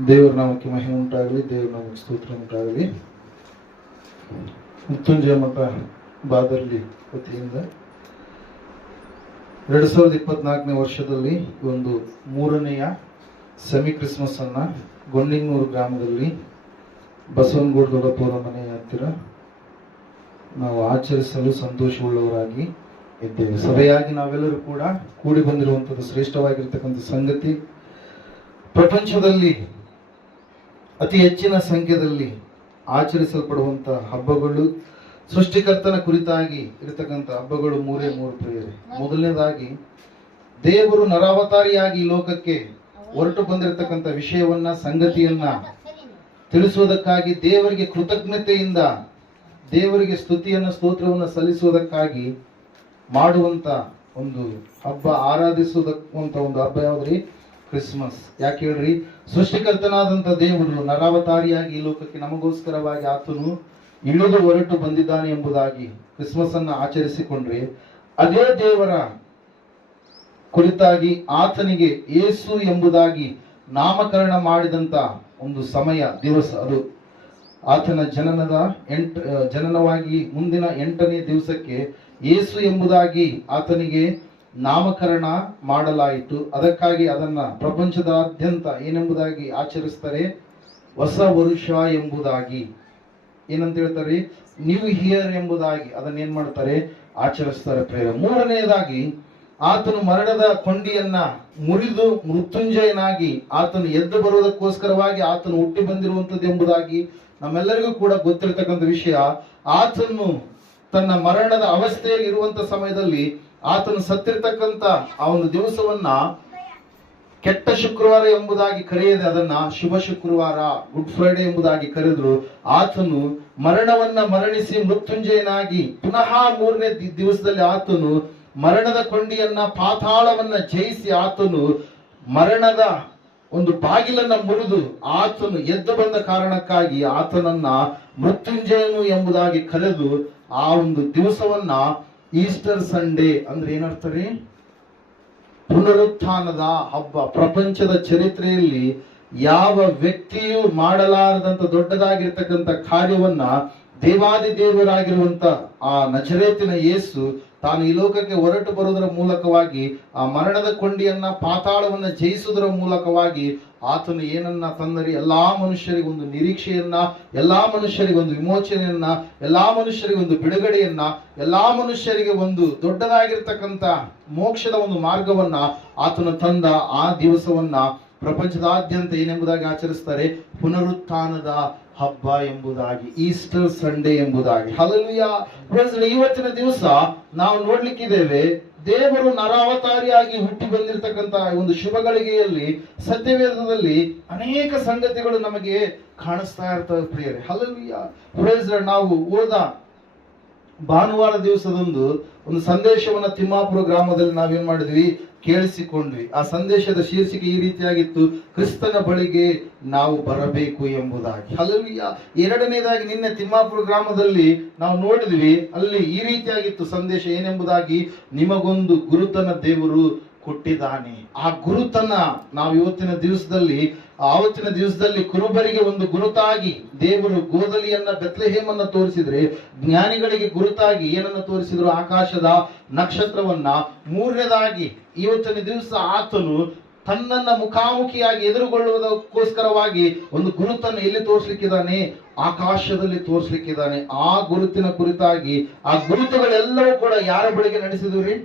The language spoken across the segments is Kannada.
ದೇವರ ನಾಮಕ್ಕೆ ಮಹಿಮೆ ಉಂಟಾಗಲಿ, ದೇವರ ನಾಮಕ್ಕೆ ಸ್ತೋತ್ರ ಉಂಟಾಗಲಿ. ಮೃತ್ಯುಂಜಯ ಮಠ ಬಾದರ್ಲಿ ವತಿಯಿಂದ 2024ನೇ ವರ್ಷದಲ್ಲಿ ಒಂದು 3ನೆಯ ಸೆಮಿ ಕ್ರಿಸ್ಮಸ್ ಅನ್ನ ಗೊಂಡಿನೂರು ಗ್ರಾಮದಲ್ಲಿ ಬಸವನಗೌಡ ದೊಡ್ಡಪ್ಪವರ ಮನೆಯ ಹತ್ತಿರ ನಾವು ಆಚರಿಸಲು ಸಂತೋಷವುಳ್ಳವರಾಗಿ ಇದ್ದೇವೆ. ಸಭೆಯಾಗಿ ನಾವೆಲ್ಲರೂ ಕೂಡ ಕೂಡಿ ಬಂದಿರುವಂಥದ್ದು ಶ್ರೇಷ್ಠವಾಗಿರ್ತಕ್ಕಂಥ ಸಂಗತಿ. ಪ್ರಪಂಚದಲ್ಲಿ ಅತಿ ಹೆಚ್ಚಿನ ಸಂಖ್ಯೆಯಲ್ಲಿ ಆಚರಿಸಲ್ಪಡುವಂಥ ಹಬ್ಬಗಳು, ಸೃಷ್ಟಿಕರ್ತನ ಕುರಿತಾಗಿ ಇರತಕ್ಕಂಥ ಹಬ್ಬಗಳು ಮೂರೇ ಪ್ರಿಯರೇ. ಮೊದಲನೇದಾಗಿ ದೇವರು ನರಾವತಾರಿಯಾಗಿ ಈ ಲೋಕಕ್ಕೆ ಹೊರಟು ಬಂದಿರತಕ್ಕಂಥ ವಿಷಯವನ್ನ, ಸಂಗತಿಯನ್ನ ತಿಳಿಸುವುದಕ್ಕಾಗಿ, ದೇವರಿಗೆ ಕೃತಜ್ಞತೆಯಿಂದ ದೇವರಿಗೆ ಸ್ತುತಿಯನ್ನು, ಸ್ತೋತ್ರವನ್ನು ಸಲ್ಲಿಸುವುದಕ್ಕಾಗಿ ಮಾಡುವಂತ ಒಂದು ಹಬ್ಬ, ಆರಾಧಿಸುವುದಕ್ಕಂತ ಒಂದು ಹಬ್ಬ ಯಾವ್ದ್ರಿ? ಕ್ರಿಸ್ಮಸ್. ಯಾಕೆ ಹೇಳ್ರಿ? ಸೃಷ್ಟಿಕರ್ತನಾದಂಥ ದೇವರು ನರಾವತಾರಿಯಾಗಿ ಈ ಲೋಕಕ್ಕೆ ನಮಗೋಸ್ಕರವಾಗಿ ಆತನು ಇಳಿದು ಹೊರಟು ಬಂದಿದ್ದಾನೆ ಎಂಬುದಾಗಿ ಕ್ರಿಸ್ಮಸ್ ಅನ್ನ ಆಚರಿಸಿಕೊಂಡ್ರೆ, ಅದೇ ದೇವರ ಕುರಿತಾಗಿ ಆತನಿಗೆ ಯೇಸು ಎಂಬುದಾಗಿ ನಾಮಕರಣ ಮಾಡಿದಂತ ಒಂದು ಸಮಯ, ದಿವಸ ಅದು. ಆತನ ಜನನವಾಗಿ ಮುಂದಿನ 8ನೇ ದಿವಸಕ್ಕೆ ಯೇಸು ಎಂಬುದಾಗಿ ಆತನಿಗೆ ನಾಮಕರಣ ಮಾಡಲಾಯಿತು. ಅದಕ್ಕಾಗಿ ಅದನ್ನ ಪ್ರಪಂಚದಾದ್ಯಂತ ಏನೆಂಬುದಾಗಿ ಆಚರಿಸ್ತಾರೆ? ಹೊಸ ವರುಷ ಎಂಬುದಾಗಿ. ಏನಂತ ಹೇಳ್ತಾರೆ? ನ್ಯೂ ಇಯರ್ ಎಂಬುದಾಗಿ ಅದನ್ನೇನ್ ಮಾಡ್ತಾರೆ? ಆಚರಿಸ್ತಾರೆ ಪ್ರೇರ. ಮೂರನೆಯದಾಗಿ ಆತನು ಮರಣದ ಕೊಂಡಿಯನ್ನ ಮುರಿದು ಮೃತ್ಯುಂಜಯನಾಗಿ ಆತನು ಎದ್ದು ಬರುವುದಕ್ಕೋಸ್ಕರವಾಗಿ ಆತನು ಹುಟ್ಟಿ ಬಂದಿರುವಂತದ್ದು ಎಂಬುದಾಗಿ ನಮ್ಮೆಲ್ಲರಿಗೂ ಕೂಡ ಗೊತ್ತಿರತಕ್ಕಂಥ ವಿಷಯ. ಆತನು ತನ್ನ ಮರಣದ ಅವಸ್ಥೆಯಲ್ಲಿ ಇರುವಂತ ಸಮಯದಲ್ಲಿ ಆತನು ಸತ್ತಿರ್ತಕ್ಕಂಥ ಆ ಒಂದು ದಿವಸವನ್ನ ಕೆಟ್ಟ ಶುಕ್ರವಾರ ಎಂಬುದಾಗಿ ಕರೆಯದೆ ಅದನ್ನ ಶುಭ ಶುಕ್ರವಾರ, ಗುಡ್ ಫ್ರೈಡೆ ಎಂಬುದಾಗಿ ಕರೆದ್ರು. ಆತನು ಮರಣವನ್ನ ಮರಣಿಸಿ ಮೃತ್ಯುಂಜಯನಾಗಿ ಪುನಃ 3ನೇ ದಿವಸದಲ್ಲಿ ಆತನು ಮರಣದ ಕೊಂಡಿಯನ್ನ, ಪಾತಾಳವನ್ನ ಜಯಿಸಿ ಆತನು ಮರಣದ ಒಂದು ಬಾಗಿಲನ್ನ ಮುರಿದು ಆತನು ಎದ್ದು ಬಂದ ಕಾರಣಕ್ಕಾಗಿ ಆತನನ್ನ ಮೃತ್ಯುಂಜಯನು ಎಂಬುದಾಗಿ ಕರೆದು ಆ ಒಂದು ದಿವಸವನ್ನ ಈಸ್ಟರ್ ಸಂಡೇ ಅಂದ್ರೆ ಏನರ್ಥ ರೀ? ಪುನರುತ್ಥಾನದ ಹಬ್ಬ. ಪ್ರಪಂಚದ ಚರಿತ್ರೆಯಲ್ಲಿ ಯಾವ ವ್ಯಕ್ತಿಯೂ ಮಾಡಲಾರದಂತ ದೊಡ್ಡದಾಗಿರ್ತಕ್ಕಂಥ ಕಾರ್ಯವನ್ನ ದೇವಾದಿ ದೇವರಾಗಿರುವಂತ ಆ ನಜರೇತಿನ ಯೇಸು ತಾನು ಈ ಲೋಕಕ್ಕೆ ಹೊರಟು ಬರುವುದರ ಮೂಲಕವಾಗಿ, ಆ ಮರಣದ ಕೊಂಡಿಯನ್ನ, ಪಾತಾಳವನ್ನ ಜಯಿಸುವುದರ ಮೂಲಕವಾಗಿ ಆತನು ಏನನ್ನ ತಂದರಿ? ಎಲ್ಲಾ ಮನುಷ್ಯರಿಗೆ ಒಂದು ನಿರೀಕ್ಷೆಯನ್ನ, ಎಲ್ಲಾ ಮನುಷ್ಯರಿಗೆ ಒಂದು ವಿಮೋಚನೆಯನ್ನ, ಎಲ್ಲಾ ಮನುಷ್ಯರಿಗೆ ಒಂದು ಬಿಡುಗಡೆಯನ್ನ, ಎಲ್ಲಾ ಮನುಷ್ಯರಿಗೆ ಒಂದು ದೊಡ್ಡದಾಗಿರ್ತಕ್ಕಂಥ ಮೋಕ್ಷದ ಒಂದು ಮಾರ್ಗವನ್ನ ಆತನು ತಂದ. ಆ ದಿವಸವನ್ನ ಪ್ರಪಂಚದಾದ್ಯಂತ ಏನೆಂಬುದಾಗಿ ಆಚರಿಸ್ತಾರೆ? ಪುನರುತ್ಥಾನದ ಹಬ್ಬ ಎಂಬುದಾಗಿ, ಈಸ್ಟರ್ ಸಂಡೇ ಎಂಬುದಾಗಿ. ಹಲ್ಲೆಲೂಯಾ. ಇವತ್ತಿನ ದಿವಸ ನಾವು ನೋಡ್ಲಿಕ್ಕಿದ್ದೇವೆ, ದೇವರು ನರಾವತಾರಿಯಾಗಿ ಹುಟ್ಟಿ ಬಂದಿರತಕ್ಕಂತ ಒಂದು ಶುಭ ಗಳಿಗೆಯಲ್ಲಿ ಸತ್ಯವೇದದಲ್ಲಿ ಅನೇಕ ಸಂಗತಿಗಳು ನಮಗೆ ಕಾಣಿಸ್ತಾ ಇರ್ತವೆ ಪ್ರಿಯರೇ. ಹಲ್ಲೆಲೂಯಾ. ನಾವು ಓದ ಭಾನುವಾರ ದಿವಸದಂದು ಒಂದು ಸಂದೇಶವನ್ನ ತಿಮ್ಮಾಪುರ ಗ್ರಾಮದಲ್ಲಿ ನಾವೇನ್ ಮಾಡಿದ್ವಿ? ಕೇಳಿಸಿಕೊಂಡ್ವಿ. ಆ ಸಂದೇಶದ ಶೀರ್ಷಿಕೆ ಈ ರೀತಿಯಾಗಿತ್ತು: ಕ್ರಿಸ್ತನ ಬಳಿಗೆ ನಾವು ಬರಬೇಕು ಎಂಬುದಾಗಿ. ಹಲ್ಲೆಲೂಯಾ. ಎರಡನೇದಾಗಿ ನಿನ್ನೆ ತಿಮ್ಮಾಪುರ ಗ್ರಾಮದಲ್ಲಿ ನಾವು ನೋಡಿದ್ವಿ, ಅಲ್ಲಿ ಈ ರೀತಿಯಾಗಿತ್ತು ಸಂದೇಶ ಏನೆಂಬುದಾಗಿ: ನಿಮಗೊಂದು ಗುರುತನ ದೇವರು ಕೊಟ್ಟಿದ್ದಾನೆ. ಆ ಗುರುತನ್ನ ನಾವು ಆವತ್ತಿನ ದಿವಸದಲ್ಲಿ ಕುರುಬರಿಗೆ ಒಂದು ಗುರುತಾಗಿ ದೇವರು ಗೋದಲಿಯನ್ನ, ಬೆತ್ಲೆಹೇಮನ್ನ ತೋರಿಸಿದ್ರೆ, ಜ್ಞಾನಿಗಳಿಗೆ ಗುರುತಾಗಿ ಏನನ್ನ ತೋರಿಸಿದ್ರು? ಆಕಾಶದ ನಕ್ಷತ್ರವನ್ನ. ಮೂರನೇದಾಗಿ ಇವತ್ತಿನ ದಿವಸ ಆತನು ತನ್ನನ್ನ ಮುಖಾಮುಖಿಯಾಗಿ ಎದುರುಗೊಳ್ಳುವುದಕ್ಕೋಸ್ಕರವಾಗಿ ಒಂದು ಗುರುತನ್ನು ಎಲ್ಲಿ ತೋರಿಸ್ಲಿಕ್ಕಿದ್ದಾನೆ? ಆಕಾಶದಲ್ಲಿ ತೋರಿಸ್ಲಿಕ್ಕಿದ್ದಾನೆ. ಆ ಗುರುತಿನ ಕುರಿತಾಗಿ ಆ ಗುರುತುಗಳೆಲ್ಲವೂ ಕೂಡ ಯಾರ ಬಳಿಗೆ ನಡೆಸಿದ್ವು ರೀ?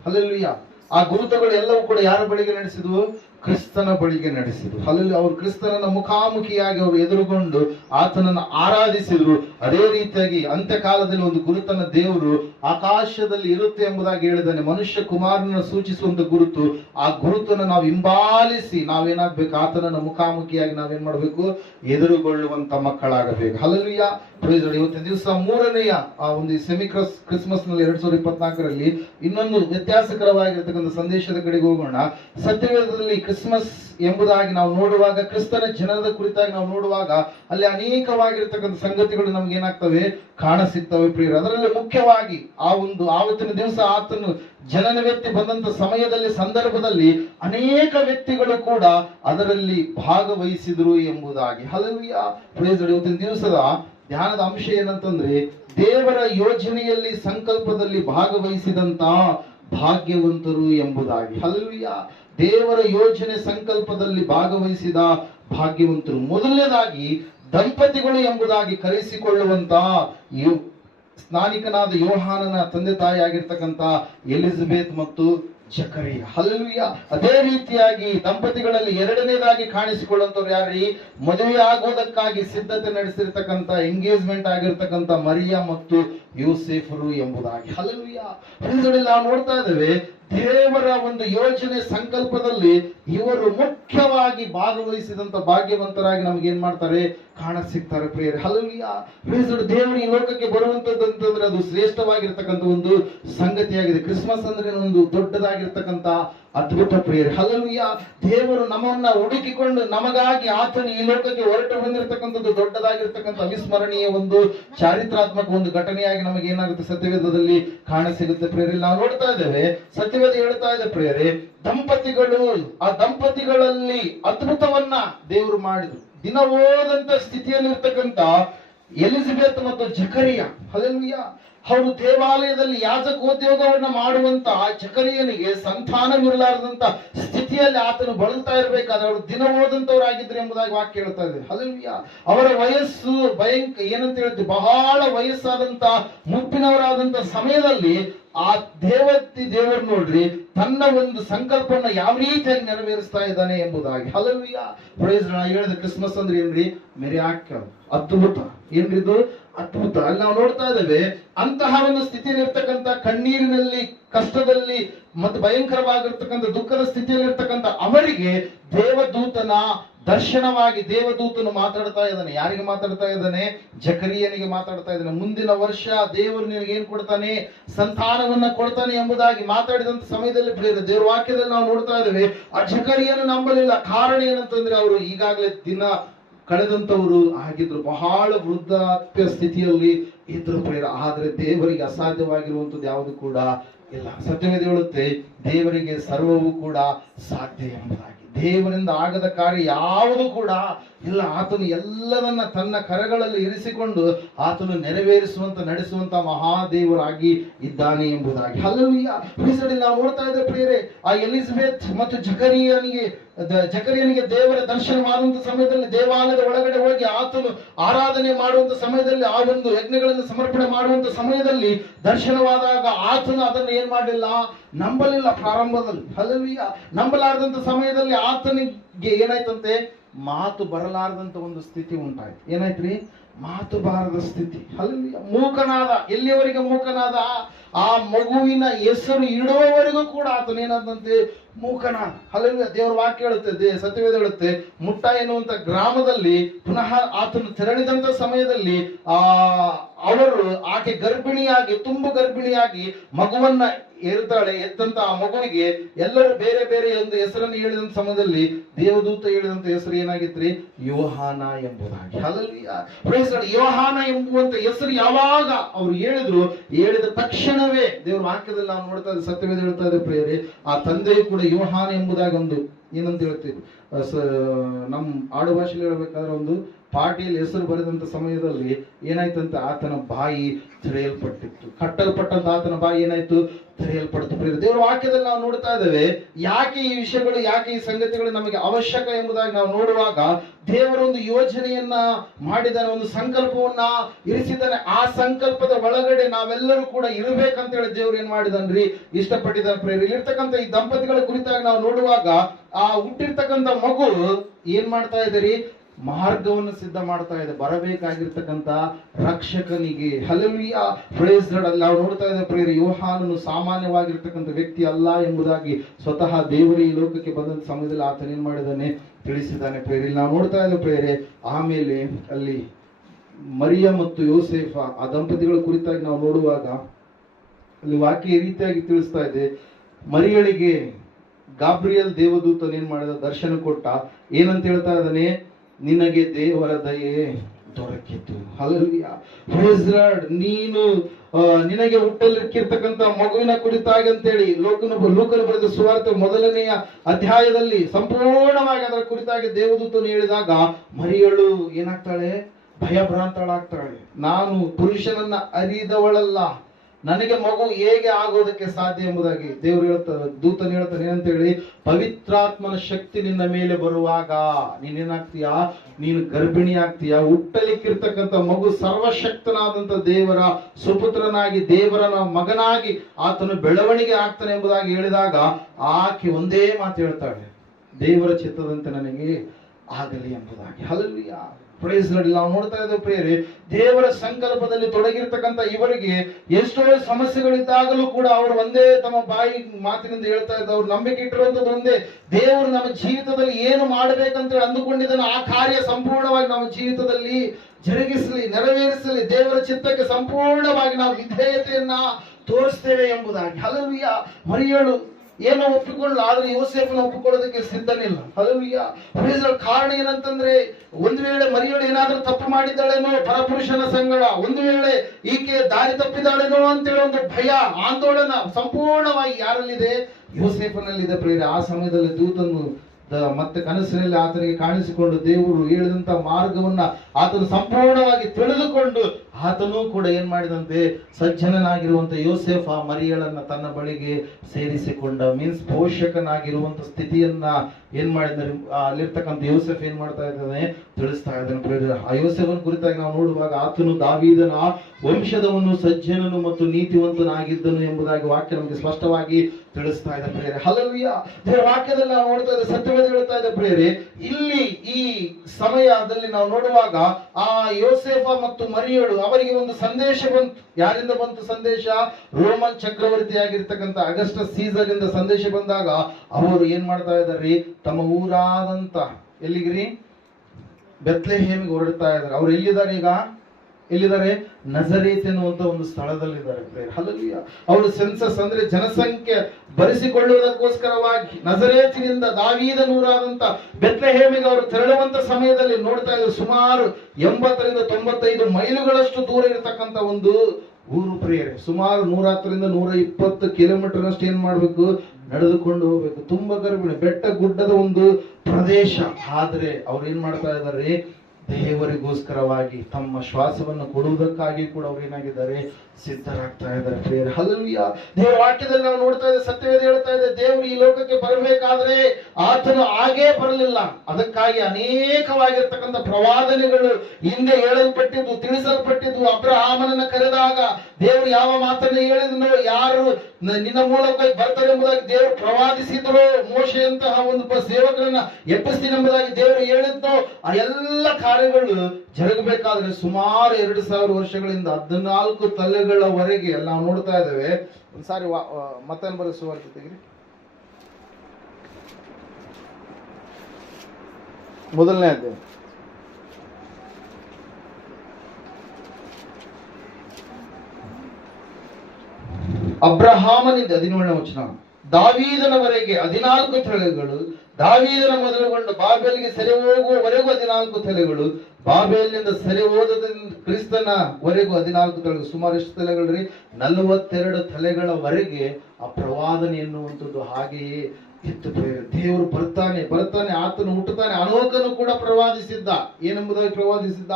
ಹಲ್ಲೆಲೂಯಾ. ಆ ಗುರುತುಗಳೆಲ್ಲವೂ ಕೂಡ ಯಾರ ಬಳಿಗೆ ನಡೆಸಿದ್ವು? ಕ್ರಿಸ್ತನ ಬಳಿಗೆ ನಡೆಸಿದ್ರು. ಅಲ್ಲಿ ಅವರು ಕ್ರಿಸ್ತನನ್ನ ಮುಖಾಮುಖಿಯಾಗಿ ಅವರು ಎದುರುಗೊಂಡು ಆತನನ್ನು ಆರಾಧಿಸಿದ್ರು. ಅದೇ ರೀತಿಯಾಗಿ ಅಂತ್ಯಕಾಲದಲ್ಲಿ ಒಂದು ಗುರುತನ್ನ ದೇವರು ಆಕಾಶದಲ್ಲಿ ಇರುತ್ತೆ ಎಂಬುದಾಗಿ ಹೇಳಿದ್ದಾನೆ. ಮನುಷ್ಯ ಕುಮಾರನ ಸೂಚಿಸುವಂತ ಗುರುತು. ಆ ಗುರುತನ್ನು ನಾವು ಹಿಂಬಾಲಿಸಿ ನಾವೇನಾಗ್ಬೇಕು? ಆತನನ್ನ ಮುಖಾಮುಖಿಯಾಗಿ ನಾವೇನ್ ಮಾಡ್ಬೇಕು? ಎದುರುಗೊಳ್ಳುವಂತ ಮಕ್ಕಳಾಗಬೇಕು. ಹಲ್ಲೆಲೂಯಾ. ಇವತ್ತಿನ ದಿವಸ 3ನೆಯ ಒಂದು ಸೆಮಿ ಕ್ರಿಸ್ಮಸ್ ನಲ್ಲಿ 2024ರಲ್ಲಿ ಇನ್ನೊಂದು ವ್ಯತ್ಯಾಸಕರವಾಗಿರ್ತಕ್ಕಂಥ ಸಂದೇಶದ ಕಡೆಗೆ ಹೋಗೋಣ. ಸತ್ಯವೇದದಲ್ಲಿ ಕ್ರಿಸ್ಮಸ್ ಎಂಬುದಾಗಿ ನಾವು ನೋಡುವಾಗ, ಕ್ರಿಸ್ತನ ಜನನದ ಕುರಿತಾಗಿ ನಾವು ನೋಡುವಾಗ ಅಲ್ಲಿ ಅನೇಕವಾಗಿರ್ತಕ್ಕಂಥ ಸಂಗತಿಗಳು ನಮ್ಗೆ ಏನಾಗ್ತವೆ, ಕಾಣ ಸಿಗ್ತವೆ ಪ್ರಿಯರು. ಅದರಲ್ಲಿ ಮುಖ್ಯವಾಗಿ ಆವತ್ತಿನ ದಿವಸ ಆತನು ಜನನವೆತ್ತಿ ಬಂದಂತ ಸಮಯದಲ್ಲಿ, ಸಂದರ್ಭದಲ್ಲಿ ಅನೇಕ ವ್ಯಕ್ತಿಗಳು ಕೂಡ ಅದರಲ್ಲಿ ಭಾಗವಹಿಸಿದ್ರು ಎಂಬುದಾಗಿ. Hallelujah, praise Lord. ಇವತ್ತಿನ ದಿವಸದ ಧ್ಯಾನದ ಅಂಶ ಏನಂತಂದ್ರೆ, ದೇವರ ಯೋಜನೆಯಲ್ಲಿ, ಸಂಕಲ್ಪದಲ್ಲಿ ಭಾಗವಹಿಸಿದಂತ ಭಾಗ್ಯವಂತರು ಎಂಬುದಾಗಿ. ಹಲ್ಲೆಲೂಯಾ, ದೇವರ ಯೋಜನೆ ಸಂಕಲ್ಪದಲ್ಲಿ ಭಾಗವಹಿಸಿದ ಭಾಗ್ಯವಂತರು. ಮೊದಲನೇದಾಗಿ ದಂಪತಿಗಳು ಎಂಬುದಾಗಿ ಕರೆಸಿಕೊಳ್ಳುವಂತ ಸ್ನಾನಿಕನಾದ ಯೋಹಾನನ ತಂದೆ ತಾಯಿ ಆಗಿರ್ತಕ್ಕಂಥ ಎಲಿಜಬೆತ್ ಮತ್ತು ಜಕರಿಯ. ಹಲ್ಲೆಲೂಯಾ. ಅದೇ ರೀತಿಯಾಗಿ ದಂಪತಿಗಳಲ್ಲಿ ಎರಡನೇದಾಗಿ ಕಾಣಿಸಿಕೊಳ್ಳುವಂತವ್ರು ಯಾರ್ರಿ? ಮದುವೆ ಆಗುವುದಕ್ಕಾಗಿ ಸಿದ್ಧತೆ ನಡೆಸಿರ್ತಕ್ಕಂಥ, ಎಂಗೇಜ್ಮೆಂಟ್ ಆಗಿರ್ತಕ್ಕಂಥ ಮರಿಯ ಮತ್ತು ಯೋಸೇಫರು ಎಂಬುದಾಗಿ. ಹಲ್ಲೆಲೂಯಾ. ನಾವು ನೋಡ್ತಾ ಇದ್ದೇವೆ, ದೇವರ ಒಂದು ಯೋಜನೆ ಸಂಕಲ್ಪದಲ್ಲಿ ಇವರು ಮುಖ್ಯವಾಗಿ ಭಾಗವಹಿಸಿದಂತ ಭಾಗ್ಯವಂತರಾಗಿ ನಮ್ಗೆ ಏನ್ ಮಾಡ್ತಾರೆ, ಕಾಣ ಸಿಗ್ತಾರೆ ಪ್ರಿಯರೇ. ಹಲ್ಲೆಲೂಯಾ. ದೇವರು ಈ ಲೋಕಕ್ಕೆ ಬರುವಂತದ್ದು ಅಂತಂದ್ರೆ ಅದು ಶ್ರೇಷ್ಠವಾಗಿರ್ತಕ್ಕಂಥ ಒಂದು ಸಂಗತಿಯಾಗಿದೆ. ಕ್ರಿಸ್ಮಸ್ ಅಂದ್ರೆ ಒಂದು ದೊಡ್ಡದಾಗಿರ್ತಕ್ಕಂಥ ಅದ್ಭುತ ಪ್ರಿಯರೇ. ಹಲ್ಲೆಲೂಯಾ. ದೇವರು ನಮ್ಮನ್ನ ಹುಡುಕಿಕೊಂಡು ನಮಗಾಗಿ ಆತನು ಈ ಲೋಕಕ್ಕೆ ಹೊರಟು ಬಂದಿರತಕ್ಕಂಥದ್ದು ದೊಡ್ಡದಾಗಿರ್ತಕ್ಕಂಥ ಅವಿಸ್ಮರಣೀಯ ಒಂದು ಚಾರಿತ್ರಾತ್ಮಕ ಒಂದು ಘಟನೆಯಾಗಿ ನಮಗೆ ಏನಾಗುತ್ತೆ, ಸತ್ಯವೇದದಲ್ಲಿ ಕಾಣ ಸಿಗುತ್ತೆ ಪ್ರಿಯರೇ. ನಾವು ನೋಡ್ತಾ ಇದ್ದೇವೆ, ಸತ್ಯವೇದ ಹೇಳ್ತಾ ಇದೆ ಪ್ರಿಯರೇ, ದಂಪತಿಗಳು, ಆ ದಂಪತಿಗಳಲ್ಲಿ ಅದ್ಭುತವನ್ನ ದೇವರು ಮಾಡಿದ್ರು. ದಿನ ಓದಂತ ಸ್ಥಿತಿಯಲ್ಲಿರ್ತಕ್ಕಂಥ ಎಲಿಜಬೆತ್ ಮತ್ತು ಜಕರಿಯ. ಹಲ್ಲೆಲೂಯಾ. ಅವರು ದೇವಾಲಯದಲ್ಲಿ ಯಾಜಕೋದ್ಯೋಗವನ್ನ ಮಾಡುವಂತ ಜಕರಿಯನಿಗೆ ಸಂತಾನವಿರಲಾರದಂತ ಸ್ಥಿತಿಯಲ್ಲಿ ಆತನು ಬಳಲ್ತಾ ಇರಬೇಕಾದ್ರೆ ಅವರು ದಿನ ಓದಂತವರಾಗಿದ್ರು ಎಂಬುದಾಗಿ ವಾಕ್ಯ ಹೇಳ್ತಾ ಇದೆ. ಹಲ್ಲೆಲೂಯಾ. ಅವರ ವಯಸ್ಸು ಏನಂತ ಹೇಳ್ತೀವಿ, ಬಹಳ ವಯಸ್ಸಾದಂತ ಮುಪ್ಪಿನವರಾದಂತ ಸಮಯದಲ್ಲಿ ಆ ದೇವರು ನೋಡ್ರಿ ತನ್ನ ಒಂದು ಸಂಕಲ್ಪವನ್ನ ಯಾವ ರೀತಿಯಾಗಿ ನೆರವೇರಿಸ್ತಾ ಇದ್ದಾನೆ ಎಂಬುದಾಗಿ. ಹಲ್ಲೆಲೂಯಾ. Praise Lord. ಹೇಳಿದ ಕ್ರಿಸ್ಮಸ್ ಅಂದ್ರೆ ಏನ್ರಿ? ಮಿರಾಕಲ್, ಅದ್ಭುತ. ಏನ್ರಿ ಇದು? ಅದ್ಭುತ. ಅಲ್ಲಿ ನಾವು ನೋಡ್ತಾ ಇದ್ದೇವೆ, ಅಂತಹ ಒಂದು ಸ್ಥಿತಿಯಲ್ಲಿ ಇರ್ತಕ್ಕಂಥ, ಕಣ್ಣೀರಿನಲ್ಲಿ, ಕಷ್ಟದಲ್ಲಿ ಮತ್ತು ಭಯಂಕರವಾಗಿರ್ತಕ್ಕಂಥ ದುಃಖದ ಸ್ಥಿತಿಯಲ್ಲಿ ಇರ್ತಕ್ಕಂಥ ಅವರಿಗೆ ದೇವದೂತನ ದರ್ಶನವಾಗಿ ದೇವದೂತನು ಮಾತಾಡ್ತಾ ಇದ್ದಾನೆ. ಯಾರಿಗೆ ಮಾತಾಡ್ತಾ ಇದ್ದಾನೆ? ಜಕರಿಯನಿಗೆ ಮಾತಾಡ್ತಾ ಇದ್ದಾನೆ. ಮುಂದಿನ ವರ್ಷ ದೇವರು ನಿನಗೆ ಏನ್ ಕೊಡ್ತಾನೆ? ಸಂತಾನವನ್ನ ಕೊಡ್ತಾನೆ ಎಂಬುದಾಗಿ ಮಾತಾಡಿದಂತ ಸಮಯದಲ್ಲಿ ದೇವರ ವಾಕ್ಯದಲ್ಲಿ ನಾವು ನೋಡ್ತಾ ಇದ್ದೇವೆ, ಆ ಜಕರಿಯನು ನಂಬಲಿಲ್ಲ. ಕಾರಣ ಏನಂತಂದ್ರೆ ಅವರು ಈಗಾಗಲೇ ದಿನ ಕಳೆದಂತವರು ಆಗಿದ್ರು, ಬಹಳ ವೃದ್ಧಾಪ್ಯ ಸ್ಥಿತಿಯಲ್ಲಿ ಇದ್ರು ಪ್ರೇರ. ಆದ್ರೆ ದೇವರಿಗೆ ಅಸಾಧ್ಯವಾಗಿರುವಂತದ್ದು ಯಾವುದು ಕೂಡ ಇಲ್ಲ. ಸತ್ಯವೇದ ಹೇಳುತ್ತೆ, ದೇವರಿಗೆ ಸರ್ವವೂ ಕೂಡ ಸಾಧ್ಯ ಎಂಬುದಾಗಿ. ದೇವರಿಂದ ಆಗದ ಕಾರ್ಯ ಯಾವುದು ಕೂಡ ಇಲ್ಲ. ಆತನು ಎಲ್ಲವನ್ನ ತನ್ನ ಕರಗಳಲ್ಲಿ ಇರಿಸಿಕೊಂಡು ಆತನು ನೆರವೇರಿಸುವಂತ, ನಡೆಸುವಂತ ಮಹಾದೇವರಾಗಿ ಇದ್ದಾನೆ ಎಂಬುದಾಗಿ. ಹಲ್ಲೆಲೂಯಾ. ನಾವು ನೋಡ್ತಾ ಇದ್ದ ಪ್ರಿಯರೇ, ಆ ಎಲಿಜಬೆತ್ ಮತ್ತು ಜಕರಿಯನಿಗೆ ದೇವರ ದರ್ಶನ ಮಾಡುವಂತ ಸಮಯದಲ್ಲಿ ದೇವಾಲಯದ ಒಳಗಡೆ ಹೋಗಿ ಆತನು ಆರಾಧನೆ ಮಾಡುವಂತ ಸಮಯದಲ್ಲಿ, ಆ ಒಂದು ಯಜ್ಞಗಳನ್ನು ಸಮರ್ಪಣೆ ಮಾಡುವಂತ ಸಮಯದಲ್ಲಿ ದರ್ಶನವಾದಾಗ ಆತನು ಅದನ್ನು ಏನ್ ಮಾಡಲಿಲ್ಲ, ನಂಬಲಿಲ್ಲ ಪ್ರಾರಂಭದಲ್ಲಿ. ಹಲ್ಲೆಲೂಯಾ. ನಂಬಲಾರದಂತ ಸಮಯದಲ್ಲಿ ಆತನಿಗೆ ಏನಾಯ್ತಂತೆ, ಮಾತು ಬರಲಾರದಂತ ಒಂದು ಸ್ಥಿತಿ ಉಂಟಾಯ್ತು. ಏನಾಯ್ತ್ರಿ? ಮಾತು ಬಾರದ ಸ್ಥಿತಿ. ಹಲ್ಲೆಲೂಯಾ. ಮೂಕನಾದ. ಎಲ್ಲಿಯವರೆಗೆ ಮೂಕನಾದ? ಆ ಮಗುವಿನ ಹೆಸರು ಇಡುವವರೆಗೂ ಕೂಡ ಆತನ ಏನಾದಂತೆ, ಮೂಕನಾದ. ಹಲ್ಲೆಲೂಯಾ. ದೇವರ ವಾಕ್ಯ ಹೇಳುತ್ತೆ, ಸತ್ಯವೇದ ಹೇಳುತ್ತೆ, ಮುಟ್ಟ ಎನ್ನುವಂತ ಗ್ರಾಮದಲ್ಲಿ ಪುನಃ ಆತನು ತೆರಳಿದಂತ ಸಮಯದಲ್ಲಿ ಅವರು ಆಕೆ ಗರ್ಭಿಣಿಯಾಗಿ, ತುಂಬು ಗರ್ಭಿಣಿಯಾಗಿ ಮಗುವನ್ನ ಏರ್ತಾಳೆ. ಎದ್ದಂತ ಆ ಮಗುವಿಗೆ ಎಲ್ಲರೂ ಬೇರೆ ಬೇರೆ ಒಂದು ಹೆಸರನ್ನು ಹೇಳಿದಂತ ಸಮಯದಲ್ಲಿ ದೇವದೂತ ಹೇಳಿದಂತ ಹೆಸರು ಏನಾಗಿತ್ರಿ? ಯೋಹಾನ ಎಂಬುದಾಗಿ. ಹಲ್ಲೆಲೂಯಾ. Praise Lord. ಯೋಹಾನ ಎಂಬುವಂತ ಹೆಸರು ಯಾವಾಗ ಅವರು ಹೇಳಿದ ತಕ್ಷಣವೇ ದೇವರ ವಾಕ್ಯದಲ್ಲಿ ನಾವು ನೋಡ್ತಾ ಇದ್ದೇವೆ, ಸತ್ಯವೇದ ಹೇಳ್ತಾ ಇದೆ ಪ್ರಿಯರೇ, ಆ ತಂದೆಯು ಕೂಡ ಯೋಹಾನ ಎಂಬುದಾಗಿ ಒಂದು ಏನಂತ ಹೇಳ್ತೀವಿ, ನಮ್ಮ ಆಡು ಭಾಷೆಯಲ್ಲಿ ಹೇಳ್ಬೇಕಾದ್ರೆ ಒಂದು ಪಾಟಿಯಲ್ಲಿ ಹೆಸರು ಬರೆದಂತ ಸಮಯದಲ್ಲಿ ಏನಾಯ್ತಂತ, ಆತನ ಬಾಯಿ ತೆರೆಯಲ್ಪಟ್ಟಿತ್ತು. ಕಟ್ಟಲ್ಪಟ್ಟಂತ ಆತನ ಬಾಯಿ ಏನಾಯ್ತು? ತೆರೆಯಲ್ಪಡ್ತು. ದೇವರ ವಾಕ್ಯದಲ್ಲಿ ನಾವು ನೋಡ್ತಾ ಇದ್ದೇವೆ, ಯಾಕೆ ಈ ವಿಷಯಗಳು, ಯಾಕೆ ಈ ಸಂಗತಿಗಳು ನಮಗೆ ಅವಶ್ಯಕ ಎಂಬುದಾಗಿ ನಾವು ನೋಡುವಾಗ, ದೇವರ ಒಂದು ಯೋಜನೆಯನ್ನ ಮಾಡಿದಾನೆ, ಒಂದು ಸಂಕಲ್ಪವನ್ನ ಇರಿಸಿದ್ದಾನೆ. ಆ ಸಂಕಲ್ಪದ ಒಳಗಡೆ ನಾವೆಲ್ಲರೂ ಕೂಡ ಇರಬೇಕಂತ ಹೇಳಿ ದೇವ್ರು ಏನ್ ಮಾಡಿದನ್ರಿ? ಇಷ್ಟಪಟ್ಟಿದ್ದಾನೆ ಪ್ರೇರಿ. ಇಲ್ಲಿರ್ತಕ್ಕಂಥ ಈ ದಂಪತಿಗಳ ಕುರಿತಾಗಿ ನಾವು ನೋಡುವಾಗ, ಆ ಹುಟ್ಟಿರ್ತಕ್ಕಂಥ ಮಗು ಏನ್ ಮಾಡ್ತಾ ಇದ್ದೀರಿ? ಮಾರ್ಗವನ್ನು ಸಿದ್ಧ ಮಾಡ್ತಾ ಇದೆ ಬರಬೇಕಾಗಿರ್ತಕ್ಕಂಥ ರಕ್ಷಕನಿಗೆ. ಹಲ್ಲೆಲೂಯಾ. Praise Lord. ಅಲ್ಲಿ ನಾವು ನೋಡ್ತಾ ಇದ್ದೇವೆ ಪ್ರಿಯರೇ, ಯೋಹಾನನು ಸಾಮಾನ್ಯವಾಗಿರ್ತಕ್ಕಂಥ ವ್ಯಕ್ತಿ ಅಲ್ಲ ಎಂಬುದಾಗಿ ಸ್ವತಃ ದೇವರು ಈ ಲೋಕಕ್ಕೆ ಬಂದಂತ ಸಮಯದಲ್ಲಿ ಆತನ ಏನ್ ಮಾಡಿದ್ದಾನೆ? ತಿಳಿಸಿದ್ದಾನೆ ಪ್ರಿಯರೇ. ನಾವು ನೋಡ್ತಾ ಇದ್ದೇವೆ ಪ್ರಿಯರೇ, ಆಮೇಲೆ ಅಲ್ಲಿ ಮರಿಯ ಮತ್ತು ಯೋಸೇಫ ಆ ದಂಪತಿಗಳ ಕುರಿತಾಗಿ ನಾವು ನೋಡುವಾಗ ಅಲ್ಲಿ ವಾಕ್ಯ ಈ ರೀತಿಯಾಗಿ ತಿಳಿಸ್ತಾ ಇದೆ, ಮರಿಯಳಿಗೆ ಗಾಬ್ರಿಯಲ್ ದೇವದೂತನ್ ಏನ್ ಮಾಡಿದ, ದರ್ಶನ ಕೊಟ್ಟ. ಏನಂತ ಹೇಳ್ತಾ ಇದ್ದಾನೆ, ನಿನಗೆ ದೇವರ ದಯೆ ದೊರಕಿತು. Hallelujah, praise the Lord. ನೀನು ನಿನಗೆ ಹುಟ್ಟಲಿಕ್ಕಿರ್ತಕ್ಕಂಥ ಮಗುವಿನ ಕುರಿತಾಗಿ ಅಂತೇಳಿ ಲೂಕನು ಬರೆದ ಸುವಾರ್ತೆ 1ನೇ ಅಧ್ಯಾಯದಲ್ಲಿ ಸಂಪೂರ್ಣವಾಗಿ ಅದರ ಕುರಿತಾಗಿ ದೇವದೂತನು ಹೇಳಿದಾಗ ಮರಿಯಳು ಏನಾಗ್ತಾಳೆ, ಭಯಭ್ರಾಂತಳಾಗ್ತಾಳೆ. ನಾನು ಪುರುಷನನ್ನ ಅರಿದವಳಲ್ಲ, ನನಗೆ ಮಗು ಹೇಗೆ ಆಗೋದಕ್ಕೆ ಸಾಧ್ಯ ಎಂಬುದಾಗಿ ದೇವರು ಹೇಳ್ತಾರೆ, ದೂತನು ಹೇಳ್ತಾನೆ ಏನಂತೇಳಿ, ಪವಿತ್ರಾತ್ಮನ ಶಕ್ತಿ ನಿನ್ನ ಮೇಲೆ ಬರುವಾಗ ನೀನೇನಾಗ್ತೀಯಾ, ನೀನು ಗರ್ಭಿಣಿ ಆಗ್ತೀಯಾ, ಹುಟ್ಟಲಿಕ್ಕಿರ್ತಕ್ಕಂಥ ಮಗು ಸರ್ವಶಕ್ತನಾದಂತ ದೇವರ ಸುಪುತ್ರನಾಗಿ, ದೇವರ ಮಗನಾಗಿ ಆತನು ಬೆಳವಣಿಗೆ ಆಗ್ತಾನೆ ಎಂಬುದಾಗಿ ಹೇಳಿದಾಗ ಆಕೆ ಒಂದೇ ಮಾತು ಹೇಳ್ತಾಳೆ, ದೇವರ ಚಿತ್ತದಂತೆ ನನಗೆ ಆಗಲಿ ಎಂಬುದಾಗಿ. Hallelujah, praise Lord. ನಾವು ನೋಡ್ತಾ ಇದ್ದೇವೆ ಪ್ರಿಯರೇ, ದೇವರ ಸಂಕಲ್ಪದಲ್ಲಿ ತೊಡಗಿರ್ತಕ್ಕಂಥ ಇವರಿಗೆ ಎಷ್ಟೋ ಸಮಸ್ಯೆಗಳಿದ್ದಾಗಲೂ ಕೂಡ ಅವರು ಒಂದೇ ತಮ್ಮ ಬಾಯಿ ಮಾತಿನಿಂದ ಹೇಳ್ತಾ ಇದ್ದ, ಅವ್ರು ನಂಬಿಕೆ ಇಟ್ಟಿರುವಂತದ್ದು ಒಂದೇ, ದೇವರು ನಮ್ಮ ಜೀವಿತದಲ್ಲಿ ಏನು ಮಾಡಬೇಕಂತ ಅಂದುಕೊಂಡಿದ್ದಾನೆ ಆ ಕಾರ್ಯ ಸಂಪೂರ್ಣವಾಗಿ ನಮ್ಮ ಜೀವಿತದಲ್ಲಿ ಜರುಗಿಸಲಿ, ನೆರವೇರಿಸಲಿ, ದೇವರ ಚಿತ್ತಕ್ಕೆ ಸಂಪೂರ್ಣವಾಗಿ ನಾವು ವಿಧೇಯತೆಯನ್ನ ತೋರಿಸ್ತೇವೆ ಎಂಬುದಾಗಿ. ಹಲ್ಲೆಲೂಯಾ. ಮರಿಯಳು ಏನೋ ಒಪ್ಪಿಕೊಳ್ಳ, ಆದ್ರೆ ಯೋಸೇಫನ ಒಪ್ಪಿಕೊಳ್ಳೋದಕ್ಕೆ ಸಿದ್ಧನಿಲ್ಲ. ಹಲ್ಲೆಲೂಯಾ. Praise the Lord. ಕಾರಣ ಏನಂತಂದ್ರೆ, ಒಂದು ವೇಳೆ ಮರಿಯಳು ಏನಾದ್ರೂ ತಪ್ಪು ಮಾಡಿದ್ದಾಳೇನೋ, ಪರಪುರುಷನ ಸಂಗಡ, ಒಂದು ವೇಳೆ ಈಕೆ ದಾರಿ ತಪ್ಪಿದ್ದಾಳೇನೋ ಅಂತೇಳಿ ಒಂದು ಭಯ, ಆಂದೋಲನ ಸಂಪೂರ್ಣವಾಗಿ ಯಾರಲ್ಲಿದೆ, ಯೋಸೇಫನಲ್ಲಿದೆ ಪ್ರಿಯರೇ. ಆ ಸಮಯದಲ್ಲಿ ದೂತನು ಮತ್ತೆ ಕನಸಿನಲ್ಲಿ ಆತನಿಗೆ ಕಾಣಿಸಿಕೊಂಡು ದೇವರು ಹೇಳಿದಂತ ಮಾರ್ಗವನ್ನ ಆತನು ಸಂಪೂರ್ಣವಾಗಿ ತಿಳಿದುಕೊಂಡು ಆತನು ಕೂಡ ಏನ್ ಮಾಡಿದಂತೆ, ಸಜ್ಜನನಾಗಿರುವಂತ ಯೋಸೇಫ ಮರಿಯಳನ್ನ ತನ್ನ ಬಳಿಗೆ ಸೇರಿಸಿಕೊಂಡ. ಮೀನ್ಸ್ ಪೋಷಕನಾಗಿರುವಂತ ಸ್ಥಿತಿಯನ್ನ ಏನ್ ಮಾಡಿದ್ದಾರೆ, ಅಲ್ಲಿರ್ತಕ್ಕಂಥ ಯೋಸೆಫ್ ಏನ್ ಮಾಡ್ತಾ ಇದ್ದಾನೆ, ತಿಳಿಸ್ತಾ ಇದ್ದಾನೆ. ಆ ಯೋಸೆಫನ ಕುರಿತಾಗಿ ನಾವು ನೋಡುವಾಗ ಆತನು ದಾವೀದನ ವಂಶದವನು, ಸಜ್ಜನನು ಮತ್ತು ನೀತಿವಂತನಾಗಿದ್ದನು ಎಂಬುದಾಗಿ ವಾಕ್ಯ ನಮಗೆ ಸ್ಪಷ್ಟವಾಗಿ ತಿಳಿಸ್ತಾ ಇದೆ ಪ್ರಿಯರೇ. ಹಲ್ಲೆಲೂಯಾ. ದೇವರ ವಾಕ್ಯದಲ್ಲಿ ನಾವು ನೋಡ್ತಾ ಇದ್ದೇವೆ, ಸತ್ಯವೇದ ಹೇಳ್ತಾ ಇದೆ ಪ್ರಿಯರೇ. ಇಲ್ಲಿ ಈ ಸಮಯದಲ್ಲಿ ನಾವು ನೋಡುವಾಗ ಆ ಯೋಸೇಫ ಮತ್ತು ಮರಿಯಳು ಅವರಿಗೆ ಒಂದು ಸಂದೇಶ ಬಂತು. ಯಾರಿಂದ ಬಂತು ಸಂದೇಶ? ರೋಮನ್ ಚಕ್ರವರ್ತಿ ಆಗಿರ್ತಕ್ಕಂಥ ಅಗಸ್ಟಸ್ ಸೀಸರ್ ಇಂದ ಸಂದೇಶ ಬಂದಾಗ ಅವರು ಏನ್ ಮಾಡ್ತಾ ಇದಾರೆ, ತಮ್ಮ ಊರಾದಂತ ಎಲ್ಲಿಗ್ರಿ, ಬೆತ್ಲೆಹೇಮಿಗೆ ಹೊರಡ್ತಾ ಇದ್ದಾರೆ. ಅವ್ರು ಎಲ್ಲಿದ್ದಾರೆ ಈಗ? ಎಲ್ಲಿದ್ದಾರೆ? ನಜರೇತ್ ಎನ್ನುವಂತ ಒಂದು ಸ್ಥಳದಲ್ಲಿದ್ದಾರೆ. ಹಲ್ಲೆಲೂಯಾ. ಅವರು ಸೆನ್ಸಸ್ ಅಂದ್ರೆ ಜನಸಂಖ್ಯೆ ಬರೆಸಿಕೊಳ್ಳುವುದಕ್ಕೋಸ್ಕರವಾಗಿ ನಜರೇತಿನಿಂದ ದಾವೀದನೂರಾದಂತ ಬೆತ್ಲೆಹೇಮಿಗೆ ಅವರು ತೆರಳುವಂತ ಸಮಯದಲ್ಲಿ ನೋಡ್ತಾ ಇದ್ದಾರೆ, ಸುಮಾರು 80 ರಿಂದ 95 ಮೈಲುಗಳಷ್ಟು ದೂರ ಇರತಕ್ಕಂತ ಒಂದು ಊರು ಪ್ರಿಯರೇ. ಸುಮಾರು 110 ರಿಂದ 120 ಕಿಲೋಮೀಟರ್ ಅಷ್ಟು ಏನ್ ಮಾಡ್ಬೇಕು, ನಡೆದುಕೊಂಡು ಹೋಗ್ಬೇಕು. ತುಂಬಾ ಗರ್ಭಿಣಿ, ಬೆಟ್ಟ ಗುಡ್ಡದ ಒಂದು ಪ್ರದೇಶ. ಆದ್ರೆ ಅವ್ರು ಏನ್ ಮಾಡ್ತಾ ಇದ್ದಾರೆ, ದೇವರಿಗೋಸ್ಕರವಾಗಿ ತಮ್ಮ ಶ್ವಾಸವನ್ನು ಕೊಡುವುದಕ್ಕಾಗಿ ಕೂಡ ಅವ್ರು ಏನಾಗಿದ್ದಾರೆ, ಸಿದ್ಧರಾಗ್ತಾ ಇದ್ದಾರೆ ಪ್ರಿಯರೇ. ಹಲ್ಲೆಲೂಯಾ. ದೇವರ ವಾಕ್ಯದಲ್ಲಿ ನಾವು ನೋಡ್ತಾ ಇದ್ದೇವೆ, ಸತ್ಯವೇದ ಹೇಳ್ತಾ ಇದೆ, ದೇವರು ಈ ಲೋಕಕ್ಕೆ ಬರಬೇಕಾದ್ರೆ ಆತನು ಹಾಗೇ ಬರಲಿಲ್ಲ. ಅದಕ್ಕಾಗಿ ಅನೇಕವಾಗಿರ್ತಕ್ಕಂಥ ಪ್ರವಾದನೆಗಳು ಹಿಂದೆ ಹೇಳಲ್ಪಟ್ಟಿದ್ದು, ತಿಳಿಸಲ್ಪಟ್ಟಿದ್ದು. ಅಬ್ರಹಾಮನನ್ನ ಕರೆದಾಗ ದೇವರು ಯಾವ ಮಾತನ್ನು ಹೇಳಿದನೋ, ಯಾರು ನಿನ್ನ ಮೂಲಕ ಬರ್ತಾರೆ ಎಂಬುದಾಗಿ ದೇವರು ಪ್ರವಾದಿಸಿದ್ರು. ಮೋಶೆಯಂತಹ ಒಂದು ಸೇವಕರನ್ನ ಎಬ್ಬಿಸ್ತೀನಿ ಎಂಬುದಾಗಿ ದೇವರು ಹೇಳಿದ್ನು. ಆ ಎಲ್ಲ ಕಾರ್ಯಗಳು ಜರುಗಬೇಕಾದ್ರೆ ಸುಮಾರು 2000 ವರ್ಷಗಳಿಂದ 14 ತಲೆಗಳವರೆಗೆ ಎಲ್ಲ ನಾವು ನೋಡ್ತಾ ಇದ್ದೇವೆ. ಒಂದ್ಸಾರಿ ಮತ್ತೇನು ಬರೋ ಸುವಾರ್ತೆ ತೆಗಿರಿ, 1ನೇ ಅಧ್ಯಾಯ. ಅಬ್ರಹಾಮನಿಂದ 17ನೇ ವಚನ, ದಾವೀದನವರೆಗೆ 14 ತಲೆಗಳು, ದಾವೀದನ ಮೊದಲುಗೊಂಡು ಬಾಬೆಲ್ಗೆ ಸೆರೆ ಹೋಗುವವರೆಗೂ 14 ತಲೆಗಳು, ಬಾಬೆಲ್ನಿಂದ ಸೆರೆ ಹೋದದಿಂದ ಕ್ರಿಸ್ತನ ವರೆಗೂ 14 ತಲೆಗಳು. ಸುಮಾರು ಎಷ್ಟು ತಲೆಗಳ್ರಿ? 42 ತಲೆಗಳವರೆಗೆ ಆ ಪ್ರವಾದನೆ ಎನ್ನುವಂಥದ್ದು ಹಾಗೆಯೇ ಇತ್ತು. ದೇವರು ಬರ್ತಾನೆ, ಆತನು ಹುಟ್ಟುತ್ತಾನೆ. ಅನೋಕನು ಕೂಡ ಪ್ರವಾದಿಸಿದ್ದ. ಏನೆಂಬುದಾಗಿ ಪ್ರವಾದಿಸಿದ್ದ?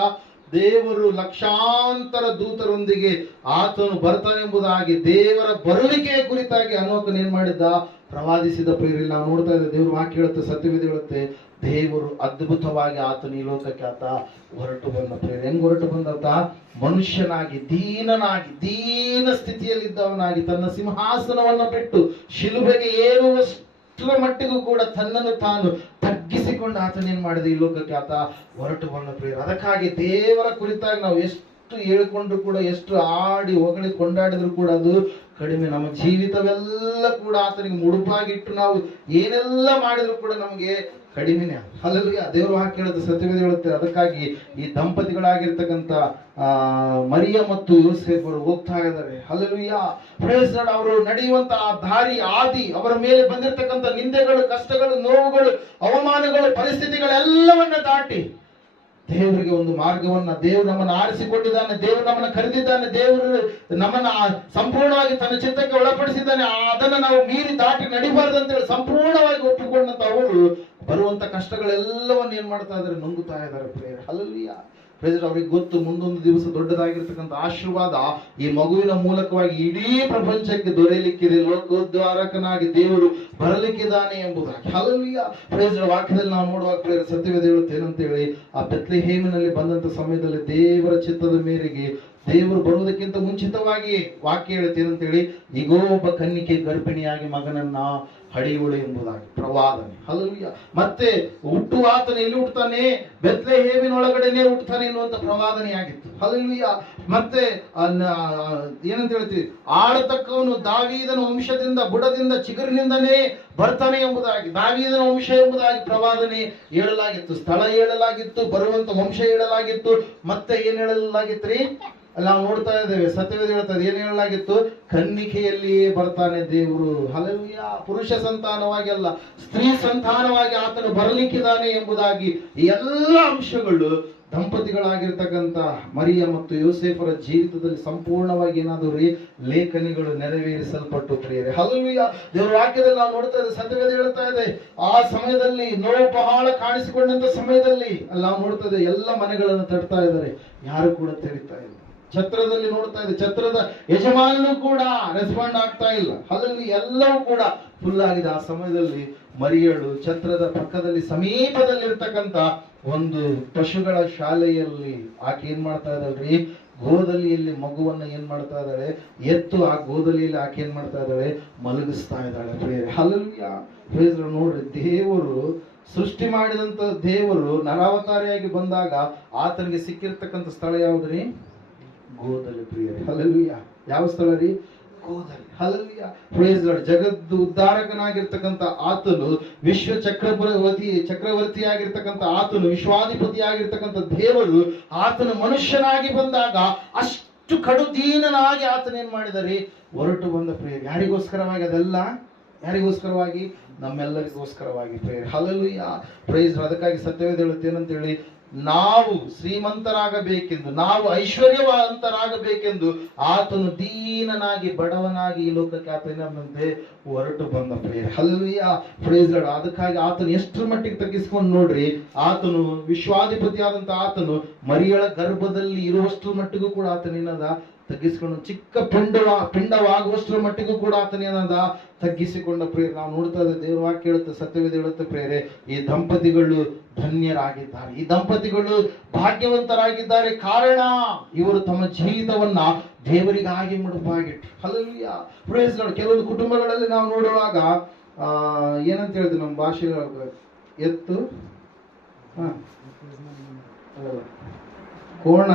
ದೇವರು ಲಕ್ಷಾಂತರ ದೂತರೊಂದಿಗೆ ಆತನು ಬರ್ತಾನೆ ಎಂಬುದಾಗಿ, ದೇವರ ಬರುವಿಕೆಯ ಕುರಿತಾಗಿ ಅನೋಕನು ಏನ್ ಮಾಡಿದ್ದ? ಪ್ರವಾದಿಸಿದ ಪ್ರಿಯರಲ್ಲಿ ನಾವು ನೋಡ್ತಾ ಇದ್ದೇವೆ. ದೇವರು ವಾಕ್ಯ ಹೇಳುತ್ತೆ, ಸತ್ಯವೇದ ಹೇಳುತ್ತೆ, ದೇವರು ಅದ್ಭುತವಾಗಿ ಆತನು ಈ ಲೋಕಕ್ಕೆ ಆತ ಹೊರಟು ಬಂದ ಪ್ರಿಯರೇ. ಹೆಂಗ್ ಹೊರಟು ಬಂದಂತ? ಮನುಷ್ಯನಾಗಿ, ದೀನನಾಗಿ, ದೀನ ಸ್ಥಿತಿಯಲ್ಲಿದ್ದವನಾಗಿ ತನ್ನ ಸಿಂಹಾಸನವನ್ನು ಬಿಟ್ಟು ಶಿಲುಬೆಗೆ ಏರುವಷ್ಟು ಮಟ್ಟಿಗೂ ಕೂಡ ತನ್ನನ್ನು ತಾನು ತಗ್ಗಿಸಿಕೊಂಡು ಆತನೇನ್ ಮಾಡಿದ, ಈ ಲೋಕಕ್ಕೆ ಆತ ಹೊರಟು ಬಂದ ಪ್ರಿಯರೇ. ಅದಕ್ಕಾಗಿ ದೇವರ ಕುರಿತಾಗಿ ನಾವು ಎಷ್ಟು ಹೇಳಿಕೊಂಡ್ರು ಕೂಡ, ಎಷ್ಟು ಆಡಿ ಹೊಗಳಿ ಕೊಂಡಾಡಿದ್ರು ಕೂಡ ಅದು ಕಡಿಮೆ. ನಮ್ಮ ಜೀವಿತವೆಲ್ಲ ಕೂಡ ಆತನಿಗೆ ಮುಡುಪಾಗಿಟ್ಟು ನಾವು ಏನೆಲ್ಲ ಮಾಡಿದ್ರು ಕೂಡ ನಮಗೆ ಕಡಿಮೆನೆ. ಹಲ್ಲೆಲೂಯಾ. ದೇವರು ವಾಕ್ಯ ಹೇಳುತ್ತೆ, ಸತ್ಯವೇದ ಹೇಳುತ್ತೆ. ಅದಕ್ಕಾಗಿ ಈ ದಂಪತಿಗಳಾಗಿರ್ತಕ್ಕಂಥ ಮರಿಯ ಮತ್ತು ಯೋಸೇಫರು ಹೋಗ್ತಾ ಇದ್ದಾರೆ. ಹಲ್ಲೆಲೂಯಾ. Praise Lord. ಅವರು ನಡೆಯುವಂತ ಆ ದಾರಿ ಆದಿ, ಅವರ ಮೇಲೆ ಬಂದಿರತಕ್ಕಂಥ ನಿಂದೆಗಳು, ಕಷ್ಟಗಳು, ನೋವುಗಳು, ಅವಮಾನಗಳು, ಪರಿಸ್ಥಿತಿಗಳೆಲ್ಲವನ್ನ ದಾಟಿ ದೇವರಿಗೆ ಒಂದು ಮಾರ್ಗವನ್ನ, ದೇವರು ನಮ್ಮನ್ನು ಆರಿಸಿಕೊಂಡಿದ್ದಾನೆ, ದೇವರು ನಮ್ಮನ್ನು ಕರೆದಿದ್ದಾನೆ, ದೇವರು ನಮ್ಮನ್ನ ಸಂಪೂರ್ಣವಾಗಿ ತನ್ನ ಚಿತ್ತಕ್ಕೆ ಒಳಪಡಿಸಿದ್ದಾನೆ. ಅದನ್ನ ನಾವು ಮೀರಿ ದಾಟಿ ನಡಿಬಾರ್ದಂತೇಳಿ ಸಂಪೂರ್ಣವಾಗಿ ಒಪ್ಪಿಕೊಂಡಂತ ಅವರು ಬರುವಂತ ಕಷ್ಟಗಳೆಲ್ಲವನ್ನ ಏನ್ ಮಾಡ್ತಾ ಇದ್ದಾರೆ, ನುಂಗುತ್ತಾ ಇದ್ದಾರೆ ಪ್ರೇಯರ್. ಹಲ್ಲೆಲೂಯಾ. ಪ್ರೇಯರ್. ಅವ್ರಿಗೆ ಗೊತ್ತು, ಮುಂದೊಂದು ದಿವಸ ದೊಡ್ಡದಾಗಿರ್ತಕ್ಕಂಥ ಆಶೀರ್ವಾದ ಈ ಮಗುವಿನ ಮೂಲಕವಾಗಿ ಇಡೀ ಪ್ರಪಂಚಕ್ಕೆ ದೊರೆಯಲಿಕ್ಕಿದೆ, ಲೋಕೋದ್ಧಾರಕನಾಗಿ ದೇವರು ಬರಲಿಕ್ಕಿದ್ದಾನೆ ಎಂಬುದಾಗಿ. ಹಲ್ಲೆಲೂಯಾ. ಪ್ರೇಯರ್. ವಾಕ್ಯದಲ್ಲಿ ನಾವು ನೋಡುವಾಗ ಪ್ರೇಯರ್ ಸತ್ಯವೇದ ಹೇಳುತ್ತೆ ಏನಂತೇಳಿ, ಆ ಬೆತ್ಲೆಹೇಮಿನಲ್ಲಿ ಬಂದಂತ ಸಮಯದಲ್ಲಿ ದೇವರ ಚಿತ್ತದ ಮೇರೆಗೆ, ದೇವರು ಬರುವುದಕ್ಕಿಂತ ಮುಂಚಿತವಾಗಿ ವಾಕ್ಯ ಹೇಳುತ್ತೆ ಏನಂತೇಳಿ, ಈಗೋ ಒಬ್ಬ ಕನ್ನಿಕೆ ಗರ್ಭಿಣಿಯಾಗಿ ಮಗನನ್ನ ಹಡಿಯುವಳು ಎಂಬುದಾಗಿ ಪ್ರವಾದನೆ. ಹಲ್ಲೆಲೂಯಾ. ಮತ್ತೆ ಹುಟ್ಟುವ ಆತನ ಎಲ್ಲಿ ಹುಟ್ಟುತ್ತಾನೆ, ಬೆತ್ಲೆಹೇಮಿನ ಒಳಗಡೆನೆ ಹುಟ್ಟುತ್ತಾನೆ ಎನ್ನುವಂತ ಪ್ರವಾದನೆ ಆಗಿತ್ತು. ಹಲ್ಲೆಲೂಯಾ. ಮತ್ತೆ ಏನಂತ ಹೇಳ್ತೀವಿ, ಆಳತಕ್ಕವನು ದಾವೀದನ ವಂಶದಿಂದ, ಬುಡದಿಂದ, ಚಿಗುರಿನಿಂದನೇ ಬರ್ತಾನೆ ಎಂಬುದಾಗಿ, ದಾವೀದನ ವಂಶ ಎಂಬುದಾಗಿ ಪ್ರವಾದನೆ ಹೇಳಲಾಗಿತ್ತು, ಸ್ಥಳ ಹೇಳಲಾಗಿತ್ತು, ಬರುವಂತ ವಂಶ ಹೇಳಲಾಗಿತ್ತು. ಮತ್ತೆ ಏನ್ ಹೇಳಲಾಗಿತ್ರಿ, ನಾವು ನೋಡ್ತಾ ಇದ್ದೇವೆ, ಸತ್ಯವೇದ ಹೇಳ್ತದೆ, ಏನ್ ಹೇಳಲಾಗಿತ್ತು, ಕನ್ನಿಕೆಯಲ್ಲಿಯೇ ಬರ್ತಾನೆ ದೇವರು. ಹಲ್ಲೆಲೂಯಾ. ಪುರುಷ ಸಂತಾನವಾಗಿ ಅಲ್ಲ, ಸ್ತ್ರೀ ಸಂತಾನವಾಗಿ ಆತನು ಬರಲಿಕ್ಕಿದ್ದಾನೆ ಎಂಬುದಾಗಿ ಈ ಎಲ್ಲ ಅಂಶಗಳು ದಂಪತಿಗಳಾಗಿರ್ತಕ್ಕಂಥ ಮರಿಯ ಮತ್ತು ಯೋಸೇಫರ ಜೀವಿತದಲ್ಲಿ ಸಂಪೂರ್ಣವಾಗಿ ಏನಾದರೂ ಲೇಖನಿಗಳು ನೆರವೇರಿಸಲ್ಪಟ್ಟು ಪ್ರಿಯರೇ. ಹಲ್ಲೆಲೂಯಾ. ದೇವರ ವಾಕ್ಯದಲ್ಲಿ ನಾವು ನೋಡ್ತಾ ಇದ್ದೇವೆ, ಸತ್ಯವೇದ ಹೇಳ್ತಾ ಇದೆ, ಆ ಸಮಯದಲ್ಲಿ ನೋವು ಬಹಳ ಕಾಣಿಸಿಕೊಂಡಂತ ಸಮಯದಲ್ಲಿ ನಾವು ನೋಡ್ತಾ ಇದ್ದೇವೆ, ಎಲ್ಲ ಮನೆಗಳನ್ನು ತಟ್ತಾ ಇದ್ದಾರೆ, ಯಾರು ಕೂಡ ತೆರಿತಾ ಇಲ್ಲ. ಛತ್ರದಲ್ಲಿ ನೋಡ್ತಾ ಇದೆ, ಛತ್ರದ ಯಜಮಾನನು ಕೂಡ ರೆಸ್ಪಾಂಡ್ ಆಗ್ತಾ ಇಲ್ಲ. ಅದ್ರಲ್ಲಿ ಎಲ್ಲವೂ ಕೂಡ ಫುಲ್ ಆಗಿದೆ. ಆ ಸಮಯದಲ್ಲಿ ಮರಿಯಳು ಛತ್ರದ ಪಕ್ಕದಲ್ಲಿ ಸಮೀಪದಲ್ಲಿರ್ತಕ್ಕಂಥ ಒಂದು ಪಶುಗಳ ಶಾಲೆಯಲ್ಲಿ ಆಕೆ ಏನ್ ಮಾಡ್ತಾ ಇದ್ದಾಳ್ರಿ, ಗೋದಲಿಯಲ್ಲಿ ಮಗುವನ್ನ ಏನ್ ಮಾಡ್ತಾ ಇದ್ದಾಳೆ, ಎತ್ತು ಆ ಗೋದಲಿಯಲ್ಲಿ ಆಕೆ ಏನ್ ಮಾಡ್ತಾ ಇದ್ದಾಳೆ, ಮಲಗಿಸ್ತಾ ಇದ್ದಾಳೆ ಪ್ರಿಯರೇ. ಹಲ್ಲೆಲೂಯಾ. ಪ್ರೇಸ್ ನೋಡ್ರಿ, ದೇವರು ಸೃಷ್ಟಿ ಮಾಡಿದಂತ ದೇವರು ನರಾವತಾರಿಯಾಗಿ ಬಂದಾಗ ಆತನಿಗೆ ಸಿಕ್ಕಿರ್ತಕ್ಕಂಥ ಸ್ಥಳ ಯಾವ್ದ್ರಿ, ಗೋದಲಿ ಪ್ರಿಯರೇ. ಹಲ್ಲೆಲೂಯಾ. ಯಾವ ಸ್ಥಳ ರೀ, ಗೋದಲಿ. ಹಲ್ಲೆಲೂಯಾ. Praise Lord. ಜಗದ್ದು ಉದ್ಧಾರಕನಾಗಿರ್ತಕ್ಕಂಥ ಆತನು, ವಿಶ್ವ ಚಕ್ರವರ್ತಿಯಾಗಿರ್ತಕ್ಕಂಥ ಆತನು, ವಿಶ್ವಾಧಿಪತಿ ಆಗಿರ್ತಕ್ಕಂಥ ದೇವರು ಆತನು ಮನುಷ್ಯನಾಗಿ ಬಂದಾಗ ಅಷ್ಟು ಕಡುದೀನನಾಗಿ ಆತನ ಏನ್ ಮಾಡಿದಾರೆ, ಹೊರಟು ಬಂದ ಪ್ರಿಯರೇ. ಯಾರಿಗೋಸ್ಕರವಾಗಿ? ಅದೆಲ್ಲ ಯಾರಿಗೋಸ್ಕರವಾಗಿ? ನಮ್ಮೆಲ್ಲರಿಗೋಸ್ಕರವಾಗಿ ಪ್ರಿಯರೇ. ಹಲ್ಲೆಲೂಯಾ. ಪ್ರೈಸ್. ಅದಕ್ಕಾಗಿ ಸತ್ಯವೇದ ಹೇಳುತ್ತೆ ಏನಂತೇಳಿ, ನಾವು ಶ್ರೀಮಂತರಾಗಬೇಕೆಂದು, ನಾವು ಐಶ್ವರ್ಯವಂತರಾಗಬೇಕೆಂದು ಆತನು ದೀನನಾಗಿ ಬಡವನಾಗಿ ಈ ಲೋಕಕ್ಕೆ ಆತನಂತೆ ಹೊರಟು ಬಂದ ಪ್ರಿಯರೇ. ಹಲ್ಲೆಲೂಯಾ. Praise Lord. ಅದಕ್ಕಾಗಿ ಆತನು ಎಷ್ಟರ ಮಟ್ಟಿಗೆ ತಗ್ಗಿಸ್ಕೊಂಡು ನೋಡ್ರಿ, ಆತನು ವಿಶ್ವಾಧಿಪತಿಯಾದಂತ ಆತನು ಮರಿಯಳ ಗರ್ಭದಲ್ಲಿ ಇರುವಷ್ಟರ ಮಟ್ಟಿಗೂ ಕೂಡ ಆತನೇನದ ತಗ್ಗಿಸಿಕೊಂಡು, ಚಿಕ್ಕ ಪಿಂಡವಾಗುವಷ್ಟರ ಮಟ್ಟಿಗೂ ಕೂಡ ಆತನೇನದ ತಗ್ಗಿಸಿಕೊಂಡ ಪ್ರೇರೆ. ನಾವು ನೋಡ್ತಾ ಇದ್ದೇವೆ, ದೇವರ ವಾಕ್ಯ ಹೇಳುತ್ತೆ, ಸತ್ಯವೇದ ಹೇಳುತ್ತೆ ಪ್ರೇರೆ, ಈ ದಂಪತಿಗಳು ಧನ್ಯರಾಗಿದ್ದಾರೆ, ಈ ದಂಪತಿಗಳು ಭಾಗ್ಯವಂತರಾಗಿದ್ದಾರೆ. ಕಾರಣ ಇವರು ತಮ್ಮ ಜೀವಿತವನ್ನ ದೇವರಿಗಾಗಿ ಮುಡುಪಾಗಿಟ್ರು. ಹಲ್ಲೆಲೂಯಾ. Praise Lord. ಕೆಲವೊಂದು ಕುಟುಂಬಗಳಲ್ಲಿ ನಾವು ನೋಡುವಾಗ ಏನಂತ ಹೇಳಿದ್ರು ನಮ್ಮ ಭಾಷೆ, ಎತ್ತು ಕೋಣ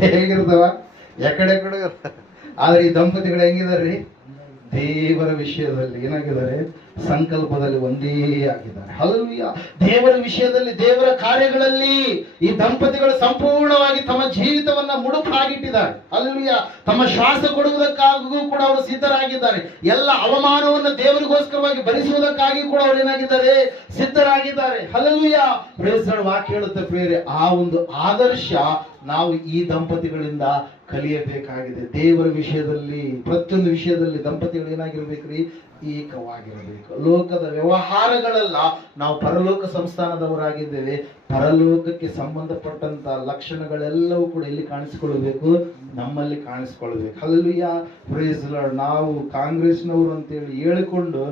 ಹೇಗಿರ್ತಾವ, ಎಕಡೆ ಕಡೆ. ಆದ್ರೆ ಈ ದಂಪತಿಗಳು ಹೆಂಗಿದಾರ್ರಿ, ದೇವರ ವಿಷಯದಲ್ಲಿ ಏನಾಗಿದ್ದಾರೆ, ಸಂಕಲ್ಪದಲ್ಲಿ ಒಂದೇ ಆಗಿದ್ದಾರೆ. ಹಲ್ಲೆಲೂಯಾ. ದೇವರ ವಿಷಯದಲ್ಲಿ, ದೇವರ ಕಾರ್ಯಗಳಲ್ಲಿ ಈ ದಂಪತಿಗಳು ಸಂಪೂರ್ಣವಾಗಿ ತಮ್ಮ ಜೀವಿತವನ್ನ ಮುಡುಪಾಗಿಟ್ಟಿದ್ದಾರೆ. ಹಲ್ಲೆಲೂಯಾ. ತಮ್ಮ ಶ್ವಾಸ ಕೊಡುವುದಕ್ಕಾಗೂ ಕೂಡ ಅವರು ಸಿದ್ಧರಾಗಿದ್ದಾರೆ. ಎಲ್ಲ ಅವಮಾನವನ್ನು ದೇವರಿಗೋಸ್ಕರವಾಗಿ ಭರಿಸುವುದಕ್ಕಾಗಿ ಕೂಡ ಅವರು ಏನಾಗಿದ್ದಾರೆ, ಸಿದ್ಧರಾಗಿದ್ದಾರೆ. ಹಲ್ಲೆಲೂಯಾ. Praise Lord. ವಾಕ್ಯ ಹೇಳುತ್ತೆ ಪ್ರಿಯರೇ, ಆ ಒಂದು ಆದರ್ಶ ನಾವು ಈ ದಂಪತಿಗಳಿಂದ ಕಲಿಯಬೇಕಾಗಿದೆ. ದೇವರ ವಿಷಯದಲ್ಲಿ, ಪ್ರತಿಯೊಂದು ವಿಷಯದಲ್ಲಿ ದಂಪತಿಗಳು ಏನಾಗಿರ್ಬೇಕ್ರಿ, ಏಕವಾಗಿರಬೇಕು. ಲೋಕದ ವ್ಯವಹಾರಗಳೆಲ್ಲ, ನಾವು ಪರಲೋಕ ಸಂಸ್ಥಾನದವರಾಗಿದ್ದೇವೆ, ಪರಲೋಕಕ್ಕೆ ಸಂಬಂಧಪಟ್ಟಂತ ಲಕ್ಷಣಗಳೆಲ್ಲವೂ ಕೂಡ ಎಲ್ಲಿ ಕಾಣಿಸಿಕೊಳ್ಳಬೇಕು, ನಮ್ಮಲ್ಲಿ ಕಾಣಿಸಿಕೊಳ್ಬೇಕು. ಹಲ್ಲೆಲೂಯಾ. Praise Lord. ನಾವು ಕಾಂಗ್ರೆಸ್ನವರು ಅಂತೇಳಿ ಹೇಳಿಕೊಂಡು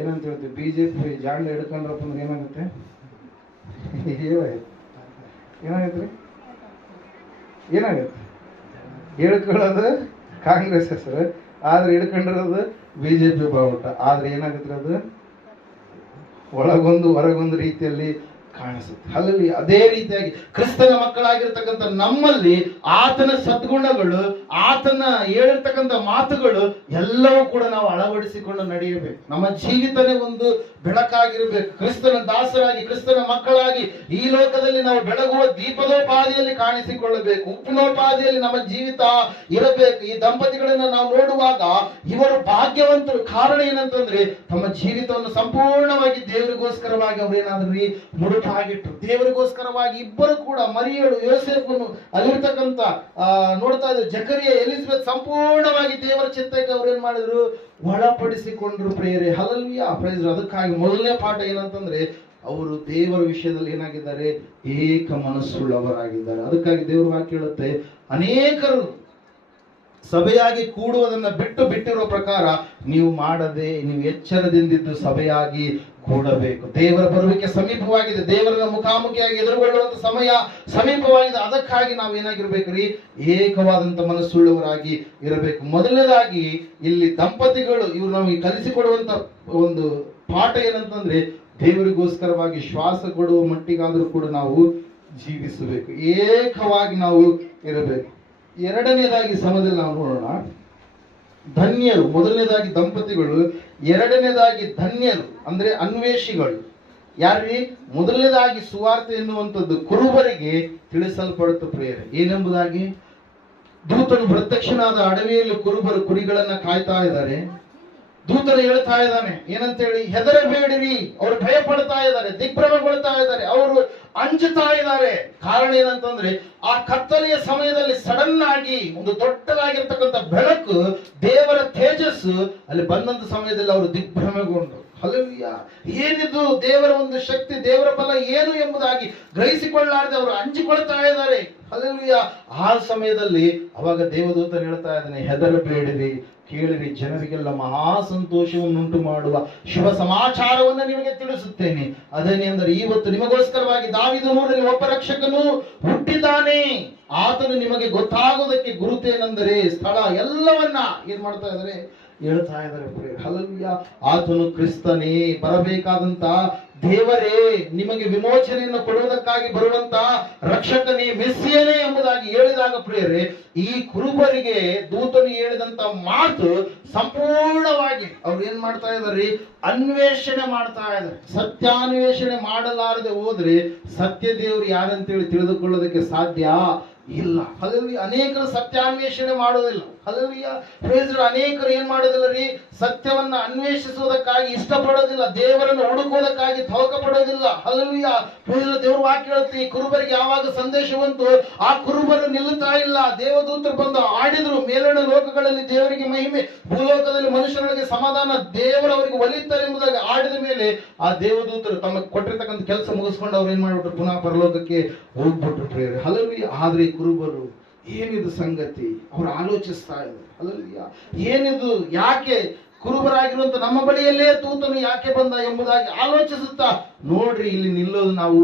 ಏನಂತ ಹೇಳ್ತೀವಿ, ಬಿಜೆಪಿ ಜಾಂಡ ಹಿಡ್ಕೊಂಡ್ರಪ್ಪ ಅಂದ್ರೆ ಏನಾಗುತ್ತೆ, ಏನಾಗತ್ರಿ, ಏನಾಗತ್ತೆ, ಹೇಳ್ಕೊಳ್ಳೋದು ಕಾಂಗ್ರೆಸ್ ಹೆಸರು, ಆದ್ರೆ ಹಿಡ್ಕೊಂಡಿರೋದು ಬಿಜೆಪಿ ಬಾವುಟ. ಆದ್ರೆ ಏನಾಗುತ್ತೆ, ಅದು ಒಳಗೊಂದು ಹೊರಗೊಂದು ರೀತಿಯಲ್ಲಿ ಕಾಣಿಸುತ್ತೆ. ಅಲ್ಲಿ ಅದೇ ರೀತಿಯಾಗಿ ಕ್ರಿಸ್ತನ ಮಕ್ಕಳಾಗಿರ್ತಕ್ಕಂಥ ನಮ್ಮಲ್ಲಿ ಆತನ ಸದ್ಗುಣಗಳು, ಆತನ ಹೇಳಿರ್ತಕ್ಕಂಥ ಮಾತುಗಳು ಎಲ್ಲವೂ ಕೂಡ ನಾವು ಅಳವಡಿಸಿಕೊಂಡು ನಡೆಯಬೇಕು. ನಮ್ಮ ಜೀವಿತನೇ ಒಂದು ಬೆಳಕಾಗಿರ್ಬೇಕು. ಕ್ರಿಸ್ತನ ದಾಸರಾಗಿ, ಕ್ರಿಸ್ತನ ಮಕ್ಕಳಾಗಿ ಈ ಲೋಕದಲ್ಲಿ ನಾವು ಬೆಳಗುವ ದೀಪದೋಪಾದಿಯಲ್ಲಿ ಕಾಣಿಸಿಕೊಳ್ಳಬೇಕು. ಉಪ್ಪಿನೋಪಾದಿಯಲ್ಲಿ ನಮ್ಮ ಜೀವಿತ ಇರಬೇಕು. ಈ ದಂಪತಿಗಳನ್ನ ನಾವು ನೋಡುವಾಗ ಇವರು ಭಾಗ್ಯವಂತರು. ಕಾರಣ ಏನಂತಂದ್ರೆ ತಮ್ಮ ಜೀವಿತವನ್ನು ಸಂಪೂರ್ಣವಾಗಿ ದೇವರಿಗೋಸ್ಕರವಾಗಿ ಅವ್ರೇನಾದ್ರಿ ಮುಡುಪಾಗಿಟ್ರು. ದೇವರಿಗೋಸ್ಕರವಾಗಿ ಇಬ್ಬರು ಕೂಡ, ಮರಿಯಳು, ಯೋಸೇಫನು, ಅಲ್ಲಿರ್ತಕ್ಕಂಥ ನೋಡ್ತಾ ಇದ್ರು ಜಕರಿಯ, ಎಲಿಜಬೆತ್, ಸಂಪೂರ್ಣವಾಗಿ ದೇವರ ಚಿತ್ತಕ್ಕೆ ಅವ್ರೇನ್ ಮಾಡಿದ್ರು, ಒಳಪಡಿಸಿಕೊಂಡ್ರು. ಪ್ರೇರೆ ಹಲ್ಲೆಲೂಯಾ, ಪ್ರೈಸ್. ಅದಕ್ಕಾಗಿ ಮೊದಲನೇ ಪಾಠ ಏನಂತಂದ್ರೆ ಅವರು ದೇವರ ವಿಷಯದಲ್ಲಿ ಏನಾಗಿದ್ದಾರೆ, ಏಕ ಮನಸ್ಸುಳ್ಳವರಾಗಿದ್ದಾರೆ. ಅದಕ್ಕಾಗಿ ದೇವರ ವಾಕ್ಯ ಹೇಳುತ್ತೆ, ಅನೇಕರು ಸಭೆಯಾಗಿ ಕೂಡುವುದನ್ನ ಬಿಟ್ಟಿರೋ ಪ್ರಕಾರ ನೀವು ಮಾಡದೆ ನೀವು ಎಚ್ಚರದಿಂದಿದ್ದು ಸಭೆಯಾಗಿ ಕೂಡಬೇಕು. ದೇವರ ಬರುವಿಕೆ ಸಮೀಪವಾಗಿದೆ. ದೇವರನ್ನ ಮುಖಾಮುಖಿಯಾಗಿ ಎದುರುಗೊಳ್ಳುವಂತ ಸಮಯ ಸಮೀಪವಾಗಿದೆ. ಅದಕ್ಕಾಗಿ ನಾವೇನಾಗಿರ್ಬೇಕ್ರಿ, ಏಕವಾದಂತ ಮನಸ್ಸುಳ್ಳವರಾಗಿ ಇರಬೇಕು. ಮೊದಲನೇದಾಗಿ ಇಲ್ಲಿ ದಂಪತಿಗಳು ಇವರು ನಮಗೆ ಕಲಿಸಿಕೊಡುವಂತ ಒಂದು ಪಾಠ ಏನಂತಂದ್ರೆ, ದೇವರಿಗೋಸ್ಕರವಾಗಿ ಶ್ವಾಸ ಕೊಡುವ ಮಟ್ಟಿಗಾದರೂ ಕೂಡ ನಾವು ಜೀವಿಸಬೇಕು. ಏಕವಾಗಿ ನಾವು ಇರಬೇಕು. ಎರಡನೇದಾಗಿ ಸಮಯದಲ್ಲಿ ನಾವು ನೋಡೋಣ, ಧನ್ಯರು. ಮೊದಲನೇದಾಗಿ ದಂಪತಿಗಳು, ಎರಡನೇದಾಗಿ ಧನ್ಯರು ಅಂದ್ರೆ ಅನ್ವೇಷಿಗಳು. ಯಾರ್ರಿ? ಮೊದಲನೇದಾಗಿ ಸುವಾರ್ತೆ ಎನ್ನುವಂಥದ್ದು ಕುರುಬರಿಗೆ ತಿಳಿಸಲ್ಪಡುತ್ತ ಪ್ರಿಯರೇ. ಏನೆಂಬುದಾಗಿ, ದೂತನು ಪ್ರತ್ಯಕ್ಷನಾದ ಅಡವಿಯಲ್ಲಿ ಕುರುಬರು ಕುರಿಗಳನ್ನ ಕಾಯ್ತಾ ಇದ್ದಾರೆ. ದೂತರು ಹೇಳ್ತಾ ಇದ್ದಾನೆ ಏನಂತೇಳಿ, ಹೆದರಬೇಡಿರಿ. ಅವರು ಭಯ ಪಡ್ತಾ ಇದ್ದಾರೆ, ದಿಗ್ಭ್ರಮೆಗೊಳ್ತಾ ಇದ್ದಾರೆ, ಅವರು ಅಂಜುತ್ತಾ ಇದ್ದಾರೆ. ಕಾರಣ ಏನಂತಂದ್ರೆ, ಆ ಕತ್ತಲೆಯ ಸಮಯದಲ್ಲಿ ಸಡನ್ ಆಗಿ ಒಂದು ದೊಡ್ಡದಾಗಿರ್ತಕ್ಕಂಥ ಬೆಳಕು, ದೇವರ ತೇಜಸ್ಸು ಅಲ್ಲಿ ಬಂದಂತ ಸಮಯದಲ್ಲಿ ಅವರು ದಿಗ್ಭ್ರಮೆಗೊಂಡು, ಹಲ್ಲೆಲೂಯಾ, ಏನಿದು ದೇವರ ಒಂದು ಶಕ್ತಿ, ದೇವರ ಬಲ ಏನು ಎಂಬುದಾಗಿ ಗ್ರಹಿಸಿಕೊಳ್ಳಾರದೆ ಅವರು ಅಂಜಿಕೊಳ್ತಾ ಇದ್ದಾರೆ. ಹಲ್ಲೆಲೂಯಾ. ಆ ಸಮಯದಲ್ಲಿ ಅವಾಗ ದೇವದೂತನು ಹೇಳ್ತಾ ಇದ್ದಾನೆ, ಹೆದರಬೇಡಿರಿ, ಕೇಳಿರಿ, ಜನರಿಗೆಲ್ಲ ಮಹಾ ಸಂತೋಷವನ್ನುಂಟು ಮಾಡುವ ಶುಭ ಸಮಾಚಾರವನ್ನು ನಿಮಗೆ ತಿಳಿಸುತ್ತೇನೆ. ಅದೇನೆಂದರೆ, ಇವತ್ತು ನಿಮಗೋಸ್ಕರವಾಗಿ ದಾವೀದನೂರಲ್ಲಿ ಒಬ್ಬ ರಕ್ಷಕನು ಹುಟ್ಟಿದ್ದಾನೆ. ಆತನು ನಿಮಗೆ ಗೊತ್ತಾಗೋದಕ್ಕೆ ಗುರುತೇನೆಂದರೆ, ಸ್ಥಳ ಎಲ್ಲವನ್ನ ಏನ್ ಮಾಡ್ತಾ ಇದ್ದಾರೆ, ಹೇಳ್ತಾ ಇದ್ದಾರೆ. ಹಲ್ಲೆಲೂಯಾ. ಆತನು ಕ್ರಿಸ್ತನೇ, ಬರಬೇಕಾದಂತ ದೇವರೇ, ನಿಮಗೆ ವಿಮೋಚನೆಯನ್ನು ಕೊಡುವುದಕ್ಕಾಗಿ ಬರುವಂತ ರಕ್ಷಕನೇ, ಮೆಸ್ಸಿಯನೇ ಎಂಬುದಾಗಿ ಹೇಳಿದಾಗ ಪ್ರಿಯರೇ, ಈ ಕುರುಬರಿಗೆ ದೂತನು ಹೇಳಿದಂತ ಮಾತು ಸಂಪೂರ್ಣವಾಗಿ ಅವ್ರು ಏನ್ ಮಾಡ್ತಾ ಇದಾರೆ, ಅನ್ವೇಷಣೆ ಮಾಡ್ತಾ ಇದ್ದಾರೆ. ಸತ್ಯಾನ್ವೇಷಣೆ ಮಾಡಲಾರದೆ ಹೋದ್ರೆ ಸತ್ಯ ದೇವರು ಯಾರಂತೇಳಿ ತಿಳಿದುಕೊಳ್ಳೋದಕ್ಕೆ ಸಾಧ್ಯ ಇಲ್ಲ. ಹಲ್ಲೆಲೂಯಾ. ಅನೇಕರು ಸತ್ಯಾನ್ವೇಷಣೆ ಮಾಡೋದಿಲ್ಲ. ಹಲ್ಲೆಲೂಯಾ. ಅನೇಕರು ಏನ್ ಮಾಡೋದಿಲ್ಲ ರೀ, ಸತ್ಯವನ್ನ ಅನ್ವೇಷಿಸುವುದಕ್ಕಾಗಿ ಇಷ್ಟಪಡೋದಿಲ್ಲ, ದೇವರನ್ನು ಹುಡುಕೋದಕ್ಕಾಗಿ ತವಕ ಪಡೋದಿಲ್ಲ. ಹಲ್ಲೆಲೂಯಾ. ದೇವ್ರ ವಾಕ್ಯ ಹೇಳುತ್ತೆ, ಈ ಕುರುಬರಿಗೆ ಯಾವಾಗ ಸಂದೇಶ ಬಂತು, ಆ ಕುರುಬರು ನಿಲ್ಲುತ್ತಾ ಇಲ್ಲ. ದೇವದೂತರು ಬಂದು ಆಡಿದ್ರು, ಮೇಲಿನ ಲೋಕಗಳಲ್ಲಿ ದೇವರಿಗೆ ಮಹಿಮೆ, ಭೂಲೋಕದಲ್ಲಿ ಮನುಷ್ಯರಿಗೆ ಸಮಾಧಾನ, ದೇವರವರಿಗೆ ಒಲಿತಾರೆ ಎಂಬುದಾಗಿ ಆಡಿದ ಮೇಲೆ ಆ ದೇವದೂತರು ತಮ್ಮ ಕೊಟ್ಟಿರ್ತಕ್ಕಂಥ ಕೆಲಸ ಮುಗಿಸ್ಕೊಂಡು ಅವ್ರು ಏನ್ ಮಾಡ್ಬಿಟ್ರು, ಪುನಃ ಪರಲೋಕಕ್ಕೆ ಹೋಗ್ಬಿಟ್ರು ಪ್ರಿಯರೇ. ಹಲ್ಲೆಲೂಯಾ. ಆದ್ರೆ ಈ ಕುರುಬರು, ಏನಿದು ಸಂಗತಿ, ಅವರು ಆಲೋಚಿಸ್ತಾ ಇದ್ದಾರೆ. ಹಲ್ಲೆಲೂಯಾ. ಏನಿದು, ಯಾಕೆ ಕುರುಬರಾಗಿರುವಂತ ನಮ್ಮ ಬಳಿಯಲ್ಲೇ ದೂತನು ಯಾಕೆ ಬಂದ ಎಂಬುದಾಗಿ ಆಲೋಚಿಸುತ್ತಾ, ನೋಡ್ರಿ, ಇಲ್ಲಿ ನಿಲ್ಲೋದು ನಾವು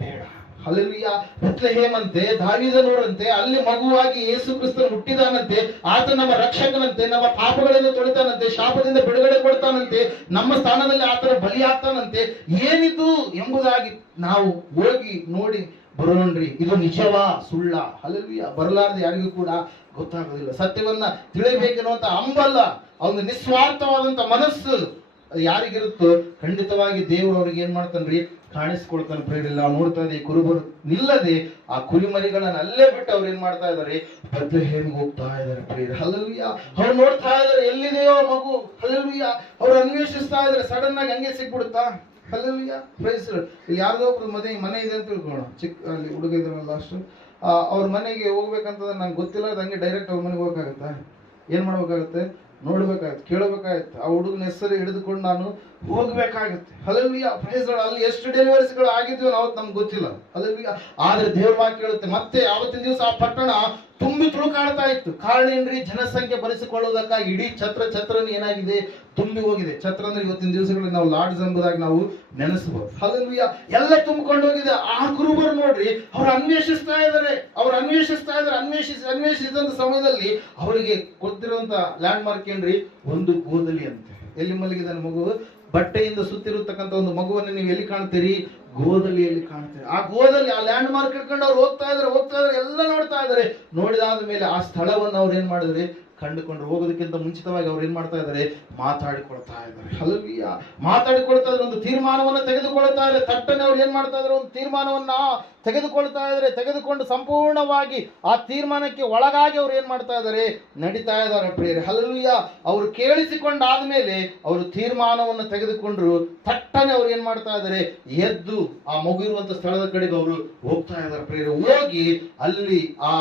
ಬೇಡ. ಹಲ್ಲೆಲೂಯಾ. ಬೆತ್ಲೆಹೇಮಂತೆ, ದಾವೀದನೂರಂತೆ, ಅಲ್ಲಿ ಮಗುವಾಗಿ ಯೇಸು ಕ್ರಿಸ್ತನು ಹುಟ್ಟಿದಾನಂತೆ. ಆತ ನಮ್ಮ ರಕ್ಷಕನಂತೆ, ನಮ್ಮ ಪಾಪಗಳನ್ನು ತೊಳಿತಾನಂತೆ, ಶಾಪದಿಂದ ಬಿಡುಗಡೆ ಕೊಡ್ತಾನಂತೆ, ನಮ್ಮ ಸ್ಥಾನದಲ್ಲಿ ಆತನ ಬಲಿಯಾಗ್ತಾನಂತೆ. ಏನಿದು ಎಂಬುದಾಗಿ ನಾವು ಹೋಗಿ ನೋಡಿ ಬರೋಣ್ರಿ, ಇದು ನಿಜವಾ ಸುಳ್ಳ? ಹಲ್ಲೆಲೂಯಾ. ಬರಲಾರದೆ ಯಾರಿಗೂ ಕೂಡ ಗೊತ್ತಾಗೋದಿಲ್ಲ. ಸತ್ಯವನ್ನ ತಿಳಿಬೇಕೆನ್ನುವಂತ ಹಂಬಲ, ಅವನು ನಿಸ್ವಾರ್ಥವಾದಂತ ಮನಸ್ಸು ಯಾರಿಗಿರುತ್ತೋ ಖಂಡಿತವಾಗಿ ದೇವರು ಅವ್ರಿಗೆ ಏನ್ ಮಾಡ್ತಾನ್ರಿ, ಕಾಣಿಸ್ಕೊಳ್ತಾನೆ. ಪ್ರೇರಿಲ್ಲ. ನಾವು ನೋಡ್ತಾ ಇದ್ದೀವಿ, ಕುರುಬರು ನಿಲ್ಲದೆ ಆ ಕುರಿಮರಿಗಳನ್ನ ಅಲ್ಲೇ ಬಿಟ್ಟು ಅವ್ರು ಏನ್ ಮಾಡ್ತಾ ಇದಾರೆ, ಬೆತ್ಲೆಹೇಮಿಗೆ ಹೋಗ್ತಾ ಇದಾರೆ. ಪ್ರೇರಿ. ಹಲ್ಲೆಲೂಯಾ. ಅವ್ರು ನೋಡ್ತಾ ಇದಾರೆ, ಎಲ್ಲಿದೆಯೋ ಮಗು. ಹಲ್ಲೆಲೂಯಾ. ಅವ್ರು ಅನ್ವೇಷಿಸ್ತಾ ಇದಾರೆ. ಸಡನ್ ಆಗಿ ಹಂಗೆ ಸಿಕ್ಬಿಡುತ್ತಾ? ಹಲ್ಲೆಲೂಯಾ. ಪ್ರೈಸ್. ಇಲ್ಲಿ ಯಾರ್ದೋ ಒಬ್ರು ಮನೆ ಇದೆ ಅಂತ ತಿಳ್ಕೊಳ್ಳೋಣ, ಚಿಕ್ಕ ಅಲ್ಲಿ ಹುಡುಗ ಇದ್ರಲ್ಲ, ಅಷ್ಟು ಅವ್ರ ಮನೆಗೆ ಹೋಗ್ಬೇಕಂತಂದ್ರೆ ನಂಗೆ ಗೊತ್ತಿಲ್ಲ, ಹಂಗೆ ಡೈರೆಕ್ಟ್ ಅವ್ರ ಮನೆಗೆ ಹೋಗಕ್ಕಾಗತ್ತಾ? ಏನ್ ಮಾಡ್ಬೇಕಾಗತ್ತೆ, ನೋಡ್ಬೇಕಾಗತ್ತೆ, ಕೇಳಬೇಕಾಗತ್ತೆ. ಆ ಹುಡುಗನ ಹೆಸರು ಹಿಡಿದುಕೊಂಡು ನಾನು ಹೋಗ್ಬೇಕಾಗತ್ತೆ. ಹಲ್ಲೆಲೂಯಾ. ಪ್ರೈಸ್. ಅಲ್ಲಿ ಎಷ್ಟು ಡೆಲಿವರೀಸ್ಗಳು ಆಗಿದ್ವು ಅವತ್ತು ನಮ್ಗೆ ಗೊತ್ತಿಲ್ಲ. ಹಲ್ಲೆಲೂಯಾ. ಆದ್ರೆ ದೇವ್ರ ವಾಕ್ಯ ಹೇಳುತ್ತೆ, ಮತ್ತೆ ಆವತ್ತಿನ ದಿವಸ ಆ ಪಟ್ಟಣ ತುಂಬಿ ತುಳುಕಾಡ್ತಾ ಇತ್ತು. ಕಾರಣ ಏನ್ರಿ, ಜನಸಂಖ್ಯೆ ಬರೆಸಿಕೊಳ್ಳುವುದಕ್ಕಾಗಿ ಇಡೀ ಛತ್ರನ ಏನಾಗಿದೆ, ತುಂಬಿ ಹೋಗಿದೆ. ಛತ್ರ ಅಂದ್ರೆ ಇವತ್ತಿನ ದಿವಸಗಳಲ್ಲಿ ನಾವು ಲಾಡ್ಜ್ ಎಂಬುದಾಗಿ ನಾವು ನೆನೆಸಬಹುದು. ಹಲ್ಲೆಲೂಯಾ. ಎಲ್ಲ ತುಂಬಿಕೊಂಡು ಹೋಗಿದೆ. ಆ ಕುರುಬರು ನೋಡ್ರಿ, ಅವ್ರು ಅನ್ವೇಷಿಸ್ತಾ ಇದ್ದಾರೆ. ಅನ್ವೇಷಿಸಿದಂತ ಸಮಯದಲ್ಲಿ ಅವರಿಗೆ ಗೊತ್ತಿರುವಂತ ಲ್ಯಾಂಡ್ ಮಾರ್ಕ್ ಏನ್ರಿ, ಒಂದು ಗೋದಲಿ ಅಂತೆ. ಎಲ್ಲಿ ಮಲಗಿದಾನೆ ಮಗು? ಬಟ್ಟೆಯಿಂದ ಸುತ್ತಿರತಕ್ಕಂಥ ಒಂದು ಮಗುವನ್ನು ನೀವು ಎಲ್ಲಿ ಕಾಣ್ತೀರಿ? ಗೋದಲಿಯಲ್ಲಿ ಕಾಣ್ತೀರಿ. ಆ ಗೋದಲ್ಲಿ ಆ ಲ್ಯಾಂಡ್ ಮಾರ್ಕ್ ಇಟ್ಕೊಂಡು ಅವ್ರು ಹೋಗ್ತಾ ಇದಾರೆ, ಎಲ್ಲ ನೋಡ್ತಾ ಇದಾರೆ. ನೋಡಿದಾದ ಮೇಲೆ ಆ ಸ್ಥಳವನ್ನು ಅವ್ರು ಏನ್ ಮಾಡಿದ್ರಿ? ಕಂಡುಕೊಂಡ್ರು. ಹೋಗೋದಕ್ಕಿಂತ ಮುಂಚಿತವಾಗಿ ಅವ್ರು ಏನ್ ಮಾಡ್ತಾ ಇದ್ದಾರೆ? ಮಾತಾಡಿಕೊಳ್ತಾ ಇದ್ದಾರೆ. ಹಲ್ಲೆಲೂಯಾ. ಮಾತಾಡಿಕೊಳ್ತಾ ಇದ್ದಾರೆ, ಒಂದು ತೀರ್ಮಾನವನ್ನ ತೆಗೆದುಕೊಳ್ತಾ ಇದ್ದಾರೆ. ತಟ್ಟನೆ ಅವ್ರು ಏನ್ ಮಾಡ್ತಾ ಇದ್ದಾರೆ? ಒಂದು ತೀರ್ಮಾನವನ್ನ ತೆಗೆದುಕೊಳ್ತಾ ಇದ್ದಾರೆ. ತೆಗೆದುಕೊಂಡು ಸಂಪೂರ್ಣವಾಗಿ ಆ ತೀರ್ಮಾನಕ್ಕೆ ಒಳಗಾಗಿ ಅವ್ರು ಏನ್ ಮಾಡ್ತಾ ಇದ್ದಾರೆ? ನಡೀತಾ ಇದ್ದಾರೆ ಪ್ರಿಯರೇ. ಹಲ್ಲೆಲೂಯಾ. ಅವರು ಕೇಳಿಸಿಕೊಂಡಾದ್ಮೇಲೆ ಅವರು ತೀರ್ಮಾನವನ್ನು ತೆಗೆದುಕೊಂಡ್ರು. ತಟ್ಟನೆ ಅವ್ರು ಏನ್ ಮಾಡ್ತಾ ಇದ್ದಾರೆ? ಎದ್ದು ಆ ಮಗು ಇರುವಂತ ಸ್ಥಳದ ಕಡೆಗೆ ಅವರು ಹೋಗ್ತಾ ಇದ್ದಾರೆ ಪ್ರಿಯರೇ. ಹೋಗಿ ಅಲ್ಲಿ ಆ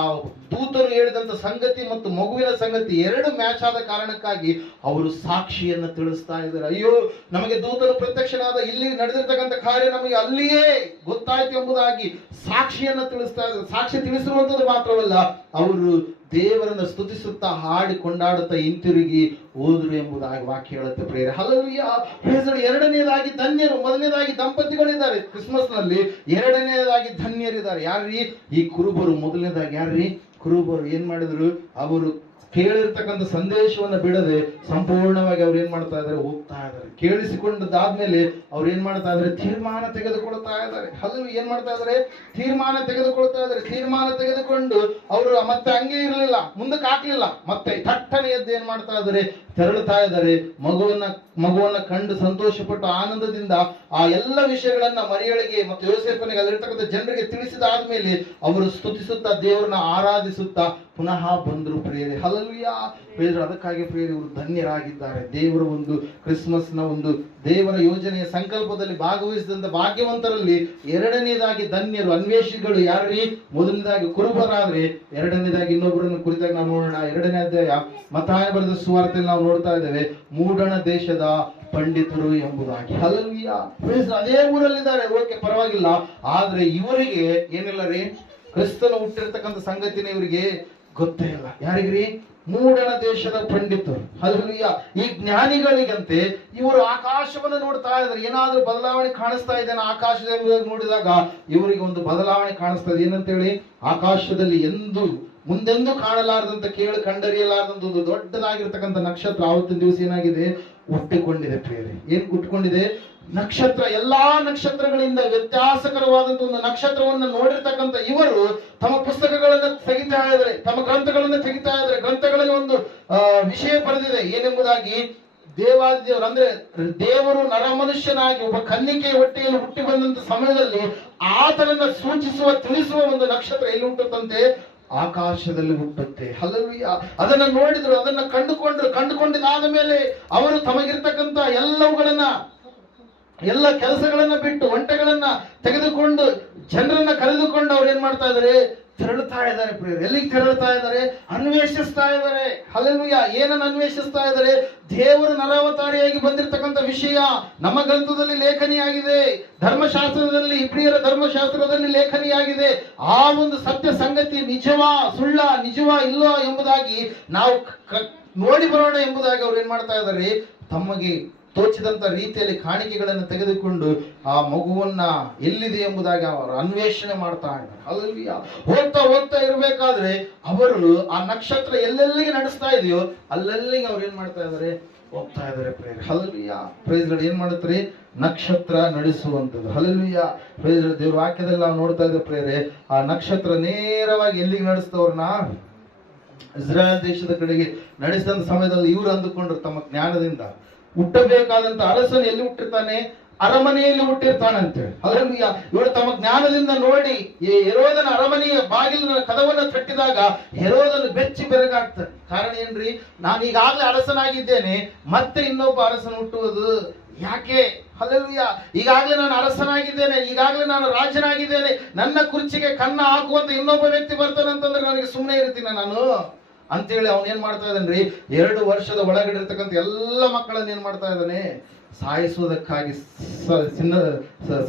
ದೂತರು ಹೇಳಿದಂತ ಸಂಗತಿ ಮತ್ತು ಮಗುವಿನ ಸಂಗತಿ ಎರಡು ಮ್ಯಾಚ್ ಆದ ಕಾರಣಕ್ಕಾಗಿ ಅವರು ಸಾಕ್ಷಿಯನ್ನು ತಿಳಿಸ್ತಾ ಇದ್ದಾರೆ. ಅಯ್ಯೋ, ನಮಗೆ ದೂತರು ಪ್ರತ್ಯಕ್ಷನಾದ, ಇಲ್ಲಿ ನಡೆದಿರ್ತಕ್ಕಂಥ ಕಾರ್ಯ ನಮಗೆ ಅಲ್ಲಿಯೇ ಗೊತ್ತಾಯ್ತು ಎಂಬುದಾಗಿ ಸಾಕ್ಷಿಯನ್ನು ತಿಳಿಸ್ತಾ ಇದ್ದಾರೆ. ಸಾಕ್ಷಿ ತಿಳಿಸಿರುವಂತದ್ದು ಮಾತ್ರವಲ್ಲ, ಅವರು ದೇವರನ್ನು ಸ್ತುತಿಸುತ್ತಾ ಹಾಡಿ ಕೊಂಡಾಡುತ್ತಾ ಹಿಂತಿರುಗಿ ಹೋದ್ರು ಎಂಬುದಾಗಿ ವಾಕ್ಯ ಹೇಳುತ್ತೆ ಪ್ರಿಯರೇ. ಹಲ್ಲೆಲೂಯಾ. ಎರಡನೇದಾಗಿ ಧನ್ಯರು. ಮೊದಲನೇದಾಗಿ ದಂಪತಿಗಳಿದ್ದಾರೆ ಕ್ರಿಸ್ಮಸ್ ನಲ್ಲಿ, ಎರಡನೇದಾಗಿ ಧನ್ಯರಿದ್ದಾರೆ. ಯಾರ್ರೀ? ಈ ಕುರುಬರು. ಮೊದಲನೇದಾಗಿ ಯಾರ್ರೀ? ಕುರುಬರು. ಏನ್ ಮಾಡಿದ್ರು? ಅವರು ಕೇಳಿರ್ತಕ್ಕಂಥ ಸಂದೇಶವನ್ನ ಬಿಡದೆ ಸಂಪೂರ್ಣವಾಗಿ ಅವ್ರು ಏನ್ ಮಾಡ್ತಾ ಇದ್ದಾರೆ? ಹೋಗ್ತಾ ಇದ್ದಾರೆ. ಕೇಳಿಸಿಕೊಂಡಾದ್ಮೇಲೆ ಅವ್ರು ಏನ್ ಮಾಡ್ತಾ ಇದ್ದಾರೆ? ತೀರ್ಮಾನ ತೆಗೆದುಕೊಳ್ತಾ ಇದ್ದಾರೆ. ಅದು ಏನ್ ಮಾಡ್ತಾ ಇದ್ದಾರೆ? ತೀರ್ಮಾನ ತೆಗೆದುಕೊಳ್ತಾ ಇದ್ದಾರೆ. ತೀರ್ಮಾನ ತೆಗೆದುಕೊಂಡು ಅವರು ಮತ್ತೆ ಹಂಗೆ ಇರಲಿಲ್ಲ, ಮುಂದಕ್ಕೆ ಹಾಕ್ಲಿಲ್ಲ. ಮತ್ತೆ ಥಟ್ಟನೆ ಎದ್ದು ಏನ್ ಮಾಡ್ತಾ ಇದ್ದಾರೆ? ತೆರಳುತ್ತಾ ಇದ್ದಾರೆ. ಮಗುವನ್ನ ಕಂಡು ಸಂತೋಷಪಟ್ಟು ಆನಂದದಿಂದ ಆ ಎಲ್ಲ ವಿಷಯಗಳನ್ನ ಮರಿಯಳಿಗೆ ಮತ್ತು ಯೋಸೇಫನಿಗೆ ಅಲ್ಲಿರ್ತಕ್ಕಂಥ ಜನರಿಗೆ ತಿಳಿಸಿದಾದ್ಮೇಲೆ ಅವರು ಸ್ತುತಿಸುತ್ತಾ ದೇವರನ್ನ ಆರಾಧಿಸುತ್ತಾ ಪುನಃ ಬಂದ್ರು ಪ್ರಿಯರೇ. ಹಲ್ಲೆಲೂಯಾ. ಪ್ರಿಯರು, ಅದಕ್ಕಾಗಿ ಪ್ರಿಯರು ಇವರು ಧನ್ಯರಾಗಿದ್ದಾರೆ. ದೇವರ ಒಂದು ಕ್ರಿಸ್ಮಸ್ ನ ಒಂದು ದೇವರ ಯೋಜನೆಯ ಸಂಕಲ್ಪದಲ್ಲಿ ಭಾಗವಹಿಸಿದಂತ ಭಾಗ್ಯವಂತರಲ್ಲಿ ಎರಡನೇದಾಗಿ ಧನ್ಯರು, ಅನ್ವೇಷಿಗಳು. ಯಾರ್ರೀ? ಮೊದಲನೇದಾಗಿ ಕುರುಬರಾದ್ರೆ, ಎರಡನೇದಾಗಿ ಇನ್ನೊಬ್ಬರನ್ನು ಕುರಿತಾಗಿ ನಾವು ನೋಡೋಣ. 2ನೇ ಅಧ್ಯಾಯ ಮತ್ತಾಯ ಬರೆದ ಸುವಾರ್ತೆಯಲ್ಲಿ ನಾವು ನೋಡ್ತಾ ಇದ್ದೇವೆ, ಮೂಡಣ ದೇಶದ ಪಂಡಿತರು ಎಂಬುದಾಗಿ. ಹಲ್ಲೆಲೂಯಾ. ಅದೇ ಊರಲ್ಲಿದ್ದಾರೆ, ಓಕೆ, ಪರವಾಗಿಲ್ಲ. ಆದ್ರೆ ಇವರಿಗೆ ಏನಿಲ್ಲ ರೀ, ಕ್ರಿಸ್ತನು ಹುಟ್ಟಿರ್ತಕ್ಕಂಥ ಸಂಗತಿನ ಇವರಿಗೆ ಗೊತ್ತೇ ಇಲ್ಲ. ಯಾರಿಗ್ರಿ? ಮೂಡಣ ದೇಶದ ಪಂಡಿತರು. ಹಲ್ಲೆಲೂಯಾ. ಈ ಜ್ಞಾನಿಗಳಿಗಂತೆ ಇವರು ಆಕಾಶವನ್ನು ನೋಡ್ತಾ ಇದ್ದಾರೆ. ಏನಾದ್ರೂ ಬದಲಾವಣೆ ಕಾಣಿಸ್ತಾ ಇದೆ ಆಕಾಶದಲ್ಲಿ ನೋಡಿದಾಗ ಇವರಿಗೆ ಒಂದು ಬದಲಾವಣೆ ಕಾಣಿಸ್ತಾ ಇದೆ. ಏನಂತೇಳಿ? ಆಕಾಶದಲ್ಲಿ ಮುಂದೆಂದೂ ಕಾಣಲಾರದಂತ, ಕಂಡರಿಯಲಾರದಂತ ಒಂದು ದೊಡ್ಡದಾಗಿರ್ತಕ್ಕಂಥ ನಕ್ಷತ್ರ ಆವತ್ತಿನ ದಿವಸ ಏನಾಗಿದೆ? ಹುಟ್ಟಿಕೊಂಡಿದೆ ಪ್ರಿಯರೇ. ಏನ್ ಹುಟ್ಟಿಕೊಂಡಿದೆ? ನಕ್ಷತ್ರ. ಎಲ್ಲಾ ನಕ್ಷತ್ರಗಳಿಂದ ವ್ಯತ್ಯಾಸಕರವಾದಂತ ಒಂದು ನಕ್ಷತ್ರವನ್ನು ನೋಡಿರ್ತಕ್ಕಂಥ ಇವರು ತಮ್ಮ ಪುಸ್ತಕಗಳನ್ನು ತೆಗಿತಾ ಇದ್ದಾರೆ, ತಮ್ಮ ಗ್ರಂಥಗಳನ್ನು ತೆಗಿತಾ ಇದ್ದಾರೆ. ಗ್ರಂಥಗಳಲ್ಲಿ ಒಂದು ವಿಷಯ ಬರೆದಿದೆ. ಏನೆಂಬುದಾಗಿ? ದೇವಾದಿದೇವರು ಅಂದ್ರೆ ದೇವರು ನರಮನುಷ್ಯನಾಗಿ ಒಬ್ಬ ಕನ್ನಿಕೆಯ ಹೊಟ್ಟೆಯಲ್ಲಿ ಹುಟ್ಟಿ ಬಂದಂತ ಸಮಯದಲ್ಲಿ ಆತನನ್ನ ಸೂಚಿಸುವ, ತಿಳಿಸುವ ಒಂದು ನಕ್ಷತ್ರ ಎಲ್ಲಿ ಹುಟ್ಟುತ್ತಂತೆ? ಆಕಾಶದಲ್ಲಿ ಹುಟ್ಟುತ್ತೆ. ಹಲ್ಲೆಲೂಯಾ. ಅದನ್ನ ನೋಡಿದ್ರು, ಅದನ್ನ ಕಂಡುಕೊಂಡಿದ್ದಾದ ಮೇಲೆ ಅವರು ತಮಗಿರ್ತಕ್ಕಂಥ ಎಲ್ಲ ಕೆಲಸಗಳನ್ನ ಬಿಟ್ಟು, ಒಂಟೆಗಳನ್ನ ತೆಗೆದುಕೊಂಡು, ಜನರನ್ನ ಕರೆದುಕೊಂಡು ಅವ್ರು ಏನ್ ಮಾಡ್ತಾ ಇದ್ದಾರೆ? ತೆರಳುತ್ತಾ ಇದ್ದಾರೆ ಪ್ರಿಯರು. ಎಲ್ಲಿಗೆ ತೆರಳುತ್ತಾ ಇದ್ದಾರೆ? ಅನ್ವೇಷಿಸ್ತಾ ಇದ್ದಾರೆ. ಹಲ್ಲೆಲೂಯಾ. ಏನನ್ನು ಅನ್ವೇಷಿಸ್ತಾ ಇದ್ದಾರೆ? ದೇವರು ನರಾವತಾರಿಯಾಗಿ ಬಂದಿರತಕ್ಕಂಥ ವಿಷಯ ನಮ್ಮ ಗ್ರಂಥದಲ್ಲಿ ಲೇಖನಿಯಾಗಿದೆ. ಧರ್ಮಶಾಸ್ತ್ರದಲ್ಲಿ, ಇಬ್ರಿಯರ ಧರ್ಮಶಾಸ್ತ್ರದಲ್ಲಿ ಲೇಖನಿಯಾಗಿದೆ. ಆ ಒಂದು ಸತ್ಯ ಸಂಗತಿ ನಿಜವಾ ನಿಜವಾ ಇಲ್ಲೋ ಎಂಬುದಾಗಿ ನಾವು ನೋಡಿ ಬರೋಣ ಎಂಬುದಾಗಿ ಅವ್ರು ಏನ್ ಮಾಡ್ತಾ ಇದ್ದಾರೆ? ತಮಗೆ ತೋಚಿದಂತ ರೀತಿಯಲ್ಲಿ ಕಾಣಿಕೆಗಳನ್ನು ತೆಗೆದುಕೊಂಡು ಆ ಮಗುವನ್ನ ಎಲ್ಲಿದೆ ಎಂಬುದಾಗಿ ಅವರು ಅನ್ವೇಷಣೆ ಮಾಡ್ತಾ ಇದ್ದಾರೆ. ಹಲ್ಲೆಲೂಯಾ. ಹೋಗ್ತಾ ಇರಬೇಕಾದ್ರೆ ಅವರು ಆ ನಕ್ಷತ್ರ ಎಲ್ಲೆಲ್ಲಿಗೆ ನಡೆಸ್ತಾ ಇದೆಯೋ ಅಲ್ಲೆಲ್ಲಿಗೆ ಅವ್ರು ಏನ್ ಮಾಡ್ತಾ ಇದ್ದಾರೆ? ಹೋಗ್ತಾ ಇದ್ದಾರೆ ಪ್ರೇರ್. ಹಲ್ಲೆಲೂಯಾ. ಪ್ರೈಸ್ಗಳು. ಏನ್ ಮಾಡುತ್ತಾರೆ? ನಕ್ಷತ್ರ ನಡೆಸುವಂಥದ್ದು. ಹಲ್ಲೆಲೂಯಾ. ಪ್ರೈಸ್ಗಳು. ದೇವ್ರ ವಾಕ್ಯದಲ್ಲಿ ನಾವು ನೋಡ್ತಾ ಇದ್ದೇವೆ ಪ್ರೇರೆ, ಆ ನಕ್ಷತ್ರ ನೇರವಾಗಿ ಎಲ್ಲಿಗೆ ನಡೆಸ್ತವ್ರನ್ನ? ಇಸ್ರಾಯೇಲ್ ದೇಶದ ಕಡೆಗೆ ನಡೆಸಿದಂತ ಸಮಯದಲ್ಲಿ ಇವರು ಅಂದುಕೊಂಡ್ರು ತಮ್ಮ ಜ್ಞಾನದಿಂದ ಹುಟ್ಟಬೇಕಾದಂತ ಅರಸನು ಎಲ್ಲಿ ಹುಟ್ಟಿರ್ತಾನೆ? ಅರಮನೆಯಲ್ಲಿ ಹುಟ್ಟಿರ್ತಾನಂತೆ. ಹಲ್ಲೆಲೂಯಾ. ಇವರು ತಮ್ಮ ಜ್ಞಾನದಿಂದ ನೋಡಿ ಹೆರೋದನ ಅರಮನೆಯ ಬಾಗಿಲಿನ ಕದವನ್ನ ತಟ್ಟಿದಾಗ ಹೆರೋದನು ಬೆಚ್ಚಿ ಬೆರಗಾಗ್ತಾನೆ. ಕಾರಣ ಏನ್ರಿ? ನಾನು ಈಗಾಗಲೇ ಅರಸನಾಗಿದ್ದೇನೆ, ಮತ್ತೆ ಇನ್ನೊಬ್ಬ ಅರಸನ ಹುಟ್ಟುವುದು ಯಾಕೆ? ಹಲ್ಲೆಲೂಯಾ. ಈಗಾಗಲೇ ನಾನು ಅರಸನಾಗಿದ್ದೇನೆ, ಈಗಾಗಲೇ ನಾನು ರಾಜನಾಗಿದ್ದೇನೆ, ನನ್ನ ಕುರ್ಚಿಗೆ ಕನ್ನ ಹಾಕುವಂತ ಇನ್ನೊಬ್ಬ ವ್ಯಕ್ತಿ ಬರ್ತಾನಂತಂದ್ರೆ ನನಗೆ ಸುಮ್ಮನೆ ಇರ್ತೀನಿ ನಾನು ಅಂತೇಳಿ ಅವನ್ ಏನ್ ಮಾಡ್ತಾ ಇದ್ದಾನ್ರಿ? 2 ವರ್ಷದ ಒಳಗಡೆ ಇರ್ತಕ್ಕಂಥ ಎಲ್ಲ ಮಕ್ಕಳನ್ನ ಏನ್ ಮಾಡ್ತಾ ಇದ್ದಾನೆ? ಸಾಯಿಸುವುದಕ್ಕಾಗಿ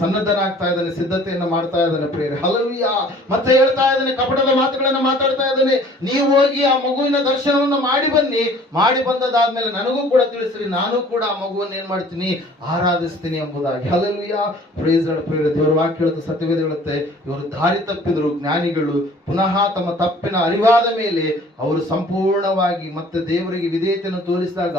ಸನ್ನದ್ಧನಾಗ್ತಾ ಇದ್ದಾನೆ, ಸಿದ್ಧತೆಯನ್ನು ಮಾಡ್ತಾ ಇದ್ದಾನೆ ಪ್ರಿಯರೇ. ಹಲ್ಲೆಲೂಯಾ. ಮತ್ತೆ ಹೇಳ್ತಾ ಇದ್ದಾನೆ, ಕಪಟದ ಮಾತುಗಳನ್ನ ಮಾತಾಡ್ತಾ ಇದ್ದಾನೆ. ನೀವು ಹೋಗಿ ಆ ಮಗುವಿನ ದರ್ಶನವನ್ನು ಮಾಡಿ ಬನ್ನಿ, ಮಾಡಿ ಬಂದದಾದ್ಮೇಲೆ ನನಗೂ ಕೂಡ ತಿಳಿಸ್ರಿ, ನಾನು ಕೂಡ ಆ ಮಗುವನ್ನು ಏನ್ ಮಾಡ್ತೀನಿ? ಆರಾಧಿಸ್ತೀನಿ ಎಂಬುದಾಗಿ. ಹಲ್ಲೆಲೂಯಾ. ಪ್ರೈಸ್ ಲಾರ್ಡ್ ಪ್ರಿಯರೇ. ದೇವರ ವಾಕ್ಯ ಹೇಳುತ್ತೆ, ಸತ್ಯವೇದ ಹೇಳುತ್ತೆ, ಇವರು ದಾರಿ ತಪ್ಪಿದ್ರು ಜ್ಞಾನಿಗಳು. ಪುನಃ ತಮ್ಮ ತಪ್ಪಿನ ಅರಿವಾದ ಮೇಲೆ ಅವರು ಸಂಪೂರ್ಣವಾಗಿ ಮತ್ತೆ ದೇವರಿಗೆ ವಿಧೇಯತೆಯನ್ನು ತೋರಿಸಿದಾಗ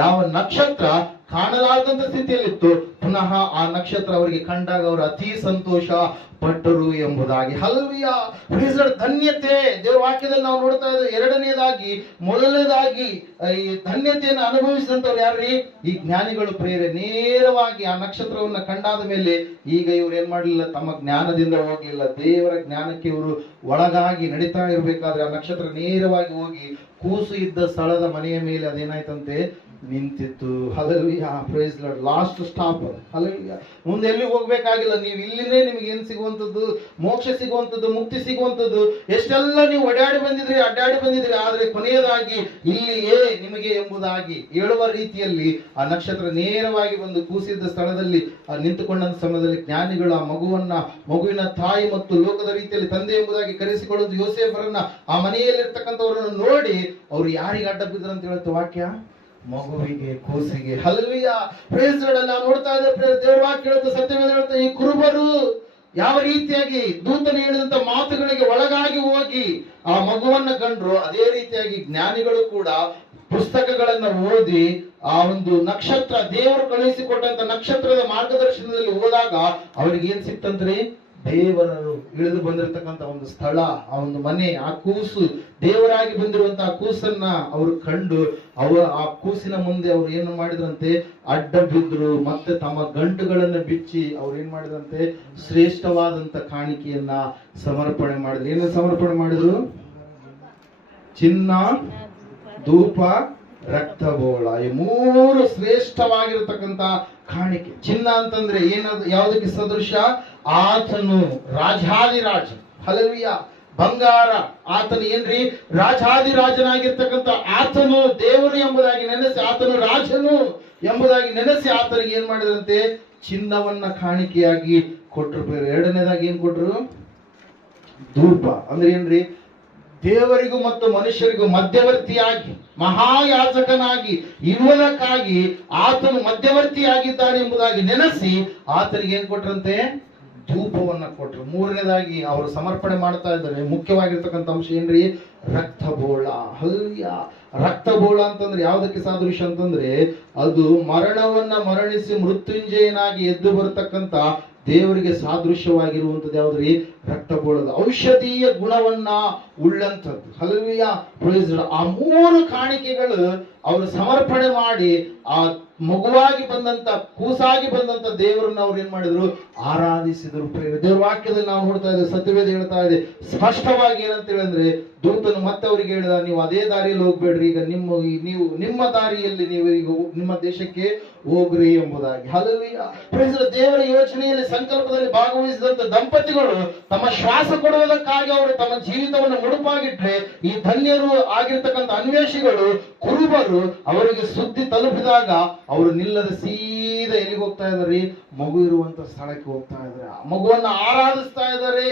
ಯಾವ ನಕ್ಷತ್ರ ಕಾಣಲಾರದಂತ ಸ್ಥಿತಿಯಲ್ಲಿತ್ತು. ಪುನಃ ಆ ನಕ್ಷತ್ರ ಅವರಿಗೆ ಕಂಡಾಗ ಅವರು ಅತಿ ಸಂತೋಷ ಪಟ್ಟರು ಎಂಬುದಾಗಿ. Hallelujah, praise the Lord. ಧನ್ಯತೆ ದೇವರ ವಾಕ್ಯದಲ್ಲಿ ನಾವು ನೋಡ್ತಾ ಇದ್ದೇವೆ. ಎರಡನೇದಾಗಿ, ಮೊದಲನೇದಾಗಿ ಈ ಧನ್ಯತೆಯನ್ನು ಅನುಭವಿಸಿದಂತವ್ರು ಯಾರ್ರಿ? ಈ ಜ್ಞಾನಿಗಳು ಪ್ರೇರೆ. ನೇರವಾಗಿ ಆ ನಕ್ಷತ್ರವನ್ನ ಕಂಡಾದ ಮೇಲೆ ಈಗ ಇವ್ರು ಏನ್ ಮಾಡಲಿಲ್ಲ, ತಮ್ಮ ಜ್ಞಾನದಿಂದ ಹೋಗ್ಲಿಲ್ಲ, ದೇವರ ಜ್ಞಾನಕ್ಕೆ ಇವರು ಒಳಗಾಗಿ ನಡೀತಾ ಇರ್ಬೇಕಾದ್ರೆ ಆ ನಕ್ಷತ್ರ ನೇರವಾಗಿ ಹೋಗಿ ಕೂಸು ಇದ್ದ ಸ್ಥಳದ ಮನೆಯ ಮೇಲೆ ಅದೇನಾಯ್ತಂತೆ, ನಿಂತಿತ್ತು. Hallelujah, praise the Lord. Last stop. Hallelujah. ಮುಂದೆ ಎಲ್ಲಿ ಹೋಗ್ಬೇಕಾಗಿಲ್ಲ, ನೀವು ಇಲ್ಲಿನೇ ನಿಮಗೆ ಏನ್ ಸಿಗುವಂತದ್ದು, ಮೋಕ್ಷ ಸಿಗುವಂತದ್ದು, ಮುಕ್ತಿ ಸಿಗುವಂತದ್ದು. ಎಷ್ಟೆಲ್ಲ ನೀವು ಅಡ್ಡಾಡಿ ಬಂದಿದ್ರಿ, ಆದ್ರೆ ಕೊನೆಯದಾಗಿ ಇಲ್ಲಿಯೇ ನಿಮಗೆ ಎಂಬುದಾಗಿ ಹೇಳುವ ರೀತಿಯಲ್ಲಿ ಆ ನಕ್ಷತ್ರ ನೇರವಾಗಿ ಬಂದು ಕೂಸಿದ್ದ ಸ್ಥಳದಲ್ಲಿ ನಿಂತುಕೊಂಡ ಸಮಯದಲ್ಲಿ ಜ್ಞಾನಿಗಳು ಆ ಮಗುವಿನ ತಾಯಿ ಮತ್ತು ಲೋಕದ ರೀತಿಯಲ್ಲಿ ತಂದೆ ಎಂಬುದಾಗಿ ಕರೆಸಿಕೊಳ್ಳುವುದು ಯೋಸೇಫರನ್ನ, ಆ ಮನೆಯಲ್ಲಿರ್ತಕ್ಕಂಥವರನ್ನು ನೋಡಿ ಅವರು ಯಾರಿಗೆ ಅಡ್ಡ ಬಿದ್ರು ಅಂತ ಹೇಳುತ್ತೆ ವಾಕ್ಯ? ಮಗುವಿಗೆ, ಕೂಸಿಗೆ. Hallelujah, praise the Lord. ನಾವು ನೋಡ್ತಾ ಇದ್ದೇವೆ, ದೇವರ ವಾಕ್ಯ ಹೇಳುತ್ತೆ, ಸತ್ಯವೇದ ಹೇಳುತ್ತೆ, ಈ ಕುರುಬರು ಯಾವ ರೀತಿಯಾಗಿ ದೂತನು ಹೇಳಿದಂತ ಮಾತುಗಳಿಗೆ ಒಳಗಾಗಿ ಹೋಗಿ ಆ ಮಗುವನ್ನ ಕಂಡ್ರು, ಅದೇ ರೀತಿಯಾಗಿ ಜ್ಞಾನಿಗಳು ಕೂಡ ಪುಸ್ತಕಗಳನ್ನ ಓದಿ ಆ ಒಂದು ನಕ್ಷತ್ರ, ದೇವರು ಕಳುಹಿಸಿಕೊಟ್ಟಂತ ನಕ್ಷತ್ರದ ಮಾರ್ಗದರ್ಶನದಲ್ಲಿ ಹೋದಾಗ ಅವ್ರಿಗೆ ಏನ್ ಸಿಕ್ತಂತ್ರಿ? ದೇವರು ಇಳಿದು ಬಂದಿರತಕ್ಕಂತ ಒಂದು ಸ್ಥಳ, ಆ ಒಂದು ಮನೆ, ಆ ಕೂಸು, ದೇವರಾಗಿ ಬಂದಿರುವಂತಹ ಕೂಸನ್ನ ಅವರು ಕಂಡು ಆ ಕೂಸಿನ ಮುಂದೆ ಅವ್ರು ಏನು ಮಾಡಿದ್ರಂತೆ? ಅಡ್ಡ ಬಿದ್ರು. ಮತ್ತೆ ತಮ್ಮ ಗಂಟುಗಳನ್ನ ಬಿಚ್ಚಿ ಅವ್ರು ಏನ್ ಮಾಡಿದ್ರಂತೆ? ಶ್ರೇಷ್ಠವಾದಂತ ಕಾಣಿಕೆಯನ್ನ ಸಮರ್ಪಣೆ ಮಾಡಿದ್ರು. ಏನು ಸಮರ್ಪಣೆ ಮಾಡಿದ್ರು? ಚಿನ್ನ, ಧೂಪ, ರಕ್ತಬೋಳ. ಈ ಮೂರು ಶ್ರೇಷ್ಠವಾಗಿರತಕ್ಕಂತ ಕಾಣಿಕೆ. ಚಿನ್ನ ಅಂತಂದ್ರೆ ಏನದು? ಯಾವುದಕ್ಕೆ ಸದೃಶ? ಆತನು ರಾಜಾದಿರಾಜ. ಹಲ್ಲೆಲೂಯಾ. ಬಂಗಾರ, ಆತನು ಏನ್ರಿ? ರಾಜಾದಿರಾಜನಾಗಿರ್ತಕ್ಕಂಥ ಆತನು ದೇವರು ಎಂಬುದಾಗಿ ನೆನೆಸಿ, ಆತನು ರಾಜನು ಎಂಬುದಾಗಿ ನೆನೆಸಿ ಆತನಿಗೆ ಏನ್ ಮಾಡಿದಂತೆ? ಚಿನ್ನವನ್ನ ಕಾಣಿಕೆಯಾಗಿ ಕೊಟ್ಟರು. ಎರಡನೇದಾಗಿ ಏನ್ ಕೊಟ್ರು? ಧೂಪ. ಅಂದ್ರೆ ಏನ್ರಿ? ದೇವರಿಗೂ ಮತ್ತು ಮನುಷ್ಯರಿಗೂ ಮಧ್ಯವರ್ತಿಯಾಗಿ, ಮಹಾಯಾಜಕನಾಗಿ ಇರುವುದಕ್ಕಾಗಿ ಆತನು ಮಧ್ಯವರ್ತಿಯಾಗಿದ್ದಾನೆ ಎಂಬುದಾಗಿ ನೆನೆಸಿ ಆತನಿಗೆ ಏನ್ ಕೊಟ್ರಂತೆ? ಧೂಪವನ್ನ ಕೊಟ್ರು. ಮೂರನೇದಾಗಿ ಅವರು ಸಮರ್ಪಣೆ ಮಾಡ್ತಾ ಇದ್ದಾರೆ. ಮುಖ್ಯವಾಗಿರ್ತಕ್ಕಂಥ ಅಂಶ ಏನ್ರಿ? ರಕ್ತಬೋಳ. ಹಲ್ಲೆಲೂಯಾ. ರಕ್ತಬೋಳ ಅಂತಂದ್ರೆ ಯಾವುದಕ್ಕೆ ಸಾದೃಶ್ಯ ಅಂತಂದ್ರೆ, ಅದು ಮರಣವನ್ನ ಮರಣಿಸಿ ಮೃತ್ಯುಂಜಯನಾಗಿ ಎದ್ದು ಬರತಕ್ಕಂತ ದೇವರಿಗೆ ಸಾದೃಶ್ಯವಾಗಿರುವಂತದ್ದು ಯಾವ್ದ್ರಿ? ರಕ್ತಬೋಳದ ಔಷಧೀಯ ಗುಣವನ್ನ ಉಳ್ಳಂಥದ್ದು. Hallelujah, praise the Lord. ಆ ಮೂರು ಕಾಣಿಕೆಗಳು ಅವರು ಸಮರ್ಪಣೆ ಮಾಡಿ ಆ ಮಗುವಾಗಿ ಬಂದಂತ, ಕೂಸಾಗಿ ಬಂದಂತ ದೇವರನ್ನ ಅವ್ರು ಏನ್ ಮಾಡಿದ್ರು? ಆರಾಧಿಸಿದ್ರು. ದೇವರ ವಾಕ್ಯದಲ್ಲಿ ನಾವು ನೋಡ್ತಾ ಇದ್ದೇವೆ, ಸತ್ಯವೇದ ಹೇಳ್ತಾ ಇದೆ ಸ್ಪಷ್ಟವಾಗಿ. ಏನಂತ ಹೇಳಿದ್ರೆ, ದೂತನು ಮತ್ತೆ ಅವರಿಗೆ ಹೇಳಿದ, ನೀವು ಅದೇ ದಾರಿಯಲ್ಲಿ ಹೋಗ್ಬೇಡ್ರಿ, ಈಗ ನೀವು ನಿಮ್ಮ ದಾರಿಯಲ್ಲಿ ನೀವು ಈಗ ನಿಮ್ಮ ದೇಶಕ್ಕೆ ಹೋಗ್ರಿ ಎಂಬುದಾಗಿ. Hallelujah, praise the Lord. ದೇವರ ಯೋಚನೆಯಲ್ಲಿ, ಸಂಕಲ್ಪದಲ್ಲಿ ಭಾಗವಹಿಸಿದಂತ ದಂಪತಿಗಳು ತಮ್ಮ ಶ್ವಾಸ ಕೊಡುವುದಕ್ಕಾಗಿ ಅವರು ತಮ್ಮ ಜೀವಿತವನ್ನು ಮುಡುಪಾಗಿಟ್ರೆ, ಈ ಧನ್ಯರು ಆಗಿರ್ತಕ್ಕಂಥ ಅನ್ವೇಷಿಗಳು, ಕುರುಬರು, ಅವರಿಗೆ ಸುದ್ದಿ ತಲುಪಿದಾಗ ಅವರು ನಿಲ್ಲದ ಸೀದಾ ಎಲ್ಲಿಗೆ ಹೋಗ್ತಾ ಇದಾರೆ? ಮಗು ಇರುವಂತ ಸ್ಥಳಕ್ಕೆ ಹೋಗ್ತಾ ಇದ್ದಾರೆ. ಮಗುವನ್ನ ಆರಾಧಿಸ್ತಾ ಇದ್ದಾರೆ,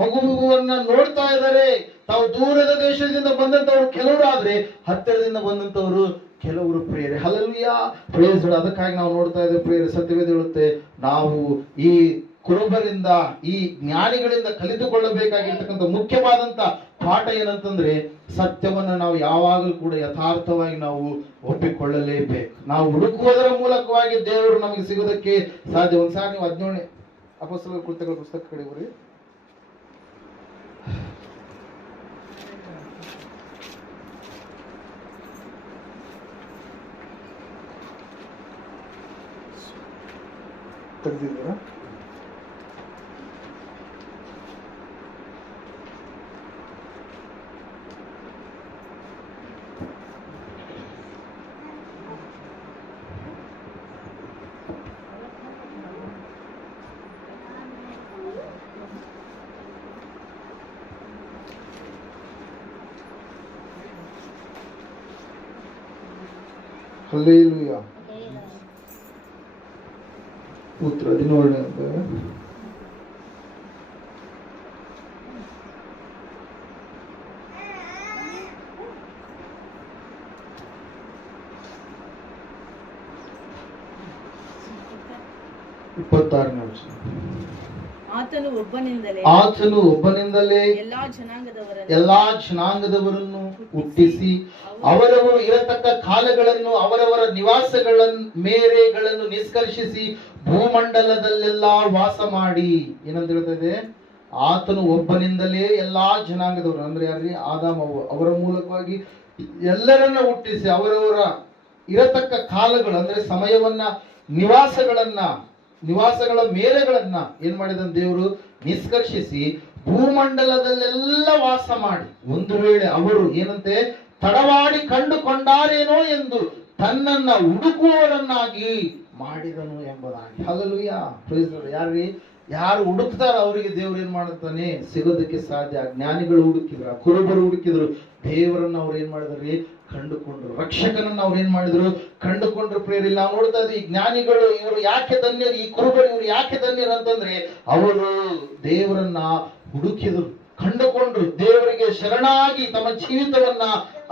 ಮಗುವನ್ನ ನೋಡ್ತಾ ಇದ್ದಾರೆ. ತಾವು ದೂರದ ದೇಶದಿಂದ ಬಂದಂತವ್ರು ಕೆಲವರು, ಆದ್ರೆ ಹತ್ತಿರದಿಂದ ಬಂದಂತವರು ಕೆಲವರು ಪ್ರೇರೆ. Hallelujah, praise the Lord. ಅದಕ್ಕಾಗಿ ನಾವು ನೋಡ್ತಾ ಇದ್ದೇವೆ ಪ್ರೇರೆ, ಸತ್ಯವೇದ ಹೇಳುತ್ತೆ, ನಾವು ಈ ಕುರುಬರಿಂದ, ಈ ಜ್ಞಾನಿಗಳಿಂದ ಕಲಿತುಕೊಳ್ಳಬೇಕಾಗಿರ್ತಕ್ಕಂಥ ಮುಖ್ಯವಾದಂತ ಪಾಠ ಏನಂತಂದ್ರೆ, ಸತ್ಯವನ್ನ ನಾವು ಯಾವಾಗಲೂ ಕೂಡ ಯಥಾರ್ಥವಾಗಿ ನಾವು ಒಪ್ಪಿಕೊಳ್ಳಲೇಬೇಕು. ನಾವು ಹುಡುಕುವುದರ ಮೂಲಕವಾಗಿ ದೇವರು ನಮಗೆ ಸಿಗೋದಕ್ಕೆ ಸಾಧ್ಯ. ಒಂದ್ಸಾರಿ ನೀವು 17ನೇ ಅಪೊಸ್ತಲರ ಕೃತ್ಯಗಳ ಪುಸ್ತಕ ಕಡೆ ಬರಿ. ತೆಗೆದಿದ್ದೀರಾ? ಹಲ್ಲೆಲೂಯಾ. ಪುತ್ರ 17ನೇ ಅಧ್ಯಾಯ. ಇಪ್ಪತ್ತಾರನೇ ವರ್ಷ. ಆತನು ಒಬ್ಬನಿಂದಲೇ ಎಲ್ಲಾ ಜನಾಂಗದವರನ್ನು ಹುಟ್ಟಿಸಿ ಅವರವರು ಇರತಕ್ಕ ಕಾಲಗಳನ್ನು ಅವರವರ ನಿವಾಸಗಳ ಮೇರೆಗಳನ್ನು ನಿಷ್ಕರ್ಷಿಸಿ ಭೂಮಂಡಲದಲ್ಲೆಲ್ಲ ವಾಸ ಮಾಡಿ. ಏನಂತ ಹೇಳ್ತಾ ಇದೆ? ಆತನು ಒಬ್ಬನಿಂದಲೇ ಎಲ್ಲಾ ಜನಾಂಗದವರು ಅಂದ್ರೆ ಯಾರ್ರಿ? ಆದಾಮ ಅವರ ಮೂಲಕವಾಗಿ ಎಲ್ಲರನ್ನ ಹುಟ್ಟಿಸಿ ಅವರವರ ಇರತಕ್ಕ ಕಾಲಗಳು ಅಂದ್ರೆ ಸಮಯವನ್ನ ನಿವಾಸಗಳ ಮೇರೆಗಳನ್ನ ಏನ್ ಮಾಡಿದ ದೇವರು ನಿಷ್ಕರ್ಷಿಸಿ ಭೂಮಂಡಲದಲ್ಲೆಲ್ಲ ವಾಸ ಮಾಡಿ ಒಂದು ವೇಳೆ ಅವರು ಏನಂತೆ ತಡವಾಡಿ ಕಂಡುಕೊಂಡಾರೇನೋ ಎಂದು ತನ್ನನ್ನ ಹುಡುಕುವವರನ್ನಾಗಿ ಮಾಡಿದನು ಎಂಬುದಾಗಿ. Hallelujah, praise the Lord. ಯಾರ್ರಿ? ಯಾರು ಹುಡುಕ್ತಾರ ಅವರಿಗೆ ದೇವ್ರು ಏನ್ ಮಾಡುತ್ತಾನೆ? ಸಿಗೋದಕ್ಕೆ ಸಾಧ್ಯ. ಜ್ಞಾನಿಗಳು ಹುಡುಕಿದ್ರು, ಕುರುಬರು ಹುಡುಕಿದ್ರು, ದೇವರನ್ನ ಅವ್ರು ಏನ್ ಮಾಡಿದ್ರಿ? ಕಂಡುಕೊಂಡ್ರು. ರಕ್ಷಕನನ್ನ ಅವ್ರು ಏನ್ ಮಾಡಿದ್ರು? ಕಂಡುಕೊಂಡ್ರು. ಪ್ರೇರಿಲ್ಲ ನಾವು ನೋಡ್ತಾ ಇದ್ವಿ, ಈ ಜ್ಞಾನಿಗಳು ಇವರು ಯಾಕೆ ಧನ್ಯರು, ಈ ಕುರುಬರು ಇವರು ಯಾಕೆ ಧನ್ಯರು ಅಂತಂದ್ರೆ ಅವರು ದೇವರನ್ನ ಹುಡುಕಿದ್ರು, ಕಂಡುಕೊಂಡ್ರು, ದೇವರಿಗೆ ಶರಣಾಗಿ ತಮ್ಮ ಜೀವಿತವನ್ನ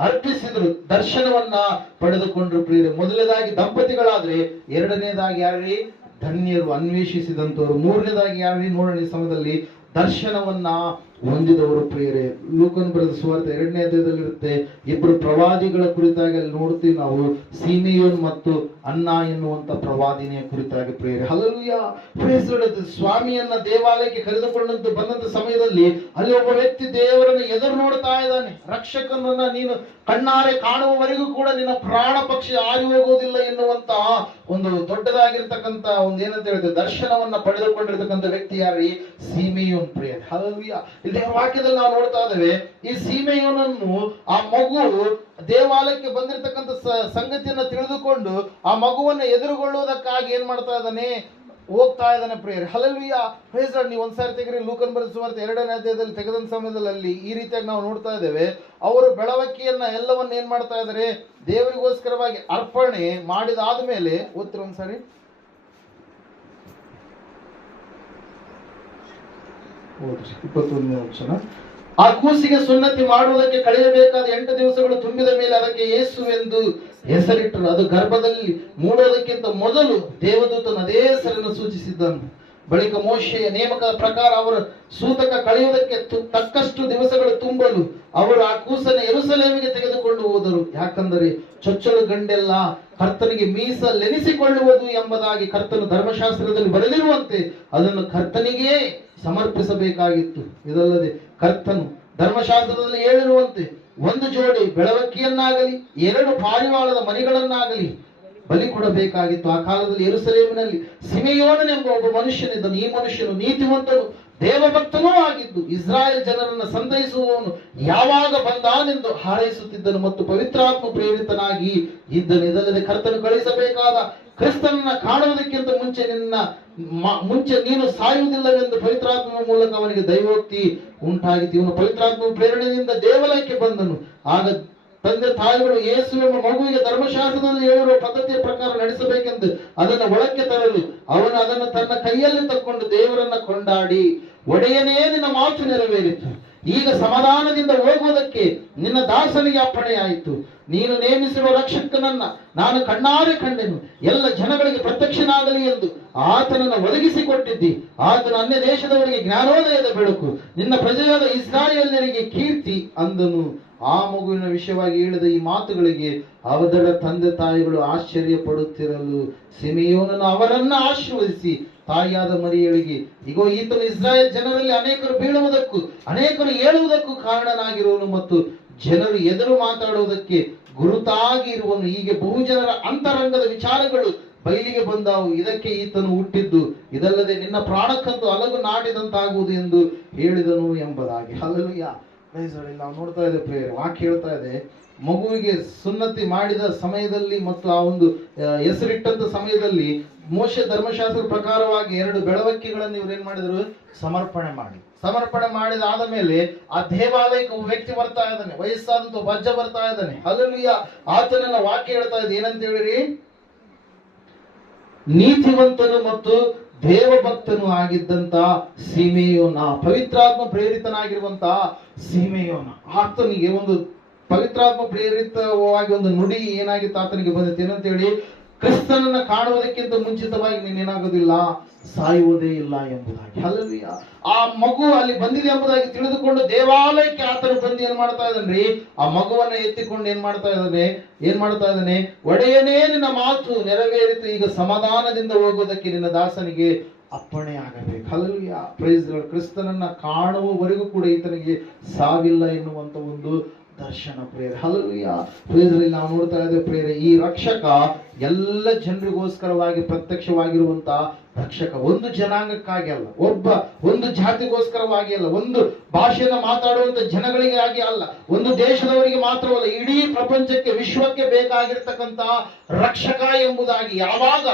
ಅರ್ಪಿಸಿದ್ರು, ದರ್ಶನವನ್ನ ಪಡೆದುಕೊಂಡ್ರು. ಪ್ರಿಯರೇ, ಮೊದಲನೇದಾಗಿ ದಂಪತಿಗಳಾದ್ರೆ, ಎರಡನೇದಾಗಿ ಯಾರ್ರಿ? ಧನ್ಯರು, ಅನ್ವೇಷಿಸಿದಂತವರು. ಮೂರನೇದಾಗಿ ಯಾರ್ರಿ? ನೋಡೋಣ ಈ ಸಮಯದಲ್ಲಿ ದರ್ಶನವನ್ನ ಹೊಂದಿದವರು. ಪ್ರಿಯರೇ, ಲೂಕನ್ ಬರೆದ ಸುವಾರ್ತೆ 2ನೇ ಅಧ್ಯಾಯದಲ್ಲಿರುತ್ತೆ, ಇಬ್ಬರು ಪ್ರವಾದಿಗಳ ಕುರಿತಾಗಿ ಅಲ್ಲಿ ನೋಡ್ತೀವಿ ನಾವು, ಸಿಮೆಯೋನ್ ಮತ್ತು ಅನ್ನ ಎನ್ನುವಂತ ಪ್ರವಾದಿನಿಯ ಕುರಿತಾಗಿ. ಪ್ರಿಯರೇ, ಹಲ್ಲೆಲೂಯಾ, ಪ್ರೈಸ್ ದಿ ಲಾರ್ಡ್. ಸ್ವಾಮಿಯನ್ನ ದೇವಾಲಯಕ್ಕೆ ಕರೆದುಕೊಂಡಂತ ಬಂದಂತ ಸಮಯದಲ್ಲಿ ಅಲ್ಲಿ ಒಬ್ಬ ವ್ಯಕ್ತಿ ದೇವರನ್ನು ಎದುರು ನೋಡ್ತಾ ಇದ್ದಾನೆ. ರಕ್ಷಕನನ್ನ ನೀನು ಕಣ್ಣಾರೆ ಕಾಣುವವರೆಗೂ ಕೂಡ ನಿನ್ನ ಪ್ರಾಣ ಪಕ್ಷಿ ಆರಿ ಹೋಗುವುದಿಲ್ಲ ಎನ್ನುವಂತ ಒಂದು ದೊಡ್ಡದಾಗಿರ್ತಕ್ಕಂತ ಒಂದು ಏನಂತ ಹೇಳಿದ್ರೆ ದರ್ಶನವನ್ನ ಪಡೆದುಕೊಂಡಿರ್ತಕ್ಕಂಥ ವ್ಯಕ್ತಿ ಯಾರೀ? ಸಿಮೆಯೋನ್. ಪ್ರಿಯರೇ, ಹಲ್ಲೆಲೂಯಾ. ಇಲ್ಲಿ ವಾಕ್ಯದಲ್ಲಿ ನಾವು ನೋಡ್ತಾ ಇದ್ದೇವೆ, ಈ ಸಿಮೆಯೋನನ್ನು ಆ ಮಗು ದೇವಾಲಯಕ್ಕೆ ಬಂದಿರತಕ್ಕಂಥ ಸಂಗತಿಯನ್ನ ತಿಳಿದುಕೊಂಡು ಆ ಮಗುವನ್ನ ಎದುರುಗೊಳ್ಳುವುದಕ್ಕಾಗಿ ಏನ್ ಮಾಡ್ತಾ ಇದ್ದಾನೆ? ಹೋಗ್ತಾ ಇದ್ದಾನೆ. ಪ್ರಿಯರೇ, ಹಲ್ಲೆಲೂಯಾ, ಪ್ರೈಸ್ ದಿ ಲಾರ್ಡ್. ನೀವು ಒಂದ್ಸಾರಿ ತೆಗಿರಿ, ಲೂಕನ್ ಬರೆದ ಸುವಾರ್ತೆ 2ನೇ ಅಧ್ಯಾಯದಲ್ಲಿ ತೆಗೆದಂತ ಸಮಯದಲ್ಲಿ ಅಲ್ಲಿ ಈ ರೀತಿಯಾಗಿ ನಾವು ನೋಡ್ತಾ ಇದ್ದೇವೆ, ಅವರು ಬೆಳವಕ್ಕಿಯನ್ನ ಎಲ್ಲವನ್ನ ಏನ್ ಮಾಡ್ತಾ ಇದ್ದಾರೆ? ದೇವರಿಗೋಸ್ಕರವಾಗಿ ಅರ್ಪಣೆ ಮಾಡಿದಾದ ಮೇಲೆ ಓದ್ತಿರ ಒಂದ್ಸಾರಿ. 21ನೇ ವಚನ. ಆ ಕೂಸಿಗೆ ಸುನ್ನತಿ ಮಾಡುವುದಕ್ಕೆ ಕಳೆಯಬೇಕಾದ 8 ದಿವಸಗಳು ತುಂಬಿದ ಮೇಲೆ ಅದಕ್ಕೆ ಯೇಸು ಎಂದು ಹೆಸರಿಟ್ಟರು. ಅದು ಗರ್ಭದಲ್ಲಿ ಮೂಡೋದಕ್ಕಿಂತ ಮೊದಲು ದೇವದೂತನು ಅದೇ ಹೆಸರನ್ನು ಸೂಚಿಸಿದ್ದನು. ಬಳಿಕ ಮೋಶೆಯ ನೇಮಕದ ಪ್ರಕಾರ ಅವರ ಸೂತಕ ಕಳೆಯುವುದಕ್ಕೆ ತಕ್ಕಷ್ಟು ದಿವಸಗಳು ತುಂಬಲು ಅವರು ಆ ಕೂಸನ್ನು ಯೆರೂಸಲೇಮಿಗೆ ತೆಗೆದುಕೊಂಡು ಹೋದರು. ಯಾಕಂದರೆ ಚೊಚ್ಚಲು ಗಂಡೆಲ್ಲ ಕರ್ತನಿಗೆ ಮೀಸಲೆನಿಸಿಕೊಳ್ಳುವುದು ಎಂಬುದಾಗಿ ಕರ್ತನು ಧರ್ಮಶಾಸ್ತ್ರದಲ್ಲಿ ಬರೆದಿರುವಂತೆ ಅದನ್ನು ಕರ್ತನಿಗೆ ಸಮರ್ಪಿಸಬೇಕಾಗಿತ್ತು. ಇದಲ್ಲದೆ ಕರ್ತನು ಧರ್ಮಶಾಸ್ತ್ರದಲ್ಲಿ ಹೇಳಿರುವಂತೆ ಒಂದು ಜೋಡಿ ಬೆಳವಕ್ಕಿಯನ್ನಾಗಲಿ 2 ಪಾರಿವಾಳದ ಮರಿಗಳನ್ನಾಗಲಿ ಬಲಿ ಕೊಡಬೇಕಾಗಿತ್ತು. ಆ ಕಾಲದಲ್ಲಿ ಯೆರೂಸಲೇಮಿನಲ್ಲಿ ಸಿಮೆಯೋನನೆಂಬ ಒಬ್ಬ ಮನುಷ್ಯನಿದ್ದನು. ಈ ಮನುಷ್ಯನು ನೀತಿವಂತನು, ದೇವಭಕ್ತನೂ ಆಗಿದ್ದು ಇಸ್ರಾಯೇಲ್ ಜನರನ್ನ ಸಂತೈಸುವವನು ಯಾವಾಗ ಬಂದಾನೆಂದು ಹಾರೈಸುತ್ತಿದ್ದನು ಮತ್ತು ಪವಿತ್ರಾತ್ಮ ಪ್ರೇರಿತನಾಗಿ ಇದ್ದನು. ಇದಲ್ಲದೆ ಕರ್ತನು ಕಳಿಸಬೇಕಾದ ಕ್ರಿಸ್ತನನ್ನ ಕಾಣುವುದಕ್ಕಿಂತ ಮುಂಚೆ ನೀನು ಸಾಯುವುದಿಲ್ಲವೆಂದು ಪವಿತ್ರಾತ್ಮನ ಮೂಲಕ ಅವನಿಗೆ ದೈವೋಕ್ತಿ ಉಂಟಾಗಿತ್ತು. ಇವನು ಪವಿತ್ರಾತ್ಮ ಪ್ರೇರಣೆಯಿಂದ ದೇವಾಲಯಕ್ಕೆ ಬಂದನು. ಆಗ ತಂದೆ ತಾಯಿಗಳು ಯೇಸು ಎಂಬ ಮಗುವಿಗೆ ಧರ್ಮಶಾಸ್ತ್ರದಲ್ಲಿ ಹೇಳಿರುವ ಪದ್ಧತಿಯ ಪ್ರಕಾರ ನಡೆಸಬೇಕೆಂದು ಅದನ್ನು ಒಳಕ್ಕೆ ತರಲು ಅವನು ಅದನ್ನು ತನ್ನ ಕೈಯಲ್ಲಿ ತಕ್ಕೊಂಡು ದೇವರನ್ನ ಕೊಂಡಾಡಿ, ಒಡೆಯನೇ ನಿನ್ನ ಮಾತು ನೆರವೇರಿತು, ಈಗ ಸಮಾಧಾನದಿಂದ ಹೋಗುವುದಕ್ಕೆ ನಿನ್ನ ದಾಸನಿಗೆ ಅಪ್ಪಣೆಯಾಯಿತು. ನೀನು ನೇಮಿಸಿರುವ ರಕ್ಷಕನನ್ನ ನಾನು ಕಣ್ಣಾರೆ ಕಂಡೆನು, ಎಲ್ಲ ಜನಗಳಿಗೆ ಪ್ರತ್ಯಕ್ಷನಾಗಲಿ ಎಂದು ಆತನನ್ನು ಒದಗಿಸಿಕೊಟ್ಟಿದ್ದಿ. ಆತನು ಅನ್ಯ ದೇಶದವರಿಗೆ ಜ್ಞಾನೋದಯದ ಬೆಳಕು, ನಿನ್ನ ಪ್ರಜೆಯಾದ ಇಸ್ರಾಯೇಲ್ಯರಿಗೆ ಕೀರ್ತಿ ಅಂದನು. ಆ ಮಗುವಿನ ವಿಷಯವಾಗಿ ಹೇಳಿದ ಈ ಮಾತುಗಳಿಗೆ ಅವರ ತಂದೆ ತಾಯಿಗಳು ಆಶ್ಚರ್ಯ ಪಡುತ್ತಿರಲು ಸಿಮೆಯೋನನು ಅವರನ್ನ ಆಶೀರ್ವದಿಸಿ ತಾಯಿಯಾದ ಮರಿಯಳಿಗೆ, ಇಗೋ ಈತನು ಇಸ್ರಾಯೇಲ್ ಜನರಲ್ಲಿ ಅನೇಕರು ಬೀಳುವುದಕ್ಕೂ ಅನೇಕರು ಏಳುವುದಕ್ಕೂ ಕಾರಣನಾಗಿರುವನು ಮತ್ತು ಜನರು ಎದುರು ಮಾತಾಡುವುದಕ್ಕೆ ಗುರುತಾಗಿ ಇರುವನು. ಹೀಗೆ ಬಹುಜನರ ಅಂತರಂಗದ ವಿಚಾರಗಳು ಬಯಲಿಗೆ ಬಂದಾವು. ಇದಕ್ಕೆ ಈತನು ಹುಟ್ಟಿದ್ದು, ಇದಲ್ಲದೆ ನಿನ್ನ ಪ್ರಾಣಕ್ಕಂತೂ ಅಲಗು ನಾಟಿದಂತಾಗುವುದು ಎಂದು ಹೇಳಿದನು ಎಂಬುದಾಗಿ. ಹಲ್ಲೆಲೂಯಾ. ನಾವು ನೋಡ್ತಾ ಇದ್ದೇವೆ ಪ್ರೇಯರ್, ವಾಕ್ಯ ಹೇಳ್ತಾ ಇದೆ, ಮಗುವಿಗೆ ಸುನ್ನತಿ ಮಾಡಿದ ಸಮಯದಲ್ಲಿ ಮತ್ತು ಆ ಒಂದು ಹೆಸರಿಟ್ಟಂತ ಸಮಯದಲ್ಲಿ ಮೋಶೆ ಧರ್ಮಶಾಸ್ತ್ರ ಪ್ರಕಾರವಾಗಿ 2 ಬೆಳವಕ್ಕಿಗಳನ್ನು ಇವ್ರು ಏನ್ ಮಾಡಿದ್ರು? ಸಮರ್ಪಣೆ ಮಾಡಿದಾದ ಮೇಲೆ ಆ ದೇವಾಲಯಕ್ಕೆ ಒಬ್ಬ ವ್ಯಕ್ತಿ ಬರ್ತಾ ಇದ್ದಾನೆ, ವಯಸ್ಸಾದಂತ ವಜ್ಜ ಬರ್ತಾ ಇದ್ದಾನೆ. ಹಲ್ಲೆಲೂಯಾ. ಆತನನ್ನ ವಾಕ್ಯ ಹೇಳ್ತಾ ಇದೆ, ಏನಂತ ಹೇಳಿರಿ? ನೀತಿವಂತನು ಮತ್ತು ದೇವಭಕ್ತನು ಆಗಿದ್ದಂತ ಸಿಮೆಯೋನ, ಪವಿತ್ರಾತ್ಮ ಪ್ರೇರಿತನಾಗಿರುವಂತ ಸಿಮೆಯೋನ. ಆತನಿಗೆ ಒಂದು ಪವಿತ್ರಾತ್ಮ ಪ್ರೇರಿತವಾಗಿ ಒಂದು ನುಡಿ ಏನಾಗಿತ್ತು ಆತನಿಗೆ ಬಂದಿತ್ತು. ಏನಂತ ಹೇಳಿ? ಕ್ರಿಸ್ತನನ್ನ ಕಾಣುವುದಕ್ಕಿಂತ ಮುಂಚಿತವಾಗಿ ನೀನೇನಾಗೋದಿಲ್ಲ, ಸಾಯುವುದೇ ಇಲ್ಲ ಎಂಬುದಾಗಿ. ಹಲ್ಲೆಲೂಯಾ. ಆ ಮಗು ಅಲ್ಲಿ ಬಂದಿದೆ ಎಂಬುದಾಗಿ ತಿಳಿದುಕೊಂಡು ದೇವಾಲಯಕ್ಕೆ ಆತನು ಬಂದು ಏನ್ ಮಾಡ್ತಾ ಇದ್ದಾನ್ರಿ, ಆ ಮಗುವನ್ನ ಎತ್ತಿಕೊಂಡು ಏನ್ ಮಾಡ್ತಾ ಇದ್ದಾನೆ, ಒಡೆಯನೇ ನಿನ್ನ ಮಾತು ನೆರವೇರಿತು, ಈಗ ಸಮಾಧಾನದಿಂದ ಹೋಗುವುದಕ್ಕೆ ನಿನ್ನ ದಾಸನಿಗೆ ಅಪ್ಪಣೆ ಆಗಬೇಕು. ಹಲ್ಲೆಲೂಯಾ. Praise the Lord. ಕ್ರಿಸ್ತನನ್ನ ಕಾಣುವವರೆಗೂ ಕೂಡ ಈತನಿಗೆ ಸಾವಿಲ್ಲ ಎನ್ನುವಂತ ಒಂದು ದರ್ಶನ ಪ್ರೇರೆ. ಹಲ್ಲೆಲೂಯಾ. Praise the Lord. ನಾವು ನೋಡ್ತಾ ಇದ್ದೇವೆ ಪ್ರೇರೆ, ಈ ರಕ್ಷಕ ಎಲ್ಲ ಜನರಿಗೋಸ್ಕರವಾಗಿ ಪ್ರತ್ಯಕ್ಷವಾಗಿರುವಂತ ರಕ್ಷಕ. ಒಂದು ಜನಾಂಗಕ್ಕಾಗಿ ಅಲ್ಲ, ಒಂದು ಜಾತಿಗೋಸ್ಕರವಾಗಿ ಅಲ್ಲ, ಒಂದು ಭಾಷೆಯನ್ನು ಮಾತಾಡುವಂತ ಜನಗಳಿಗಾಗಿ ಅಲ್ಲ, ಒಂದು ದೇಶದವರಿಗೆ ಮಾತ್ರವಲ್ಲ, ಇಡೀ ಪ್ರಪಂಚಕ್ಕೆ, ವಿಶ್ವಕ್ಕೆ ಬೇಕಾಗಿರ್ತಕ್ಕಂತ ರಕ್ಷಕ ಎಂಬುದಾಗಿ ಯಾವಾಗ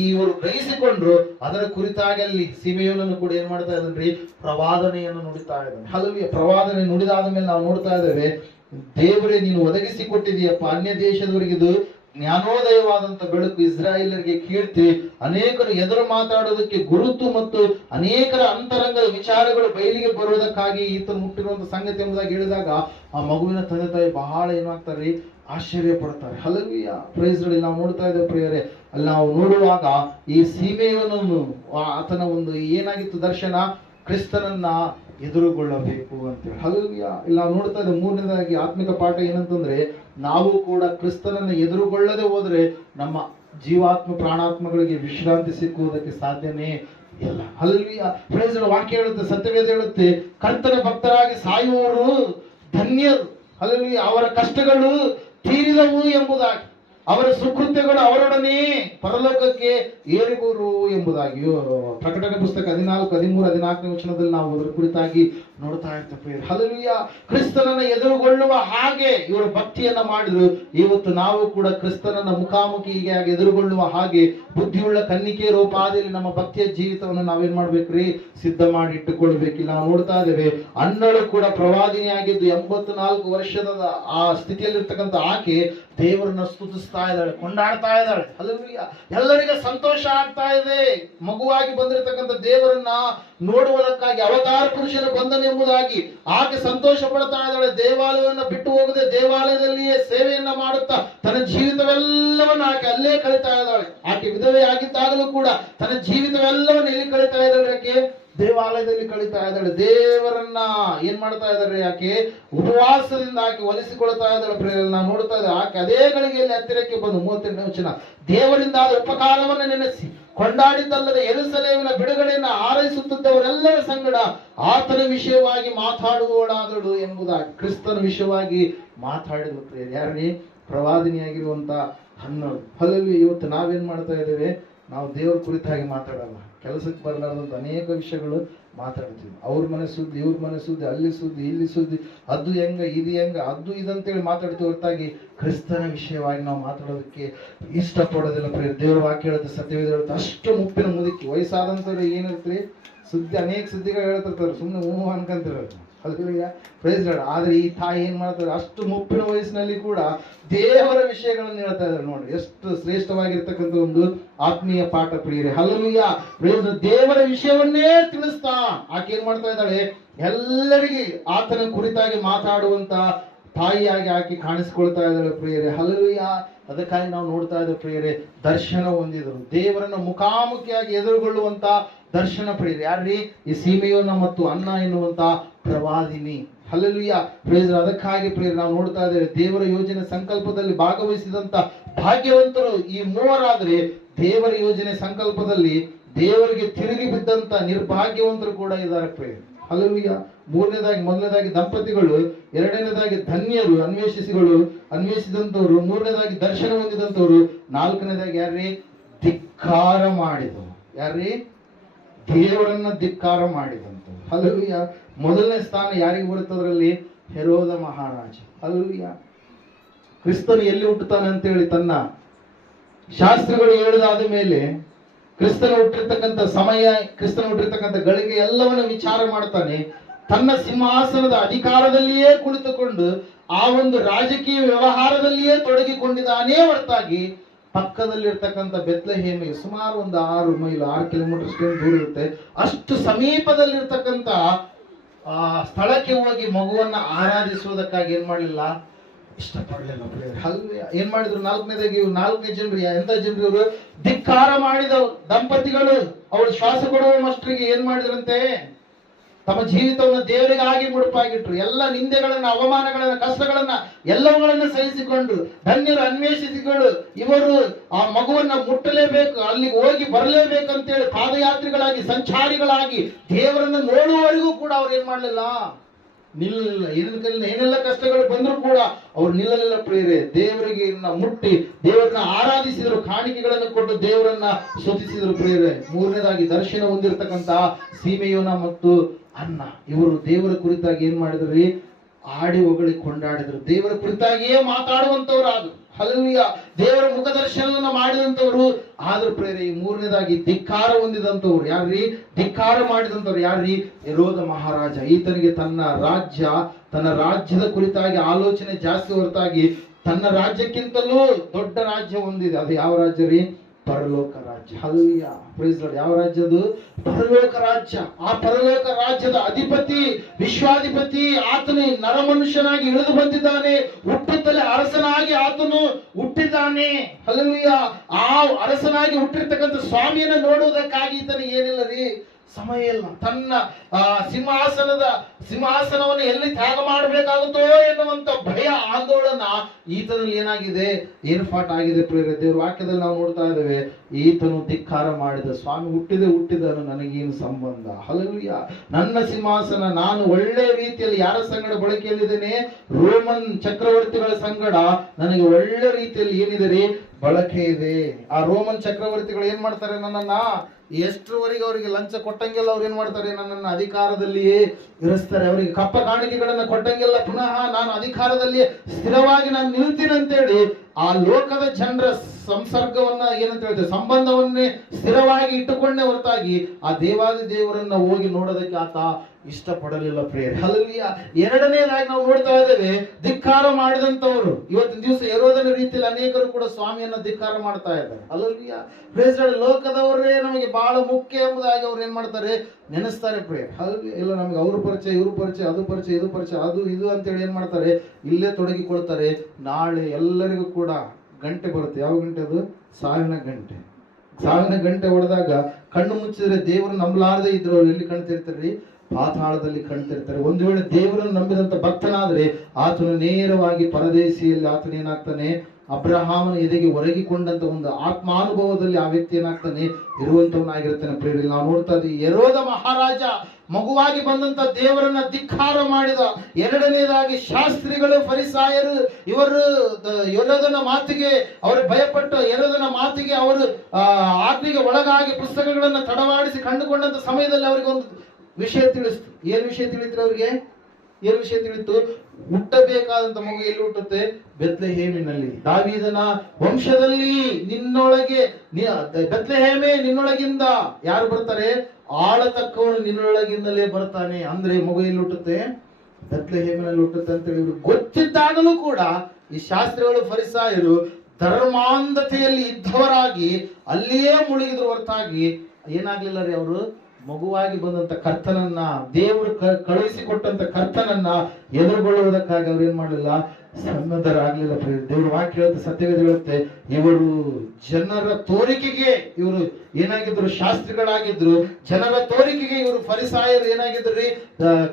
ಇವರು ಗ್ರಹಿಸಿಕೊಂಡ್ರು, ಅದರ ಕುರಿತಾಗಿ ಅಲ್ಲಿ ಸಿಮೆಯೋನನ್ನು ಕೂಡ ಏನ್ ಮಾಡ್ತಾ ಇದ್ದಾನ್ರಿ, ಪ್ರವಾದನೆಯನ್ನು ನುಡಿತಾ ಇದ್ದಾನೆ. ಹಲ್ಲೆಲೂಯಾ. ಪ್ರವಾದನೆ ನುಡಿದಾದ ಮೇಲೆ ನಾವು ನೋಡ್ತಾ ಇದ್ದೇವೆ, ದೇವರೇ ನೀನು ಒದಗಿಸಿ ಕೊಟ್ಟಿದೀಯಪ್ಪ, ಅನ್ಯ ದೇಶದವರಿಗಿದು ಜ್ಞಾನೋದಯವಾದಂತ ಬೆಳಕು, ಇಸ್ರಾಯೇಲರಿಗೆ ಕೀರ್ತಿ, ಅನೇಕರು ಎದುರು ಮಾತಾಡೋದಕ್ಕೆ ಗುರುತು ಮತ್ತು ಅನೇಕರ ಅಂತರಂಗದ ವಿಚಾರಗಳು ಬಯಲಿಗೆ ಬರುವುದಕ್ಕಾಗಿ ಈತನು ಮುಟ್ಟಿರುವಂತ ಸಂಗತಿ ಎಂಬುದಾಗಿ ಹೇಳಿದಾಗ ಆ ಮಗುವಿನ ತಂದೆ ತಾಯಿ ಬಹಳ ಏನಾಗ್ತಾರೆ, ಆಶ್ಚರ್ಯ ಪಡ್ತಾರೆ. ಹಲ್ಲೆಲೂಯಾ. Praise the Lord. ನಾವು ನೋಡ್ತಾ ಇದ್ದೇವೆ ಪ್ರಿಯರೇ, ಅಲ್ಲಿ ನಾವು ನೋಡುವಾಗ ಈ ಸೀಮೆಯನ್ನು ಆತನ ಒಂದು ಏನಾಗಿತ್ತು ದರ್ಶನ, ಕ್ರಿಸ್ತನನ್ನ ಎದುರುಗೊಳ್ಳಬೇಕು ಅಂತೇಳಿ. ಹಲ್ಲೆಲೂಯಾ. ಇಲ್ಲಿ ನಾವು ನೋಡ್ತಾ ಇದ್ದೇವೆ ಮೂರನೇದಾಗಿ ಆತ್ಮಿಕ ಪಾಠ ಏನಂತಂದ್ರೆ, ನಾವು ಕೂಡ ಕ್ರಿಸ್ತನನ್ನ ಎದುರುಗೊಳ್ಳದೆ ಹೋದ್ರೆ ನಮ್ಮ ಜೀವಾತ್ಮ ಪ್ರಾಣಾತ್ಮಗಳಿಗೆ ವಿಶ್ರಾಂತಿ ಸಿಕ್ಕುವುದಕ್ಕೆ ಸಾಧ್ಯನೇ ಇಲ್ಲ. ಹಲ್ಲೆಲೂಯಾ. Praise the Lord. ವಾಕ್ಯ ಹೇಳುತ್ತೆ, ಸತ್ಯವೇದ ಹೇಳುತ್ತೆ, ಕರ್ತನ ಭಕ್ತರಾಗಿ ಸಾಯುವವರು ಧನ್ಯರು. ಹಲ್ಲೆಲೂಯಾ. ಅವರ ಕಷ್ಟಗಳು ತೀರಿದವು ಎಂಬುದಾಗಿ, ಅವರ ಸುಕೃತ್ಯಗಳು ಅವರೊಡನೆ ಪರಲೋಕಕ್ಕೆ ಏರಿಗುವರು ಎಂಬುದಾಗಿಯೂ ಪ್ರಕಟಣೆ ಪುಸ್ತಕ 14, 13, 14ನೇ ವಚನದಲ್ಲಿ ನಾವು ಅದರ ಕುರಿತಾಗಿ ನೋಡ್ತಾ ಇರ್ತೇವೆ. ಹಲ್ಲೆಲೂಯಾ. ಕ್ರಿಸ್ತನನ್ನ ಎದುರುಗೊಳ್ಳುವ ಹಾಗೆ ಇವರು ಭಕ್ತಿಯನ್ನ ಮಾಡಿದ್ರು. ಇವತ್ತು ನಾವು ಕೂಡ ಕ್ರಿಸ್ತನನ್ನ ಮುಖಾಮುಖಿಗೆ ಎದುರುಗೊಳ್ಳುವ ಹಾಗೆ ಬುದ್ಧಿಯುಳ್ಳ ಕನ್ನಿಕೆ ರೂಪಾದಿಯಲ್ಲಿ ನಮ್ಮ ಭಕ್ತಿಯ ಜೀವಿತವನ್ನು ನಾವೇನ್ ಮಾಡ್ಬೇಕ್ರಿ, ಸಿದ್ಧ ಮಾಡಿ ಇಟ್ಟುಕೊಳ್ಬೇಕಿಲ್ಲ. ನಾವು ನೋಡ್ತಾ ಇದ್ದೇವೆ, ಅನ್ನಳು ಕೂಡ ಪ್ರವಾದಿನಿಯಾಗಿದ್ದು 84 ವರ್ಷದ ಆ ಸ್ಥಿತಿಯಲ್ಲಿರ್ತಕ್ಕಂಥ ಆಕೆ ದೇವರನ್ನ ಸ್ತುತಿಸ್ತಾ ಇದ್ದಾಳೆ, ಕೊಂಡಾಡ್ತಾ ಇದ್ದಾಳೆ. ಹಲ್ಲೆಲೂಯಾ. ಎಲ್ಲರಿಗೆ ಸಂತೋಷ ಆಗ್ತಾ ಇದೆ, ಮಗುವಾಗಿ ಬಂದಿರತಕ್ಕಂಥ ದೇವರನ್ನ ನೋಡುವುದಕ್ಕಾಗಿ ಅವತಾರ ಪುರುಷನ ಬಂದನೆಂಬುದಾಗಿ ಆಕೆ ಸಂತೋಷ ಪಡ್ತಾ ಇದ್ದಾಳೆ. ದೇವಾಲಯವನ್ನ ಬಿಟ್ಟು ಹೋಗದೆ ದೇವಾಲಯದಲ್ಲಿಯೇ ಸೇವೆಯನ್ನ ಮಾಡುತ್ತಾ ತನ್ನ ಜೀವಿತವೆಲ್ಲವನ್ನು ಆಕೆ ಅಲ್ಲೇ ಕಳೀತಾ ಇದ್ದಾಳೆ. ಆಕೆ ವಿಧವೆ ಆಗಿದ್ದಾಗಲೂ ಕೂಡ ತನ್ನ ಜೀವಿತವೆಲ್ಲವನ್ನು ಎಲ್ಲಿ ಕಳೀತಾ ಇದ್ದಾಳೆ, ಆಕೆ ದೇವಾಲಯದಲ್ಲಿ ಕಳೀತಾ ಇದ್ದಾಳೆ. ದೇವರನ್ನ ಏನ್ ಮಾಡ್ತಾ ಇದ್ದಾರೆ, ಆಕೆ ಉಪವಾಸದಿಂದ ಆಕೆ ಒಲಿಸಿಕೊಳ್ತಾ ಇದ್ದಾಳೆ. ನಾವು ನೋಡ್ತಾ ಇದ್ದೇವೆ, ಆಕೆ ಅದೇ ಗಳಿಗೆಯಲ್ಲಿ ಹತ್ತಿರಕ್ಕೆ ಬಂದು 32ನೇ ವಚನ, ದೇವರಿಂದ ಆದ ಉಪಕಾರವನ್ನು ನೆನೆಸಿ ಕೊಂಡಾಡಿದ್ದಲ್ಲದೆ ಯೆರೂಸಲೇಮಿನ ಬಿಡುಗಡೆಯನ್ನು ಹಾರೈಸುತ್ತಿದ್ದವರೆಲ್ಲರ ಸಂಗಡ ಆತನ ವಿಷಯವಾಗಿ ಮಾತಾಡುವವಳಾದಳು ಎಂಬುದಾಗಿ ಕ್ರಿಸ್ತನ ವಿಷಯವಾಗಿ ಮಾತಾಡಿದ್ರು. ಯಾರೇ ಪ್ರವಾದಿನಿಯಾಗಿರುವಂತ ಹನ್ನಳು. ಹಲ್ಲೆಲೂಯಾ. ಇವತ್ತು ನಾವೇನ್ ಮಾಡ್ತಾ ಇದ್ದೇವೆ, ನಾವು ದೇವರ ಕುರಿತಾಗಿ ಮಾತಾಡಲ್ಲ, ಕೆಲಸಕ್ಕೆ ಬರಲಾರ್ದಂತ ಅನೇಕ ವಿಷಯಗಳು ಮಾತಾಡ್ತೀವಿ. ಅವ್ರ ಮನೆ ಸುದ್ದಿ, ಇವ್ರ ಮನೆ ಸುದ್ದಿ, ಅಲ್ಲಿ ಸುದ್ದಿ, ಇಲ್ಲಿ ಸುದ್ದಿ, ಅದು ಹೆಂಗ, ಇದು ಹೆಂಗ, ಅದು ಇದಂತೇಳಿ ಮಾತಾಡ್ತೀವಿ ಹೊರತಾಗಿ ಕ್ರಿಸ್ತನ ವಿಷಯವಾಗಿ ನಾವು ಮಾತಾಡೋದಕ್ಕೆ ಇಷ್ಟಪಡೋದಿಲ್ಲ. ದೇವರ ವಾಕ್ಯ ಹೇಳುತ್ತೆ, ಸತ್ಯವೇದ ಹೇಳುತ್ತೆ, ಅಷ್ಟು ಮುಪ್ಪಿನ ಮುದುಕಿ, ವಯಸ್ಸಾದಂಥವ್ರು ಏನಿರ್ತೀರಿ ಸುದ್ದಿ, ಅನೇಕ ಸುದ್ದಿಗಳು ಹೇಳ್ತಿರ್ತಾರೆ, ಸುಮ್ಮನೆ ಹೂ ಅನ್ಕೊಂತಿರೋದು. ಹಲ್ಲೆಲೂಯಾ. Praise the Lord. ಆದ್ರೆ ಈ ತಾಯಿ ಏನ್ ಮಾಡ್ತಾರೆ, ಅಷ್ಟು ಮುಪ್ಪಿನ ವಯಸ್ಸಿನಲ್ಲಿ ಕೂಡ ದೇವರ ವಿಷಯಗಳನ್ನು ಹೇಳ್ತಾ ಇದ್ದಾರೆ. ನೋಡಿ ಎಷ್ಟು ಶ್ರೇಷ್ಠವಾಗಿರ್ತಕ್ಕಂಥ ಒಂದು ಆತ್ಮೀಯ ಪಾಠ ಪ್ರಿಯರೇ. ಹಲ್ಲೆಲೂಯಾ. ದೇವರ ವಿಷಯವನ್ನೇ ತಿಳಿಸ್ತಾ ಆಕೆ ಏನ್ ಮಾಡ್ತಾ ಇದ್ದಾಳೆ, ಎಲ್ಲರಿಗೆ ಆತನ ಕುರಿತಾಗಿ ಮಾತಾಡುವಂತ ತಾಯಿಯಾಗಿ ಆಕೆ ಕಾಣಿಸ್ಕೊಳ್ತಾ ಇದ್ದಾಳೆ ಪ್ರಿಯರೇ. ಹಲ್ಲೆಲೂಯಾ. ಅದಕ್ಕಾಗಿ ನಾವು ನೋಡ್ತಾ ಇದ್ದೇವೆ ಪ್ರಿಯರೇ, ದರ್ಶನ ಹೊಂದಿದರು, ದೇವರನ್ನ ಮುಖಾಮುಖಿಯಾಗಿ ಎದುರುಗೊಳ್ಳುವಂತ ದರ್ಶನ ಪ್ರಿಯರೇ. ಯಾರ್ರಿ, ಈ ಸೀಮೆಯೋನ ಮತ್ತು ಅನ್ನ ಎನ್ನುವಂತ ಪ್ರವಾದಿನಿ. ಹಲ್ಲೆಲೂಯಾ. ಪ್ರೈಸ್. ಅದಕ್ಕಾಗಿ ಪ್ರಿಯರೇ ನಾವು ನೋಡ್ತಾ ಇದ್ದೇವೆ, ದೇವರ ಯೋಜನೆ ಸಂಕಲ್ಪದಲ್ಲಿ ಭಾಗವಹಿಸಿದಂತ ಭಾಗ್ಯವಂತರು ಈ ಮೂವರಾದ್ರೆ, ದೇವರ ಯೋಜನೆ ಸಂಕಲ್ಪದಲ್ಲಿ ದೇವರಿಗೆ ತಿರುಗಿ ಬಿದ್ದಂತ ನಿರ್ಭಾಗ್ಯವಂತರು ಕೂಡ ಇದ್ದಾರೆ ಪ್ರಿಯರೇ. ಹಲ್ಲೆಲೂಯಾ. ಮೊದಲನೇದಾಗಿ ದಂಪತಿಗಳು, ಎರಡನೇದಾಗಿ ಧನ್ಯರು, ಅನ್ವೇಷಿಸಿದಂತವರು, ಮೂರನೇದಾಗಿ ದರ್ಶನ ಹೊಂದಿದಂತವರು, ನಾಲ್ಕನೇದಾಗಿ ಯಾರ್ರೀ, ಧಿಕ್ಕಾರ ಮಾಡಿದವರು. ಯಾರ್ರೀ, ದೇವರನ್ನ ಧಿಕ್ಕಾರ ಮಾಡಿದಂತವ್ರು. ಹಲ್ಲೆಲೂಯಾ. ಮೊದಲನೇ ಸ್ಥಾನ ಯಾರಿಗೆ ಬರುತ್ತದ್ರಲ್ಲಿ, ಹೆರೋದ ಮಹಾರಾಜ. ಹಲ್ಲೆಲೂಯಾ. ಕ್ರಿಸ್ತನು ಎಲ್ಲಿ ಹುಟ್ಟುತ್ತಾನೆ ಅಂತೇಳಿ ತನ್ನ ಶಾಸ್ತ್ರಗಳು ಹೇಳಿದಾದ ಮೇಲೆ ಕ್ರಿಸ್ತನ ಹುಟ್ಟಿರ್ತಕ್ಕಂಥ ಸಮಯ, ಕ್ರಿಸ್ತನ ಹುಟ್ಟಿರ್ತಕ್ಕಂಥ ಗಳಿಗೆ ಎಲ್ಲವನ್ನ ವಿಚಾರ ಮಾಡ್ತಾನೆ. ತನ್ನ ಸಿಂಹಾಸನದ ಅಧಿಕಾರದಲ್ಲಿಯೇ ಕುಳಿತುಕೊಂಡು ಆ ಒಂದು ರಾಜಕೀಯ ವ್ಯವಹಾರದಲ್ಲಿಯೇ ತೊಡಗಿಕೊಂಡಿದ್ದಾನೇ ಹೊರತಾಗಿ ಪಕ್ಕದಲ್ಲಿರ್ತಕ್ಕಂಥ ಬೆತ್ಲೆಹೇಮಿಗೆ ಸುಮಾರು ಒಂದು 6 ಮೈಲು 6 ಕಿಲೋಮೀಟರ್ ದೂರ ಇರುತ್ತೆ. ಅಷ್ಟು ಸಮೀಪದಲ್ಲಿರ್ತಕ್ಕಂಥ ಸ್ಥಳಕ್ಕೆ ಹೋಗಿ ಮಗುವನ್ನ ಆರಾಧಿಸುವುದಕ್ಕಾಗಿ ಏನ್ ಮಾಡಲಿಲ್ಲ, ಇಷ್ಟಪಡಲಿಲ್ಲ ಪ್ರಿಯರೇ. ಹಲ್ಲೆಲೂಯಾ. ಏನ್ ಮಾಡಿದ್ರು? ನಾಲ್ಕನೇ ಜನರು ಎಂತ ಜನರು ಇವರು? ಧಿಕ್ಕಾರ ಮಾಡಿದವರು ದಂಪತಿಗಳು. ಅವಳು ಶ್ವಾಸ ಕೊಡುವ ಮಸ್ಟ್ರಿಗೆ ಏನ್ ಮಾಡಿದ್ರಂತೆ? ತಮ್ಮ ಜೀವಿತವನ್ನು ದೇವರಿಗಾಗಿ ಮುಡುಪಾಗಿಟ್ರು. ಎಲ್ಲ ನಿಂದೆಗಳನ್ನ, ಅವಮಾನಗಳನ್ನ, ಕಷ್ಟಗಳನ್ನ ಎಲ್ಲವುಗಳನ್ನ ಸಹಿಸಿಕೊಂಡು ಧನ್ಯರು ಅನ್ವೇಷಿಸಿಗಳು ಇವರು ಆ ಮಗುವನ್ನ ಮುಟ್ಟಲೇಬೇಕು, ಅಲ್ಲಿಗೆ ಹೋಗಿ ಬರಲೇಬೇಕಂತೇಳಿ ಪಾದಯಾತ್ರಿಗಳಾಗಿ, ಸಂಚಾರಿಗಳಾಗಿ ದೇವರನ್ನ ನೋಡುವವರೆಗೂ ಕೂಡ ಅವ್ರು ಏನ್ ಮಾಡ್ಲಿಲ್ಲ? ನಿಲ್ಲಲಿಲ್ಲ. ಏನೆಲ್ಲ ಕಷ್ಟಗಳು ಬಂದ್ರು ಕೂಡ ಅವ್ರು ನಿಲ್ಲಲಿಲ್ಲ ಪ್ರಿಯರೇ. ದೇವರಿಗೆ ಮುಟ್ಟಿ ದೇವರನ್ನ ಆರಾಧಿಸಿದ್ರು, ಕಾಣಿಕೆಗಳನ್ನು ಕೊಟ್ಟು ದೇವರನ್ನ ಸ್ತುತಿಸಿದ್ರು ಪ್ರಿಯರೇ. ಮೂರನೇದಾಗಿ ದರ್ಶನ ಹೊಂದಿರತಕ್ಕಂತ ಸೀಮೆಯೋನ ಮತ್ತು ಅನ್ನ, ಇವರು ದೇವರ ಕುರಿತಾಗಿ ಏನ್ ಮಾಡಿದ್ರಿ? ಆಡಿ ಹೊಗಳಿ ಕೊಂಡಾಡಿದ್ರು. ದೇವರ ಕುರಿತಾಗಿಯೇ ಮಾತಾಡುವಂತವ್ರು ಆದ್ರು. ಹಲ್ಲೆಲೂಯಾ. ದೇವರ ಮುಖದರ್ಶನವನ್ನ ಮಾಡಿದಂತವ್ರು ಆದ್ರೂ ಪ್ರೇರೆ. ಮೂರನೇದಾಗಿ ಧಿಕ್ಕಾರ ಹೊಂದಿದಂತವ್ರು ಯಾರ್ರಿ? ಧಿಕ್ಕಾರ ಮಾಡಿದಂತವ್ರು ಯಾರ್ರಿ? ಹೆರೋದ ಮಹಾರಾಜ. ಈತನಿಗೆ ತನ್ನ ರಾಜ್ಯದ ಕುರಿತಾಗಿ ಆಲೋಚನೆ ಜಾಸ್ತಿ ಹೊರತಾಗಿ ತನ್ನ ರಾಜ್ಯಕ್ಕಿಂತಲೂ ದೊಡ್ಡ ರಾಜ್ಯ ಹೊಂದಿದೆ. ಅದು ಯಾವ ರಾಜ್ಯ ರೀ? ಪರಲೋಕ ರಾಜ್ಯ. ಹಲ್ಲೆಲೂಯಾ. Praise Lord. ಯಾವ ರಾಜ್ಯದು? ಪರಲೋಕ ರಾಜ್ಯ. ಆ ಪರಲೋಕ ರಾಜ್ಯದ ಅಧಿಪತಿ, ವಿಶ್ವಾಧಿಪತಿ ಆತನು ನರಮನುಷ್ಯನಾಗಿ ಇಳಿದು ಬಂದಿದ್ದಾನೆ. ಹುಟ್ಟುತ್ತಲೇ ಅರಸನಾಗಿ ಆತನು ಹುಟ್ಟಿದ್ದಾನೆ. ಹಲ್ಲೆಲೂಯಾ. ಆ ಅರಸನಾಗಿ ಹುಟ್ಟಿರ್ತಕ್ಕಂಥ ಸ್ವಾಮಿಯನ್ನ ನೋಡುವುದಕ್ಕಾಗಿ ಈತನಿಗೆ ಏನಿಲ್ಲ ರೀ? ಸಮಯ ಇಲ್ಲ. ತನ್ನ ಸಿಂಹಾಸನವನ್ನು ಎಲ್ಲಿ ತ್ಯಾಗ ಮಾಡಬೇಕಾಗುತ್ತೋ ಎನ್ನುವಂತ ಭಯ, ಆಂದೋಲನ ಈತನಲ್ಲಿ ಏನಾಗಿದೆ? ಏರ್ಪಾಟ್ ಆಗಿದೆ ಪ್ರಿಯರೇ. ದೇವರ ವಾಕ್ಯದಲ್ಲಿ ನಾವು ನೋಡ್ತಾ ಇದ್ದೇವೆ, ಈತನು ಧಿಕ್ಕಾರ ಮಾಡಿದ. ಸ್ವಾಮಿ ಹುಟ್ಟಿದನು, ನನಗೇನು ಸಂಬಂಧ? ಹಲ್ಲೆಲೂಯಾ. ನನ್ನ ಸಿಂಹಾಸನ ನಾನು ಒಳ್ಳೆ ರೀತಿಯಲ್ಲಿ ಯಾರ ಸಂಗಡ ಬಳಕೆಯಲ್ಲಿದ್ದೇನೆ? ರೋಮನ್ ಚಕ್ರವರ್ತಿಗಳ ಸಂಗಡ ನನಗೆ ಒಳ್ಳೆ ರೀತಿಯಲ್ಲಿ ಏನಿದೆ ರೀ? ಬಳಕೆ ಇದೆ. ಆ ರೋಮನ್ ಚಕ್ರವರ್ತಿಗಳು ಏನ್ ಮಾಡ್ತಾರೆ? ನನ್ನನ್ನ ಎಷ್ಟರವರೆಗೆ ಅವರಿಗೆ ಲಂಚ ಕೊಟ್ಟಂಗೆಲ್ಲ ಅವ್ರು ಏನ್ ಮಾಡ್ತಾರೆ? ನನ್ನನ್ನು ಅಧಿಕಾರದಲ್ಲಿಯೇ ಇರಿಸ್ತಾರೆ. ಅವರಿಗೆ ಕಪ್ಪ ಕಾಣಿಕೆಗಳನ್ನ ಕೊಟ್ಟಂಗೆಲ್ಲ ಪುನಃ ನಾನು ಅಧಿಕಾರದಲ್ಲಿ ಸ್ಥಿರವಾಗಿ ನಾನು ನಿಲ್ತೀನಿ ಅಂತೇಳಿ ಆ ಲೋಕದ ಜನರ ಸಂಸರ್ಗವನ್ನ ಏನಂತ ಹೇಳ್ತೇವೆ, ಸಂಬಂಧವನ್ನೇ ಸ್ಥಿರವಾಗಿ ಇಟ್ಟುಕೊಂಡೇ ಹೊರತಾಗಿ ಆ ದೇವಾದಿ ದೇವರನ್ನ ಹೋಗಿ ನೋಡೋದಕ್ಕೆ ಆತ ಇಷ್ಟಪಡಲಿಲ್ಲ ಪ್ರಿಯರೇ. ಹಲ್ಲೆಲೂಯಾ. ಎರಡನೇದಾಗಿ ನಾವು ನೋಡ್ತಾ ಇದ್ದೇವೆ, ಧಿಕ್ಕಾರ ಮಾಡಿದಂತವರು. ಇವತ್ತಿನ ದಿವಸ ಹೆರೋದನ ರೀತಿಯಲ್ಲಿ ಅನೇಕರು ಕೂಡ ಸ್ವಾಮಿಯನ್ನ ಧಿಕ್ಕಾರ ಮಾಡ್ತಾ ಇದ್ದಾರೆ. ಹಲ್ಲೆಲೂಯಾ. Praise lord. ಲೋಕದವರೇ ನಮಗೆ ಬಹಳ ಮುಖ್ಯ ಎಂಬುದಾಗಿ ಅವ್ರು ಏನ್ ಮಾಡ್ತಾರೆ? ನೆನೆಸ್ತಾರೆ ಪ್ರಿಯರೇ. ಹಲ್ಲೆಲೂಯಾ. ಇಲ್ಲ ನಮಗೆ ಅವ್ರ ಪರಿಚಯ, ಇವ್ರ ಪರಿಚಯ, ಅದು ಪರಿಚಯ, ಇದು ಪರಿಚಯ, ಅದು ಇದು ಅಂತೇಳಿ ಏನ್ ಮಾಡ್ತಾರೆ? ಇಲ್ಲೇ ತೊಡಗಿಕೊಳ್ತಾರೆ. ನಾಳೆ ಎಲ್ಲರಿಗೂ ಕೂಡ ಗಂಟೆ ಬರುತ್ತೆ. ಯಾವ ಗಂಟೆ ಅದು? ಸಾವಿನ ಗಂಟೆ. ಸಾವಿನ ಗಂಟೆ ಹೊಡೆದಾಗ ಕಣ್ಣು ಮುಚ್ಚಿದ್ರೆ ದೇವರು ನಂಬಲಾರದೆ ಇದ್ರು ಅವ್ರು ಎಲ್ಲಿ ಕಾಣ್ತಿರ್ತಾರೆ? ಪಾತಾಳದಲ್ಲಿ ಕಾಣ್ತಿರ್ತಾರೆ. ಒಂದು ವೇಳೆ ದೇವರನ್ನು ನಂಬಿದಂತ ಭಕ್ತನಾದ್ರೆ ಆತನು ನೇರವಾಗಿ ಪರದೇಶಿಯಲ್ಲಿ ಆತನ ಏನಾಗ್ತಾನೆ? ಅಬ್ರಹಾಮನ ಎದೆಗೆ ಒರಗಿಕೊಂಡಂತ ಒಂದು ಆತ್ಮಾನುಭವದಲ್ಲಿ ಆ ವ್ಯಕ್ತಿ ಏನಾಗ್ತಾನೆ? ಇರುವಂತವನಾಗಿರ್ತಾನೆ ಪ್ರಿಯರೇ. ನಾವು ನೋಡ್ತಾ ಇದ್ದೀವಿ, ಹೆರೋದ ಮಹಾರಾಜ ಮಗುವಾಗಿ ಬಂದಂತ ದೇವರನ್ನ ಧಿಕ್ಕಾರ ಮಾಡಿದ. ಎರಡನೇದಾಗಿ ಶಾಸ್ತ್ರಿಗಳು, ಫರಿಸಾಯರು ಇವರು ಹೆರೋದನ ಮಾತಿಗೆ ಅವರು ಭಯಪಟ್ಟು, ಹೆರೋದನ ಮಾತಿಗೆ ಅವರು ಆಜ್ಞೆಗೆ ಒಳಗಾಗಿ ಪುಸ್ತಕಗಳನ್ನ ತಡವಾಡಿಸಿ ಕಂಡುಕೊಂಡಂತ ಸಮಯದಲ್ಲಿ ಅವರಿಗೆ ಒಂದು ವಿಷಯ ತಿಳಿಸ್ತು. ಏನ್ ವಿಷಯ ತಿಳಿತ್ರಿ ಅವ್ರಿಗೆ? ಏನ್ ವಿಷಯ ತಿಳಿತು? ಹುಟ್ಟಬೇಕಾದಂತ ಮಗು ಎಲ್ಲಿ ಹುಟ್ಟುತ್ತೆ? ಬೆತ್ಲೆಹೇಮಿನಲ್ಲಿ, ದಾವೀದನ ವಂಶದಲ್ಲಿ. ಬೆತ್ಲೆಹೇಮೆ, ನಿನ್ನೊಳಗಿಂದ ಯಾರು ಬರ್ತಾರೆ? ಆಳತಕ್ಕವನು ನಿನ್ನೊಳಗಿಂದಲೇ ಬರ್ತಾನೆ. ಅಂದ್ರೆ ಮಗು ಎಲ್ಲಿ ಹುಟ್ಟುತ್ತೆ? ಬೆತ್ಲೆಹೇಮಿನಲ್ಲಿ ಹುಟ್ಟುತ್ತೆ ಅಂತೇಳಿ ಇವರು ಗೊತ್ತಿದ್ದಾಗಲೂ ಕೂಡ ಈ ಶಾಸ್ತ್ರಿಗಳು, ಫರಿಸಾಯರು ಧರ್ಮಾಂಧತೆಯಲ್ಲಿ ಇದ್ದವರಾಗಿ ಅಲ್ಲಿಯೇ ಮುಳುಗಿದ್ರು ಹೊರತಾಗಿ ಏನಾಗ್ಲಿಲ್ಲ ರೀ? ಅವರು ಮಗುವಾಗಿ ಬಂದಂತ ಕರ್ತನನ್ನ, ದೇವರು ಕಳುಹಿಸಿಕೊಟ್ಟಂತ ಕರ್ತನನ್ನ ಎದುರುಗೊಳ್ಳುವುದಕ್ಕಾಗಿ ಅವ್ರು ಏನ್ ಮಾಡಲಿಲ್ಲ? ಸನ್ನದ್ಧರಾಗ್ಲಿಲ್ಲ. ದೇವ್ರ ವಾಕ್ಯ ಹೇಳುತ್ತೆ, ಸತ್ಯವೇದ ಹೇಳುತ್ತೆ, ಇವರು ಜನರ ತೋರಿಕೆಗೆ ಇವರು ಏನಾಗಿದ್ರು? ಶಾಸ್ತ್ರಿಗಳಾಗಿದ್ರು. ಜನರ ತೋರಿಕೆಗೆ ಇವರು ಫರಿಸಾಯರು ಏನಾಗಿದ್ರಿ?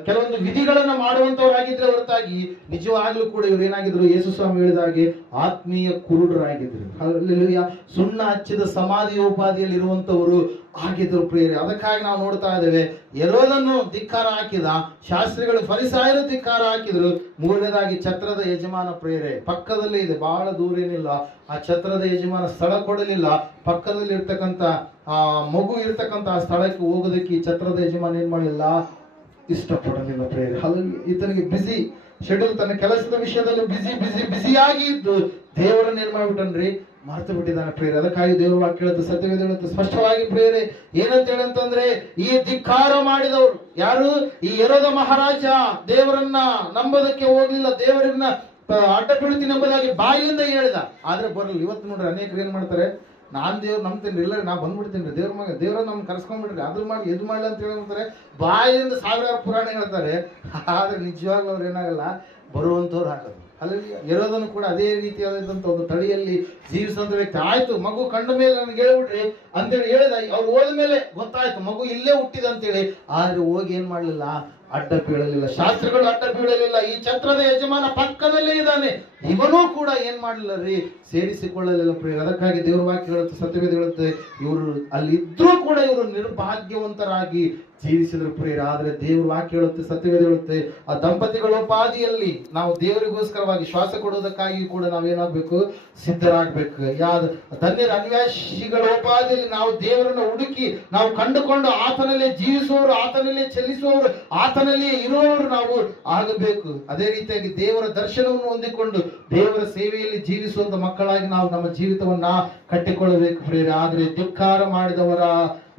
ಕೆಲವೊಂದು ವಿಧಿಗಳನ್ನ ಮಾಡುವಂತವರಾಗಿದ್ರೆ ಹೊರತಾಗಿ ನಿಜವಾಗ್ಲೂ ಕೂಡ ಇವ್ರು ಏನಾಗಿದ್ರು? ಯೇಸು ಸ್ವಾಮಿ ಹೇಳಿದ ಹಾಗೆ ಆತ್ಮೀಯ ಕುರುಡರಾಗಿದ್ರು. ಹಲ್ಲೆಲೂಯಾ. ಸುಣ್ಣ ಹಚ್ಚಿದ ಸಮಾಧಿಯೋಪಾದಿಯಲ್ಲಿ ಇರುವಂತವರು ಆಗಿದ್ರು ಪ್ರಿಯರೇ. ಅದಕ್ಕಾಗಿ ನಾವು ನೋಡ್ತಾ ಇದ್ದೇವೆ, ಹೆರೋದನ್ನು ಧಿಕ್ಕಾರ ಹಾಕಿದ, ಶಾಸ್ತ್ರಿಗಳು ಫರಿಸಾಯರು ಧಿಕ್ಕಾರ ಹಾಕಿದ್ರು. ಮೂರನೇದಾಗಿ ಛತ್ರದ ಯಜಮಾನ ಪ್ರಿಯರೇ, ಪಕ್ಕದಲ್ಲೇ ಇದೆ, ಬಹಳ ದೂರ ಏನಿಲ್ಲ. ಆ ಛತ್ರದ ಯಜಮಾನ ಸ್ಥಳ ಕೊಡಲಿಲ್ಲ. ಪಕ್ಕದಲ್ಲಿ ಇರ್ತಕ್ಕಂಥ ಆ ಮಗು ಇರ್ತಕ್ಕಂಥ ಆ ಸ್ಥಳಕ್ಕೆ ಹೋಗೋದಕ್ಕೆ ಈ ಛತ್ರದ ಯಜಮಾನ ಏನ್ ಮಾಡಲಿಲ್ಲ? ಇಷ್ಟಪಡಲಿಲ್ಲ ಪ್ರಿಯರೇ. ಹಲ್ಲೆಲೂಯಾ. ಈತನಿಗೆ ಬಿಸಿ ಶೆಡ್ಯೂಲ್, ತನ್ನ ಕೆಲಸದ ವಿಷಯದಲ್ಲಿ ಬಿಸಿಯಾಗಿ ಇದ್ದು ದೇವರನ್ನ ಏನ್ ಮಾಡ್ಬಿಟ್ಟನ್ರಿ? ಮರೆತು ಬಿಟ್ಟಿದ್ದಾನೆ ಪ್ರಿಯರೇ. ಅದಕ್ಕಾಗಿ ದೇವರು ವಾಕ್ಯ ಹೇಳುತ್ತೆ, ಸತ್ಯವೇದ ಹೇಳುತ್ತೆ ಸ್ಪಷ್ಟವಾಗಿ ಪ್ರಿಯರೇ. ಏನಂತ ಹೇಳಂತಂದ್ರೆ, ಈ ಧಿಕ್ಕಾರ ಮಾಡಿದವರು ಯಾರು? ಈ ಹೆರೋದ ಮಹಾರಾಜ ದೇವರನ್ನ ನಂಬೋದಕ್ಕೆ ಹೋಗ್ಲಿಲ್ಲ. ದೇವರನ್ನ ಅಡ್ಡ ಬೀಳ್ತೀನಿ ಎಂಬುದಾಗಿ ಬಾಯಿಯಿಂದ ಹೇಳಿದ, ಆದ್ರೆ ಬರಲ್ಲ. ಇವತ್ತು ನೋಡ್ರಿ ಅನೇಕರು ಏನ್ ಮಾಡ್ತಾರೆ? ನಾನ್ ದೇವ್ರು ನಂಬ್ತೀನಿ, ಇಲ್ಲ ನಾ ಬಂದ್ಬಿಡ್ತೀನಿ, ದೇವ್ರ ನಮ್ಗೆ ಕರ್ಸ್ಕೊಂಡ್ಬಿಡ್ರಿ, ಅದ್ರ ಮಾಡಿ ಇದು ಮಾಡ್ಲಿ ಅಂತ ಹೇಳ್ತಾರೆ. ಬಾಯಿಯಿಂದ ಸಾವಿರಾರು ಪುರಾಣ ಹೇಳ್ತಾರೆ, ಆದ್ರೆ ನಿಜವಾಗ್ಲೂ ಅವ್ರು ಏನಾಗಲ್ಲ? ಬರುವಂತವ್ರು ಆಗಲ್ಲ. ಅಲ್ಲಿ ಇರೋದನ್ನು ಕೂಡ ಅದೇ ರೀತಿಯಾದಂತ ಒಂದು ತಳಿಯಲ್ಲಿ ಜೀವಿಸುವಂತ ವ್ಯಕ್ತಿ. ಆಯ್ತು ಮಗು ಕಂಡ ಮೇಲೆ ನನಗೆ ಹೇಳ್ಬಿಟ್ರಿ ಅಂತೇಳಿ ಹೇಳಿದ, ಅವ್ರು ಹೋದ ಮೇಲೆ ಗೊತ್ತಾಯ್ತು ಮಗು ಇಲ್ಲೇ ಹುಟ್ಟಿದ ಅಂತೇಳಿ. ಆದ್ರೆ ಹೋಗಿ ಏನ್ ಮಾಡ್ಲಿಲ್ಲ, ಅಡ್ಡ ಬೀಳಲಿಲ್ಲ, ಶಾಸ್ತ್ರಗಳು ಅಡ್ಡ ಬೀಳಲಿಲ್ಲ. ಈ ಛತ್ರದ ಯಜಮಾನ ಪಕ್ಕದಲ್ಲೇ ಇದ್ದಾನೆ, ಇವನೂ ಕೂಡ ಏನ್ ಮಾಡಲಿಲ್ಲ ರೀ, ಸೇರಿಸಿಕೊಳ್ಳಲಿಲ್ಲ ಪ್ರಿಯರೇ. ಅದಕ್ಕಾಗಿ ದೇವ್ರ ವಾಕ್ಯ ಹೇಳುತ್ತೆ, ಸತ್ಯವೇದ ಹೇಳುತ್ತೆ, ಇವರು ಅಲ್ಲಿ ಇದ್ರೂ ಕೂಡ ಇವರು ನಿರ್ಭಾಗ್ಯವಂತರಾಗಿ ಜೀವಿಸಿದ್ರು ಪ್ರಿಯರೇ. ಆದ್ರೆ ದೇವ್ರ ವಾಕ್ಯ ಹೇಳುತ್ತೆ, ಸತ್ಯವೇದ ಹೇಳುತ್ತೆ, ಆ ದಂಪತಿಗಳ ಉಪಾದಿಯಲ್ಲಿ ನಾವು ದೇವರಿಗೋಸ್ಕರವಾಗಿ ಶ್ವಾಸ ಕೊಡುವುದಕ್ಕಾಗಿ ಕೂಡ ನಾವೇನಾಗ್ಬೇಕು, ಸಿದ್ಧರಾಗ್ಬೇಕು. ಧನ್ಯರ ಅನ್ವೇಷಿಗಳ ಉಪಾದಿಯಲ್ಲಿ ನಾವು ದೇವರನ್ನು ಹುಡುಕಿ ನಾವು ಕಂಡುಕೊಂಡು ಆತನಲ್ಲೇ ಜೀವಿಸುವವರು, ಆತನಲ್ಲೇ ಚಲಿಸುವವರು, ಆತನಲ್ಲೇ ಇರುವವರು ನಾವು ಆಗಬೇಕು. ಅದೇ ರೀತಿಯಾಗಿ ದೇವರ ದರ್ಶನವನ್ನು ಹೊಂದಿಕೊಂಡು ದೇವರ ಸೇವೆಯಲ್ಲಿ ಜೀವಿಸುವಂತ ಮಕ್ಕಳಾಗಿ ನಾವು ನಮ್ಮ ಜೀವಿತವನ್ನ ಕಟ್ಟಿಕೊಳ್ಳಬೇಕು ಪ್ರಿಯರೇ. ಆದ್ರೆ ಧಿಕ್ಕಾರ ಮಾಡಿದವರ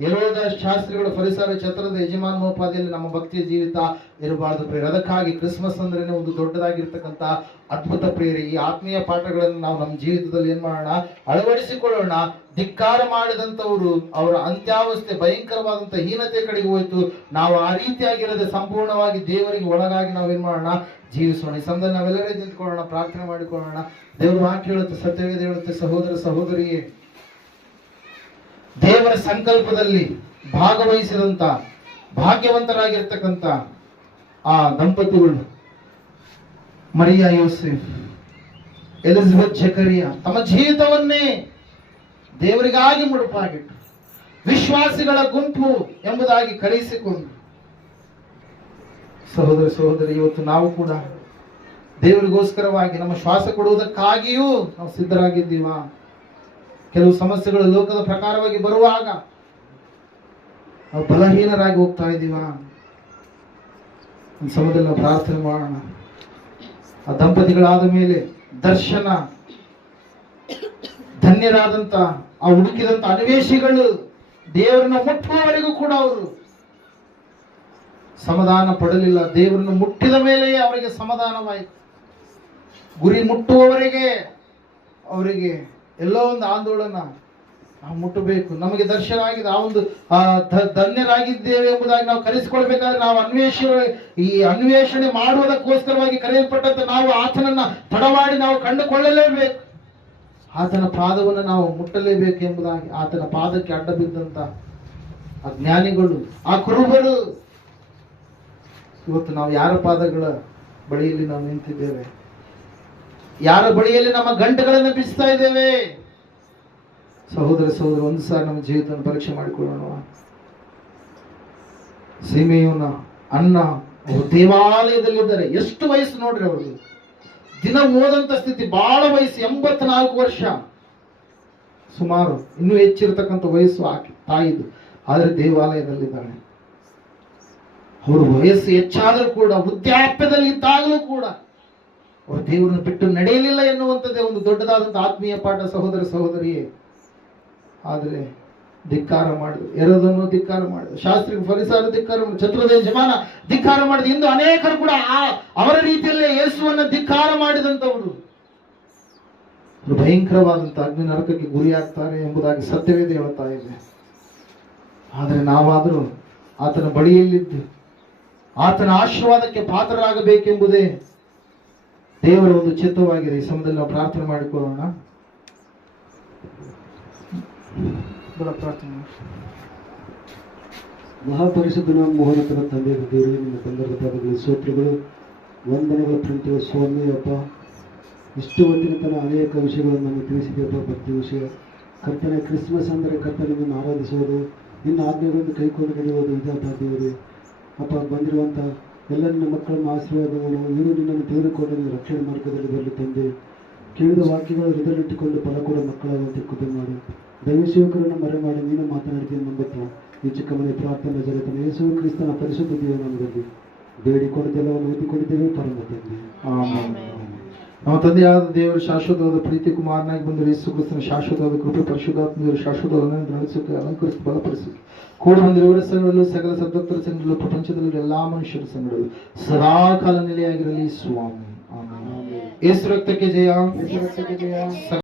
ಹೆರೋದ ಶಾಸ್ತ್ರಿಗಳು, ಫರಿಸಾಯರ ಛತ್ರದ ಯಜಮಾನೋಪಾದಿಯಲ್ಲಿ ನಮ್ಮ ಭಕ್ತಿಯ ಜೀವಿತ ಇರಬಾರದು ಪ್ರಿಯರೇ. ಅದಕ್ಕಾಗಿ ಕ್ರಿಸ್ಮಸ್ ಅಂದ್ರೇನೆ ಒಂದು ದೊಡ್ಡದಾಗಿರ್ತಕ್ಕಂಥ ಅದ್ಭುತ ಪ್ರಿಯರೇ. ಈ ಆತ್ಮೀಯ ಪಾಠಗಳನ್ನು ನಾವು ನಮ್ಮ ಜೀವಿತದಲ್ಲಿ ಏನ್ ಮಾಡೋಣ, ಅಳವಡಿಸಿಕೊಳ್ಳೋಣ. ಧಿಕ್ಕಾರ ಮಾಡಿದಂಥವರು ಅವರ ಅಂತ್ಯಾವಸ್ಥೆ ಭಯಂಕರವಾದಂಥ ಹೀನತೆ ಕಡೆಗೆ ಹೋಯ್ತು. ನಾವು ಆ ರೀತಿಯಾಗಿರದೆ ಸಂಪೂರ್ಣವಾಗಿ ದೇವರಿಗೆ ಒಳಗಾಗಿ ನಾವೇನ್ ಮಾಡೋಣ, ಜೀವಿಸೋಣ. ಈ ಸಮಯದಲ್ಲಿ ನಾವೆಲ್ಲರೇ ನಿಂತ್ಕೊಳ್ಳೋಣ, ಪ್ರಾರ್ಥನೆ ಮಾಡಿಕೊಳ್ಳೋಣ. ದೇವರ ವಾಕ್ಯ ಹೇಳುತ್ತೆ, ಸತ್ಯವೇದ ಹೇಳುತ್ತೆ, ಸಹೋದರ ಸಹೋದರಿಯೇ, ದೇವರ ಸಂಕಲ್ಪದಲ್ಲಿ ಭಾಗವಹಿಸಿದಂತ ಭಾಗ್ಯವಂತರಾಗಿರ್ತಕ್ಕಂಥ ಆ ದಂಪತಿಗಳು ಮರಿಯಾ ಯೋಸೆಫ್, ಎಲಿಜಬೆತ್ ಜಕರಿಯಾ ತಮ್ಮ ಜೀವಿತವನ್ನೇ ದೇವರಿಗಾಗಿ ಮುಡುಪಾಗಿಟ್ಟು ವಿಶ್ವಾಸಿಗಳ ಗುಂಪು ಎಂಬುದಾಗಿ ಕರೆಯಿಸಿಕೊಂಡು, ಸಹೋದರ ಸಹೋದರಿ, ಇವತ್ತು ನಾವು ಕೂಡ ದೇವರಿಗೋಸ್ಕರವಾಗಿ ನಮ್ಮ ಶ್ವಾಸ ಕೊಡುವುದಕ್ಕಾಗಿಯೂ ನಾವು ಸಿದ್ಧರಾಗಿದ್ದೀವಾ? ಕೆಲವು ಸಮಸ್ಯೆಗಳು ಲೋಕದ ಪ್ರಕಾರವಾಗಿ ಬರುವಾಗ ನಾವು ಬಲಹೀನರಾಗಿ ಹೋಗ್ತಾ ಇದ್ದೀವಾ? ಒಂದು ಸಮಯದಲ್ಲಿ ನಾವು ಪ್ರಾರ್ಥನೆ ಮಾಡೋಣ. ಆ ದಂಪತಿಗಳಾದ ಮೇಲೆ ದರ್ಶನ, ಧನ್ಯರಾದಂತ ಆ ಹುಡುಕಿದಂತ ಅನ್ವೇಷಿಗಳು ದೇವರನ್ನ ಮುಟ್ಟುವವರೆಗೂ ಕೂಡ ಅವರು ಸಮಾಧಾನ ಪಡಲಿಲ್ಲ. ದೇವರನ್ನು ಮುಟ್ಟಿದ ಮೇಲೆಯೇ ಅವರಿಗೆ ಸಮಾಧಾನವಾಯಿತು. ಗುರಿ ಮುಟ್ಟುವವರೆಗೆ ಅವರಿಗೆ ಎಲ್ಲೋ ಒಂದು ಆಂದೋಲನ, ನಾವು ಮುಟ್ಟಬೇಕು, ನಮಗೆ ದರ್ಶನ ಆಗಿದೆ, ಆ ಒಂದು ಧನ್ಯರಾಗಿದ್ದೇವೆ ಎಂಬುದಾಗಿ ನಾವು ಕರೆಸಿಕೊಳ್ಬೇಕಾದ್ರೆ ನಾವು ಅನ್ವೇಷಣೆ ಮಾಡುವುದಕ್ಕೋಸ್ಕರವಾಗಿ ಕರೆಯಲ್ಪಟ್ಟಂತ ನಾವು ಆತನನ್ನ ತಡವಾಡಿ ನಾವು ಕಂಡುಕೊಳ್ಳಲೇಬೇಕು. ಆತನ ಪಾದವನ್ನು ನಾವು ಮುಟ್ಟಲೇಬೇಕು ಎಂಬುದಾಗಿ ಆತನ ಪಾದಕ್ಕೆ ಅಡ್ಡ ಬಿದ್ದಂತ ಆ ಜ್ಞಾನಿಗಳು, ಆ ಕುರುಬರು, ಇವತ್ತು ನಾವು ಯಾರ ಪಾದಗಳ ಬಳಿಯಲ್ಲಿ ನಾವು ನಿಂತಿದ್ದೇವೆ? ಯಾರ ಬಳಿಯಲ್ಲಿ ನಮ್ಮ ಗಂಟೆಗಳನ್ನು ಬಿಚ್ತಾ ಇದ್ದೇವೆ? ಸಹೋದರ ಸಹೋದರ, ಒಂದು ಸಾರಿ ನಮ್ಮ ಜೀವಿತವನ್ನು ಪರೀಕ್ಷೆ ಮಾಡಿಕೊಳ್ಳೋಣ. ಸೀಮೆಯವನ ಅಣ್ಣ ಅವರು ದೇವಾಲಯದಲ್ಲಿದ್ದಾರೆ. ಎಷ್ಟು ವಯಸ್ಸು ನೋಡ್ರಿ ಅವ್ರಿಗೆ, ದಿನ ಓದಂತ ಸ್ಥಿತಿ, ಬಹಳ ವಯಸ್ಸು, 84 ವರ್ಷ ಸುಮಾರು, ಇನ್ನೂ ಹೆಚ್ಚಿರತಕ್ಕಂಥ ವಯಸ್ಸು ಆಕೆ ತಾಯಿದು. ಆದರೆ ದೇವಾಲಯದಲ್ಲಿದ್ದಾಳೆ. ಅವರು ವಯಸ್ಸು ಹೆಚ್ಚಾದರೂ ಕೂಡ, ವೃದ್ಧಾಪ್ಯದಲ್ಲಿ ಇದ್ದಾಗಲೂ ಕೂಡ ಅವರು ದೇವರನ್ನು ಬಿಟ್ಟು ನಡೆಯಲಿಲ್ಲ ಎನ್ನುವಂಥದ್ದೇ ಒಂದು ದೊಡ್ಡದಾದಂಥ ಆತ್ಮೀಯ ಪಾಠ ಸಹೋದರ ಸಹೋದರಿಯೇ. ಆದರೆ ಧಿಕ್ಕಾರ ಮಾಡಿದ್ರು, ಎರಡನ್ನು ಧಿಕ್ಕಾರ ಮಾಡಿದ್ರು, ಶಾಸ್ತ್ರಿ ಫರಿಸಾಯರು ಧಿಕ್ಕಾರ ಮಾಡಿದ್ರು, ಛತ್ರದ ಯಜಮಾನ ಧಿಕ್ಕಾರ ಮಾಡಿದ್ರು. ಇಂದು ಅನೇಕರು ಕೂಡ ಅವರ ರೀತಿಯಲ್ಲೇ ಯೇಸುವನ್ನ ಧಿಕ್ಕಾರ ಮಾಡಿದಂಥವರು ಭಯಂಕರವಾದಂಥ ಅಗ್ನಿ ನರಕಕ್ಕೆ ಗುರಿಯಾಗ್ತಾರೆ ಎಂಬುದಾಗಿ ಸತ್ಯವೇದ ಹೇಳ್ತಾ ಇದೆ. ಆದರೆ ನಾವಾದರೂ ಆತನ ಬಳಿಯಲ್ಲಿದ್ದು ಆತನ ಆಶೀರ್ವಾದಕ್ಕೆ ಪಾತ್ರರಾಗಬೇಕೆಂಬುದೇ ದೇವರ ಒಂದು ಚಿತ್ತವಾಗಿದೆ. ಈ ಸಮಯದಲ್ಲಿ ನಾವು ಪ್ರಾರ್ಥನೆ ಮಾಡಿಕೊಳ್ಳೋಣ. ಪ್ರಾರ್ಥನೆ. ಮಹಾಪರಿಶುದ್ಧನ ಮೋಹನತರ ತಂದೆ ದೇವರು, ನಿಮ್ಮ ತಂದರದ ಪಾದಗಳು ಸ್ತೋತ್ರಗಳು, ವಂದನೆಗಳು ಪ್ರಿಂಟು ಸ್ವಾಮಿ ಅಪ್ಪ. ಇಷ್ಟು ಹೊತ್ತಿನ ತನ ಅನೇಕ ವಿಷಯಗಳನ್ನು ನಮಗೆ ತಿಳಿಸಿದೆಯಪ್ಪ. ಭಕ್ತಿ ವಿಷಯ ಕರ್ತನೆ, ಕ್ರಿಸ್ಮಸ್ ಅಂದರೆ ಕರ್ತನನ್ನು ಆರಾಧಿಸುವುದು, ನಿನ್ನ ಆಜ್ಞೆಗಳನ್ನು ಕೈಕೊಂಡು ನಡೆಯುವುದು ಇದಪ್ಪ ದೇವರು. ಅಪ್ಪ, ಬಂದಿರುವಂಥ ಎಲ್ಲ ನಿನ್ನ ಮಕ್ಕಳನ್ನು ಆಶೀರ್ವಾದಗಳು, ಇವರು ನಿನ್ನನ್ನು ತೆಗೆದುಕೊಂಡು ನಿನ್ನ ರಕ್ಷಣೆ ಮಾರ್ಗದಲ್ಲಿ ಬರಲಿ ತಂದೆ. ಕೇಳಿದ ವಾಕ್ಯಗಳು ಹೃದಯದಲ್ಲಿಟ್ಟುಕೊಂಡು ಫಲ ಕೊಡ ಮಕ್ಕಳಾಗುವಂತೆ ಕೃಪೆ ಮಾಡು. ದೈವ ಸೇವಕರನ್ನು ಮರೆ ಮಾಡಿ ನೀನು ಮಾತನಾಡ್ತೀನಿ ನಂಬುತ್ತಾ ಈ ಚಿಕ್ಕ ಮನೆ ಪ್ರಾರ್ಥನೆ ಜಗತ್ತನ್ನು ಯೇಸು ಕ್ರಿಸ್ತನ ಪರಿಶುದ್ಧ ದೇವರಲ್ಲಿ ಬೇಡಿಕೊಂಡೆಲ್ಲವನ್ನು ಓದಿಕೊಂಡಿದ್ದೇವೆ ಪರಮ ತಂದೆ. ನಮ್ಮ ತಂದೆಯಾದ ದೇವರು ಶಾಶ್ವತವಾದ ಪ್ರೀತಿ ಕುಮಾರನಾಗಿ ಬಂದ ಯೇಸು ಕ್ರಿಸ್ತನ ಶಾಶ್ವತವಾದ ಕೃಪೆ ಪರಿಶುದ್ಧಾತ್ಮರು ಶಾಶ್ವತವಾದ ನಡೆಸುತ್ತೆ, ಅಲಂಕರಿಸಿ ಬಲಪಡಿಸಿ ಕೂಡ ಬಂದಿರುವ ಸಂಘಡಲು ಸಕಲ ಸದ್ಭಕ್ತರ ಸಂಘಡಲು ಪ್ರಪಂಚದಲ್ಲಿ ಎಲ್ಲಾ ಮನುಷ್ಯರ ಸಂಘಡಲು ಸದಾಕಾಲ ನೆಲೆಯಾಗಿರಲಿ ಸ್ವಾಮಿ. ಆಮೆನ್. ಯೇಸು ರಕ್ತಕ್ಕೆ ಜಯ.